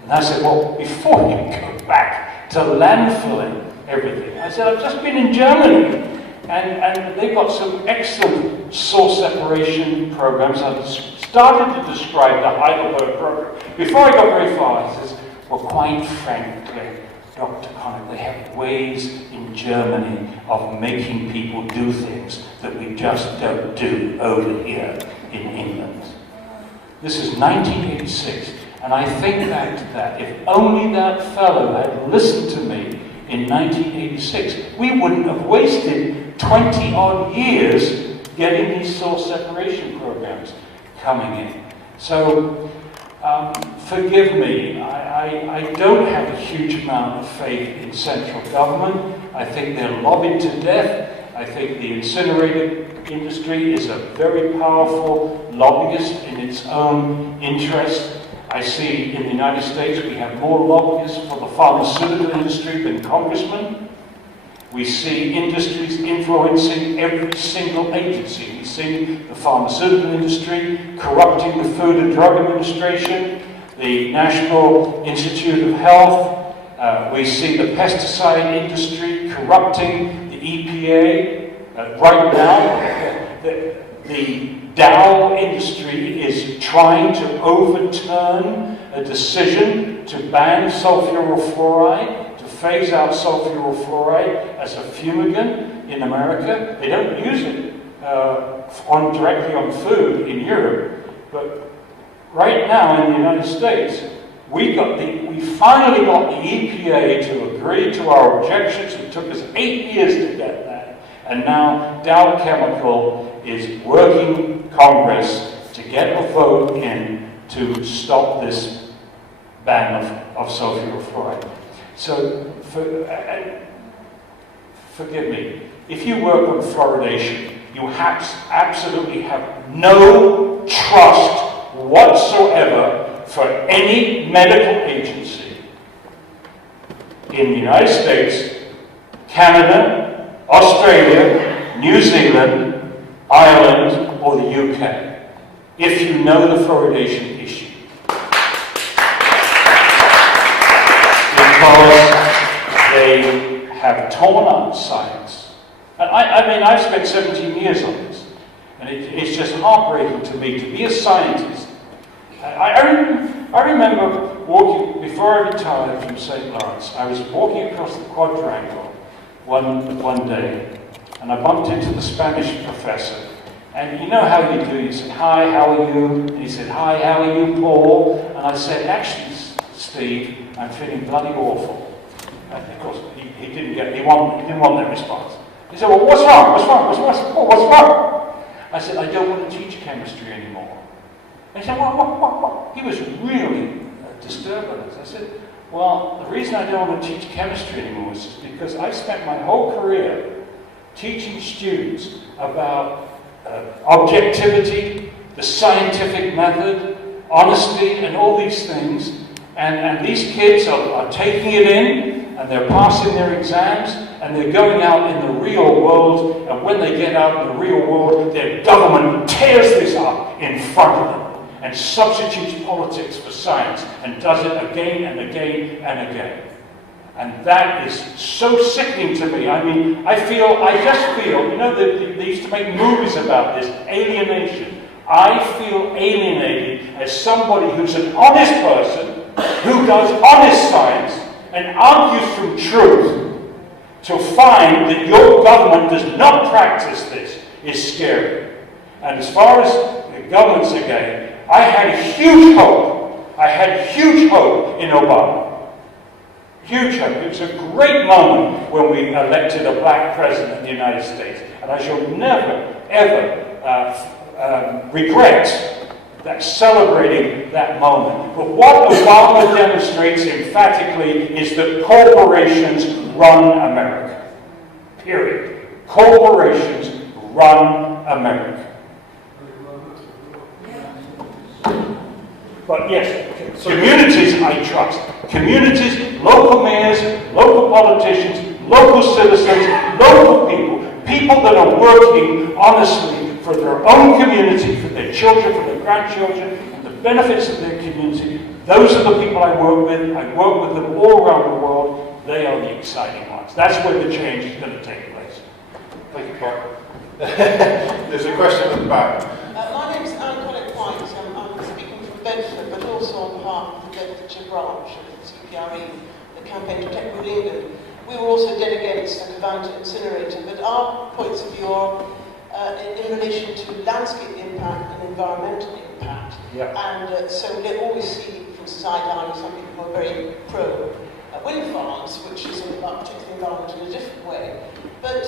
And I said, well, before you go back to landfilling everything, I said, I've just been in Germany, and they've got some excellent source separation programs. I started to describe the Heidelberg program. Before I got very far, he says, well, quite frankly, Dr. Conant, they have ways in Germany of making people do things that we just don't do over here in England. This is 1986, and I think back to that. If only that fellow had listened to me in 1986, we wouldn't have wasted 20-odd years getting these source separation programs coming in. So, forgive me, I don't have a huge amount of faith in central government. I think they're lobbied to death. I think the incinerator industry is a very powerful lobbyist in its own interest. I see in the United States we have more lobbyists for the pharmaceutical industry than congressmen. We see industries influencing every single agency. We see the pharmaceutical industry corrupting the Food and Drug Administration, the National Institute of Health. We see the pesticide industry corrupting the EPA. Right now, the Dow industry is trying to overturn a decision to ban sulfurylfluoride, to phase out sulfurylfluoride as a fumigant in America. They don't use it directly on food in Europe, but right now in the United States, we finally got the EPA to agree to our objections. It took us 8 years to get that. And now Dow Chemical is working Congress to get a vote in to stop this ban of sulfurylfluoride. So, forgive me, if you work on fluoridation, you absolutely have no trust whatsoever for any medical agency in the United States, Canada, Australia, New Zealand, Ireland, or the UK, if you know the fluoridation issue. Because they have torn up science. And I mean, I've spent 17 years on this, and it's just heartbreaking to me to be a scientist. I remember walking, before I retired from St. Lawrence, I was walking across the quadrangle one day, and I bumped into the Spanish professor. And you know how you do, you say, hi, how are you? And he said, hi, how are you, Paul? And I said, actually, Steve, I'm feeling bloody awful. And of course, he didn't want that response. He said, well, what's wrong? What's wrong? What's wrong? I said, I don't want to teach chemistry anymore. And he said, what? He was really disturbed by this. I said, well, the reason I don't want to teach chemistry anymore is because I've spent my whole career teaching students about objectivity, the scientific method, honesty, and all these things. And these kids are taking it in, and they're passing their exams, and they're going out in the real world, and when they get out in the real world, their government tears this up in front of them and substitutes politics for science and does it again and again and again. And that is so sickening to me. I mean, I just feel, you know, they used to make movies about this, alienation. I feel alienated as somebody who's an honest person, who does honest science, and argue through truth to find that your government does not practice this is scary. And as far as the governments again, I had huge hope. I had huge hope in Obama. Huge hope. It was a great moment when we elected a black president of the United States. And I shall never, ever regret that celebrating that moment. But what Obama demonstrates emphatically is that corporations run America. Period. Corporations run America. But yes, communities I trust. Communities, local mayors, local politicians, local citizens, local people. People that are working honestly for their own community, for their children, for their grandchildren, and the benefits of their community. Those are the people I work with. I work with them all around the world. They are the exciting ones. That's where the change is going to take place. Thank you, Paul. There's a question at the back. My name is Anne Collett-White. I'm speaking from Bedford, but also on behalf of the Bedfordshire branch of the CPRE, the Campaign to Protect New England. We were also dead against the Covanta incinerator, but our points of view are in relation to landscape impact and environmental impact. Yeah. And so we always see from society some people who are very pro wind farms, which is all about protecting the environment in a different way. But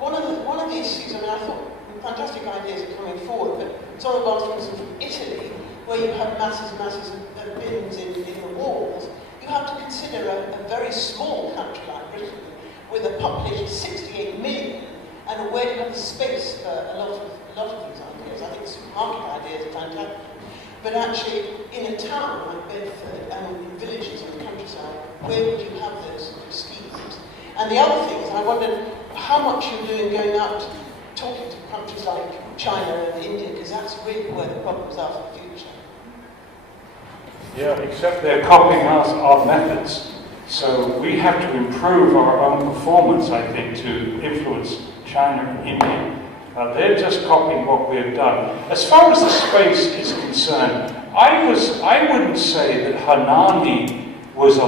one of the issues, I mean, I thought fantastic ideas are coming forward, but it's all about, for instance, from Italy, where you have masses and masses of bins in the walls. You have to consider a very small country like Britain, with a population of 68 million, and where do you have the space for a lot of these ideas? I think the supermarket ideas are fantastic. But actually, in a town like Bedford and in villages in the countryside, where would you have those sort of schemes? And the other thing is, I wondered how much you're doing going out talking to countries like China and India, because that's really where the problems are for the future. Yeah, except they're copying our methods. So we have to improve our own performance, I think, to influence China and India. They're just copying what we've done. As far as the space is concerned, I wouldn't say that Hernani was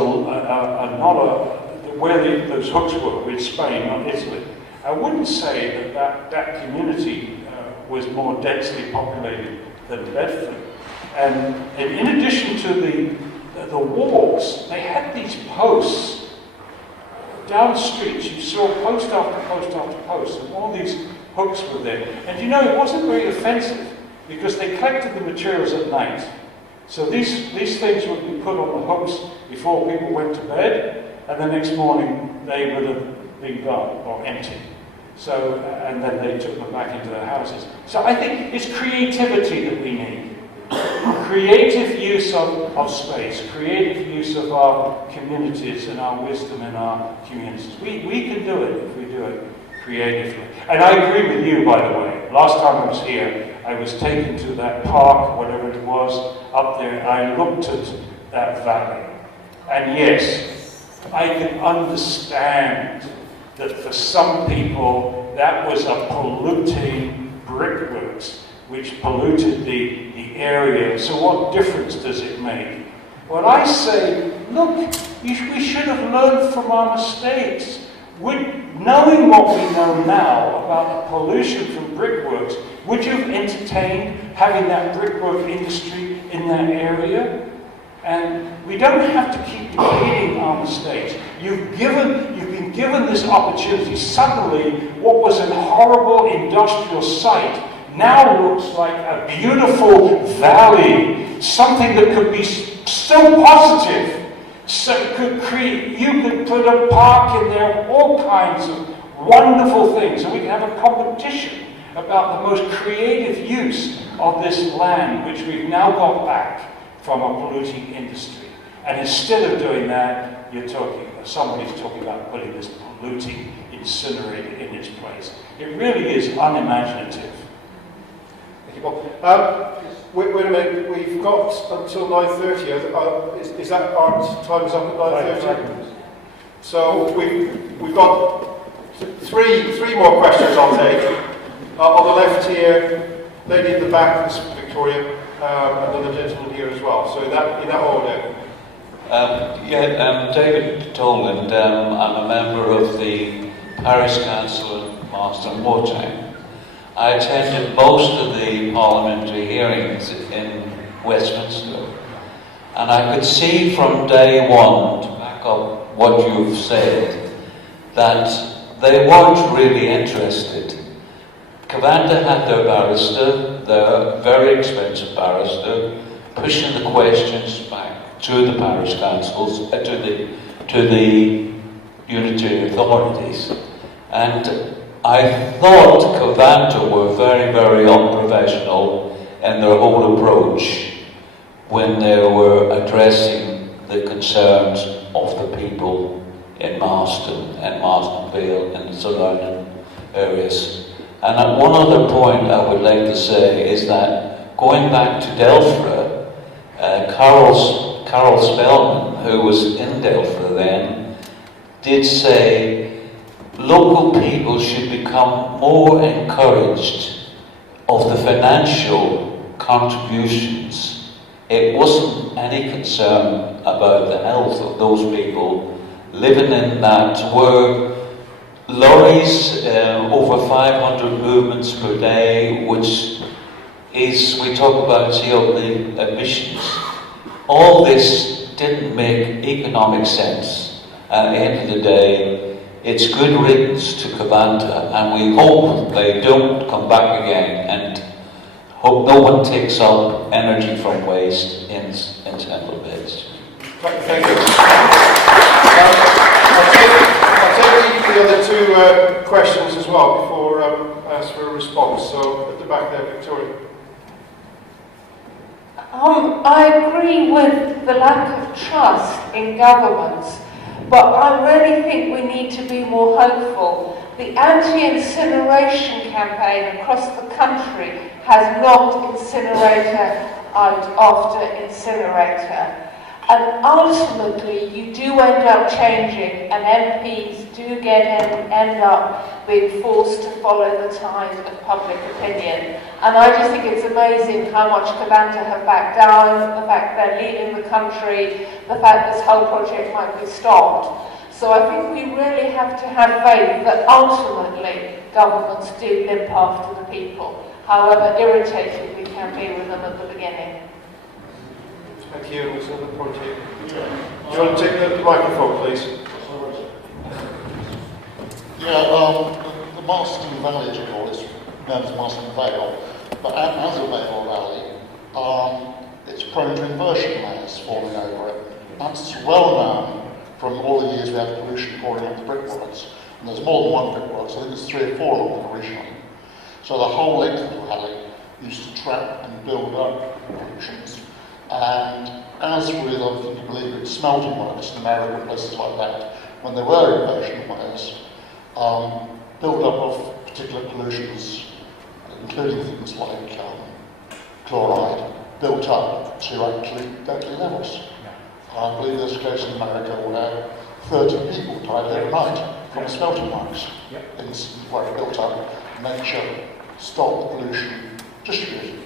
where those hooks were with Spain, not Italy. I wouldn't say that community was more densely populated than Bedford. And in addition to the walls, they had these posts down the streets. You saw post after post after post, and all these hooks were there. And you know, it wasn't very offensive because they collected the materials at night. So these things would be put on the hooks before people went to bed, and the next morning they would have been gone or empty. So, and then they took them back into their houses. So I think it's creativity that we need. Creative use of space, creative use of our communities and our wisdom in our communities. We can do it if we do it creatively. And I agree with you, by the way. Last time I was here, I was taken to that park, whatever it was, up there, and I looked at that valley. And yes, I can understand that for some people, that was a polluting brickworks, which polluted the area. So what difference does it make? Well, I say, look, we should have learned from our mistakes. Knowing what we know now about the pollution from brickworks, would you have entertained having that brickwork industry in that area? And we don't have to keep repeating our mistakes. You've been given this opportunity. Suddenly, what was a horrible industrial site now looks like a beautiful valley, something that could be so positive. So you could put a park in there, all kinds of wonderful things, and we can have a competition about the most creative use of this land, which we've now got back from a polluting industry. And instead of doing that, somebody's talking about putting this polluting incinerator in its place. It really is unimaginative. Thank you, Bob. Wait a minute, we've got until 9:30. Is that our time is up at 9:30? So we've got three more questions I'll take. On the left here, lady in the back, Miss Victoria, and then the gentleman here as well. So in that order. David Toland. I'm a member of the Parish Council in Marston Moortown. I attended most of the parliamentary hearings in Westminster, and I could see from day one, to back up what you've said, that they weren't really interested. Cavanda had their barrister, their very expensive barrister, pushing the questions back to the parish councils, to the unitary authorities. And I thought Cavanda were very, very unprofessional in their whole approach when they were addressing the concerns of the people in Marston and Marston Vale and the surrounding areas. And one other point I would like to say is that going back to Delfra, Carol Spellman, who was in Delfra then, did say local people should become more encouraged of the financial contributions. It wasn't any concern about the health of those people living in that were lorries, over 500 movements per day, which is, we talk about CO2 emissions. All this didn't make economic sense. At the end of the day, it's good riddance to Cavanda, and we hope they don't come back again, and hope no one takes up energy from waste in Central Beds. Thank you. I'll take the other two questions as well before I ask for a response. So at the back there, Victoria. I agree with the lack of trust in governments, but I really think we need to be more hopeful. The anti-incineration campaign across the country has knocked incinerator out after incinerator. And ultimately, you do end up changing, and MPs do end up being forced to follow the tide of public opinion. And I just think it's amazing how much Cavanda have backed down, the fact they're leaving the country, the fact this whole project might be stopped. So I think we really have to have faith that ultimately governments do limp after the people, however irritated we can be with them at the beginning. Thank you. There's another point here. Do you want to take the microphone, please? The Marston Valley, as you call it, is known as Marston Vale, but as a Vale Valley, it's prone to inversion layers forming over it. That's well known from all the years we had pollution pouring into the brickworks. And there's more than one brickworks, I think there's 3 or 4 of them originally. So the whole length of the valley used to trap and build up pollutions. And as with, I think you believe it, smelting works in America and places like that, when there were inversion layers, build up of particular pollutions, including things like chloride, built up to actually deadly levels. I believe there's a case in America where 30 people died overnight from smelting works. Where it built up, nature stopped the pollution distributing.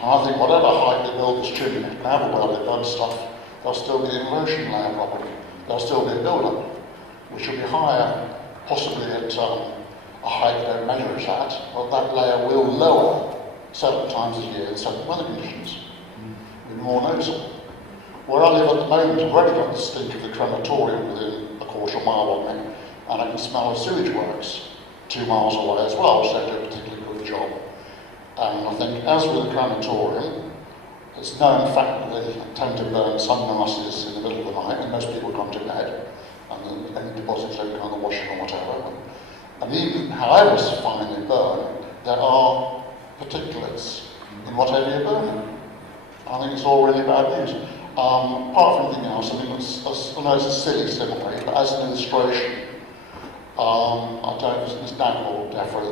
I think whatever height they build this chimney, however well they've done stuff, there'll still be an inversion layer problem. There'll still be a build-up, which will be higher, possibly at a height they don't measure it at, but that layer will lower certain times of year in certain weather conditions. It'll be more noticeable. Where I live at the moment, I've already got the stink of the crematorium within a quarter mile of me, and I can smell the sewage works 2 miles away as well, so they do a particularly good job. And I think, as with the crematorium, it's known fact that they tend to burn some masses in the middle of the night, and most people come to bed, and then any deposits don't go in the washing or whatever. And even, however fine they burn, there are particulates in whatever you're burning. I think it's all really bad news. Apart from anything else, I mean, I know it's a silly simile, but as an illustration, I don't, it's now called DEFRA,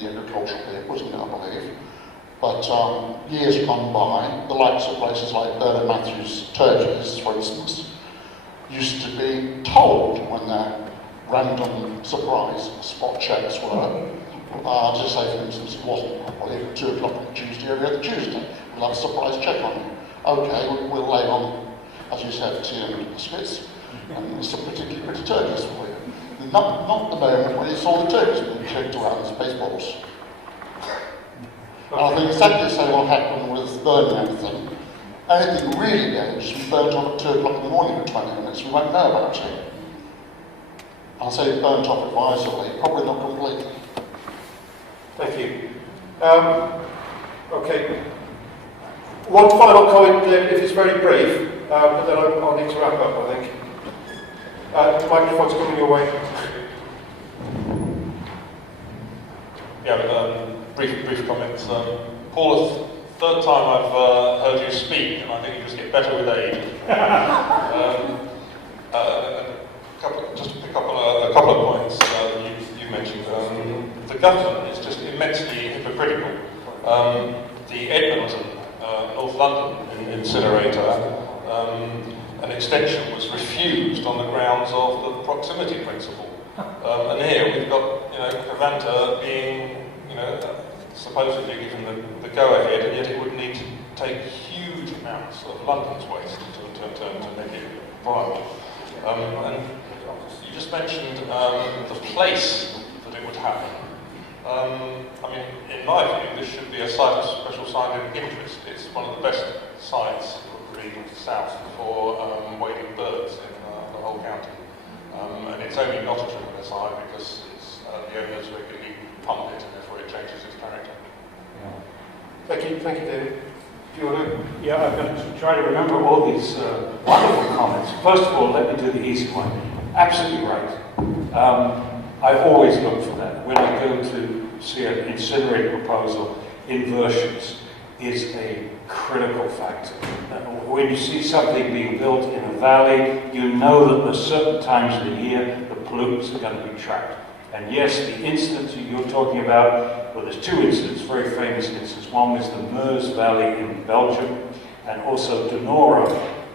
the agricultural bit, wasn't it, I believe. But years gone by, the likes of places like Bernard Matthews Turkeys, for instance, used to be told when their random surprise spot checks were, just say for instance, it wasn't, I believe, at 2 o'clock on Tuesday, every other Tuesday, we'll have a surprise check on you. Okay, we'll lay on, as you said, tea and biscuits, and some particularly pretty turkeys for you. Not the moment when it's all the turkeys being kicked around as baseballs. And I think exactly the same will happen with burning anything. Anything really dangerous will be burnt off at 2 o'clock in the morning for 20 minutes, we won't know about it. I'll say burnt off advisedly, probably not completely. Thank you. Okay. One final comment, if it's very brief, but then I'll need to wrap up, I think. The microphone's coming your way. Yeah, brief comments. Paul, third time I've heard you speak, and I think you just get better with age. Just to pick up on a couple of points you mentioned. The government is just immensely hypocritical. The Edmonton, North London incinerator, an extension was refused on the grounds of the proximity principle. And here we've got, Covanta being, supposedly given the go-ahead, and yet it would need to take huge amounts of London's waste to make it viable. And you just mentioned the place that it would happen. In my view, this should be a site of special scientific interest. It's one of the best sites leading south for wading birds in the whole county. And it's only not a triple SI because the owners regularly pump it and therefore it changes its character. Thank you, David. Do you want to? Yeah, I'm going to try to remember all these wonderful comments. First of all, let me do the easy one. Absolutely right. I always look for that. When I go to see an incinerator proposal, inversions is a critical factor. When you see something being built in a valley, you know that there's certain times of the year the pollutants are going to be trapped. And yes, the incident you're talking about, well, there's two incidents, very famous incidents. One was the Meuse Valley in Belgium, and also Donora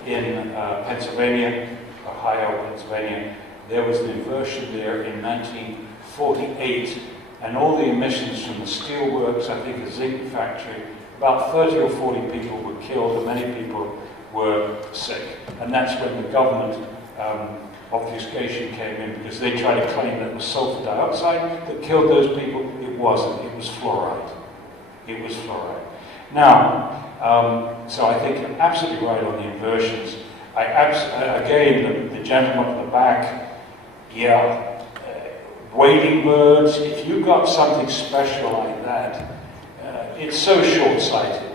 in Pennsylvania, Ohio, Pennsylvania. There was an inversion there in 1948, and all the emissions from the steelworks, I think a zinc factory, about 30 or 40 people were killed, and many people were sick. And that's when the government obfuscation came in, because they tried to claim that it was sulfur dioxide that killed those people. It wasn't. It was fluoride. It was fluoride. Now, so I think you're absolutely right on the inversions. Again, the gentleman at the back, wading birds, if you've got something special like that, it's so short-sighted.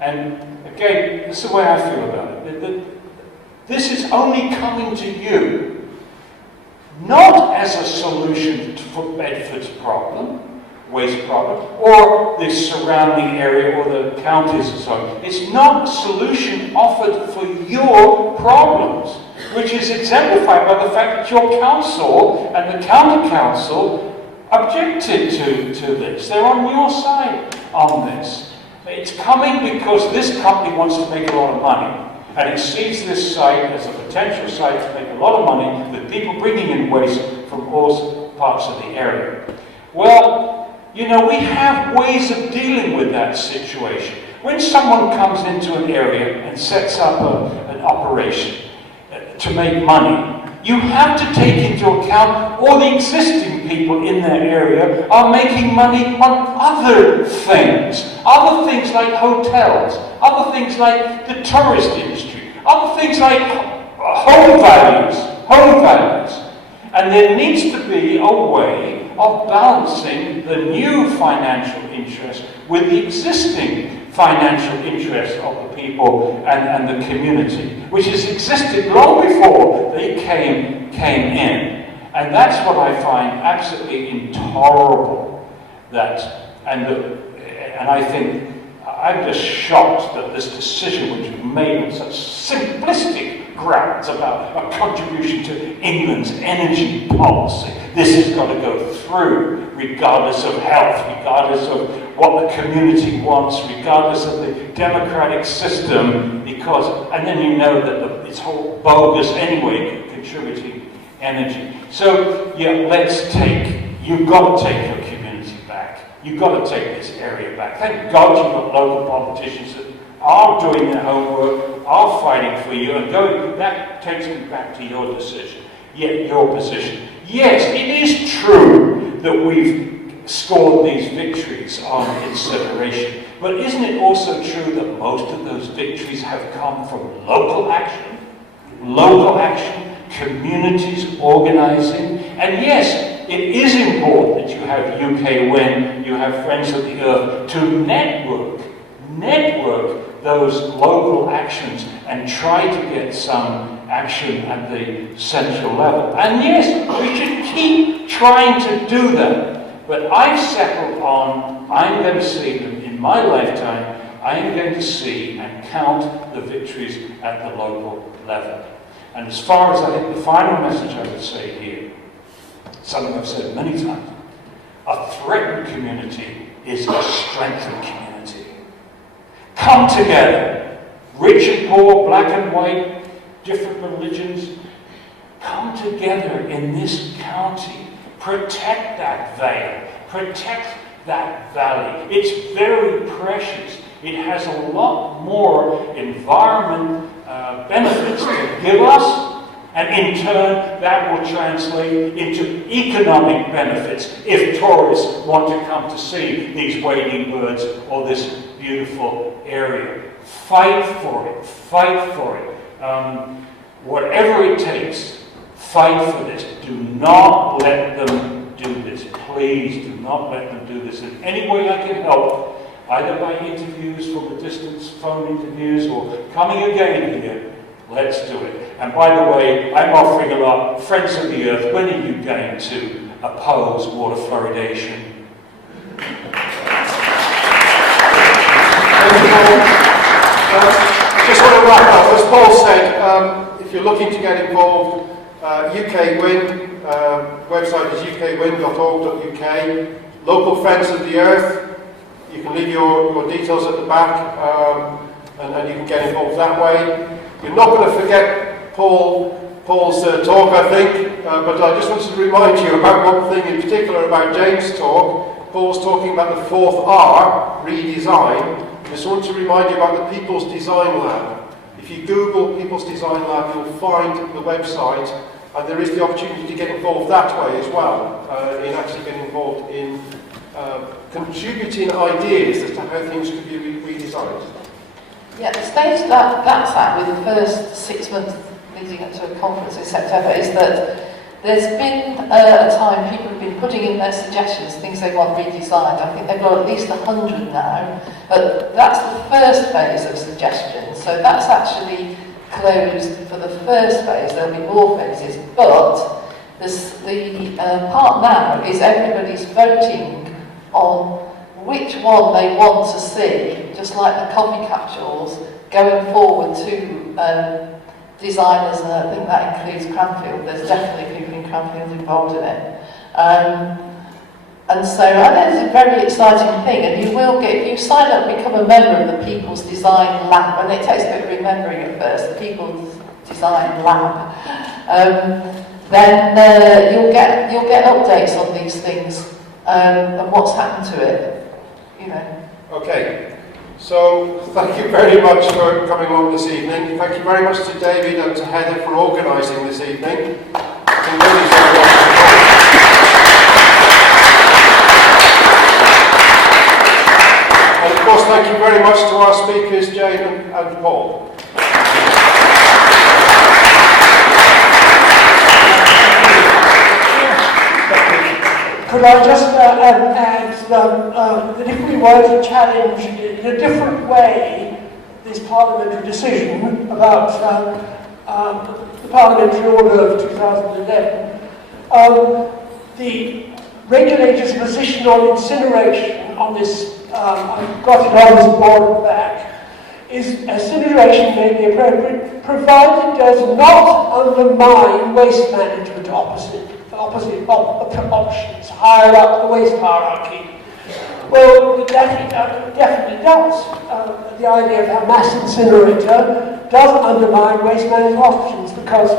And again, this is the way I feel about it. This is only coming to you, not as a solution for Bedford's problem, waste problem, or the surrounding area or the counties and so on. It's not a solution offered for your problems, which is exemplified by the fact that your council and the county council objected to this. They're on your side on this. It's coming because this company wants to make a lot of money, and it sees this site as a potential site to make a lot of money with people bringing in waste from all parts of the area. Well, we have ways of dealing with that situation. When someone comes into an area and sets up an operation to make money, you have to take into account all the existing people in that area are making money on other things like hotels, other things like the tourist industry, other things like home values. And there needs to be a way of balancing the new financial interest with the existing financial interest of the people and the community, which has existed long before they came in. And that's what I find absolutely intolerable. And I think I'm just shocked that this decision, which was made on such simplistic grounds about a contribution to England's energy policy, this has got to go through, regardless of health, regardless of what the community wants, regardless of the democratic system, and then you know that it's all bogus anyway, contributing energy. So, you've got to take your community back. You've got to take this area back. Thank God you've got local politicians that are doing their homework, are fighting for you, and that takes me back to your decision, your position. Yes, it is true that we've scored these victories on incineration, but isn't it also true that most of those victories have come from local action? Local action, communities organising, and yes, it is important that you have UK Wind, you have Friends of the Earth, to network those local actions and try to get some action at the central level. And yes, we should keep trying to do that. But I've settled on, I'm going to see them in my lifetime, I am going to see and count the victories at the local level. And as far as I think the final message I would say here, something I've said many times, a threatened community is a strengthened community. Come together, rich and poor, black and white, different religions, come together in this county. Protect that vale, protect that valley. It's very precious. It has a lot more environment benefits to give us, and in turn that will translate into economic benefits if tourists want to come to see these wading birds or this beautiful area. Fight for it, fight for it. Whatever it takes, fight for this. Do not let them do this. Please do not let them do this. In any way I can help, either by interviews from a distance, phone interviews, or coming again here, let's do it. And by the way, I'm offering a lot. Friends of the Earth, when are you going to oppose water fluoridation? Just want to wrap up. As Paul said, if you're looking to get involved, UK Wind, website is ukwind.org.uk. Local Friends of the Earth, you can leave your details at the back, and you can get involved that way. You're not going to forget Paul's talk, I think, but I just wanted to remind you about one thing in particular about James' talk. Paul's talking about the 4th R, redesign. I just want to remind you about the People's Design Lab. If you Google People's Design Lab, you'll find the website, and there is the opportunity to get involved that way as well, in actually getting involved in contributing ideas as to how things could be redesigned. Yeah, the stage that's at with the first 6 months leading up to a conference in September is that there's been a time people have been putting in their suggestions, things they want redesigned. I think they've got at least 100 now, but that's the first phase of suggestions. So that's actually closed for the first phase. There'll be more phases, but the part now is everybody's voting on which one they want to see, just like the coffee capsules, going forward to designers, and I think that includes Cranfield. There's definitely people in Cranfield involved in it. And so I think it's a very exciting thing, and you will get, if you sign up, become a member of the People's Design Lab, and it takes a bit of remembering at first, the People's Design Lab, then you'll get updates on these things and what's happened to it, you know. Okay. So, thank you very much for coming along this evening. Thank you very much to David and to Heather for organising this evening. And of course, thank you very much to our speakers, Jane and Paul. Could I just add that if we were to challenge in a different way this parliamentary decision about the parliamentary order of 2011, the regulator's position on incineration on this, I've got it on this board back, is incineration may be appropriate provided it does not undermine waste management options higher up the waste hierarchy. Well, that definitely does. The idea of a mass incinerator doesn't undermine waste management options, because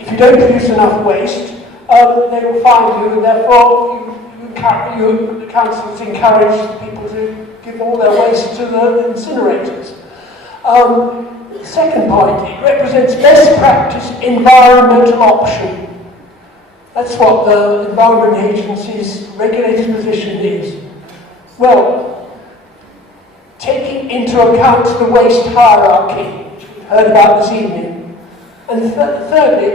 if you don't produce enough waste, they will find you, and therefore the councils encourage people to give all their waste to the incinerators. The second point, it represents best practice environmental option. That's what the Environment Agency's regulated position is. Well, taking into account the waste hierarchy, which we've heard about this evening. And thirdly,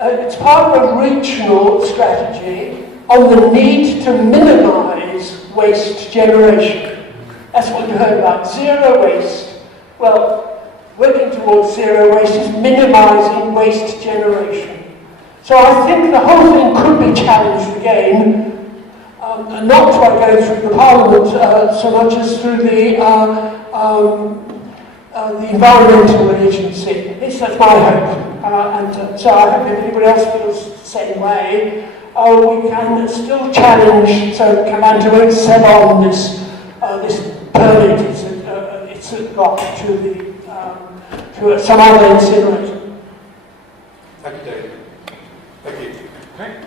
it's part of a regional strategy on the need to minimise waste generation. That's what you heard about, zero waste. Well, working towards zero waste is minimising waste generation. So I think the whole thing could be challenged again, and not by going through the Parliament so much as through the Environmental Agency. At least that's my hope. So I hope if anybody else feels the same way, we can still challenge, so Command to excel on this permit it's got to some other incinerator. Thank you, David. Thank you. Okay.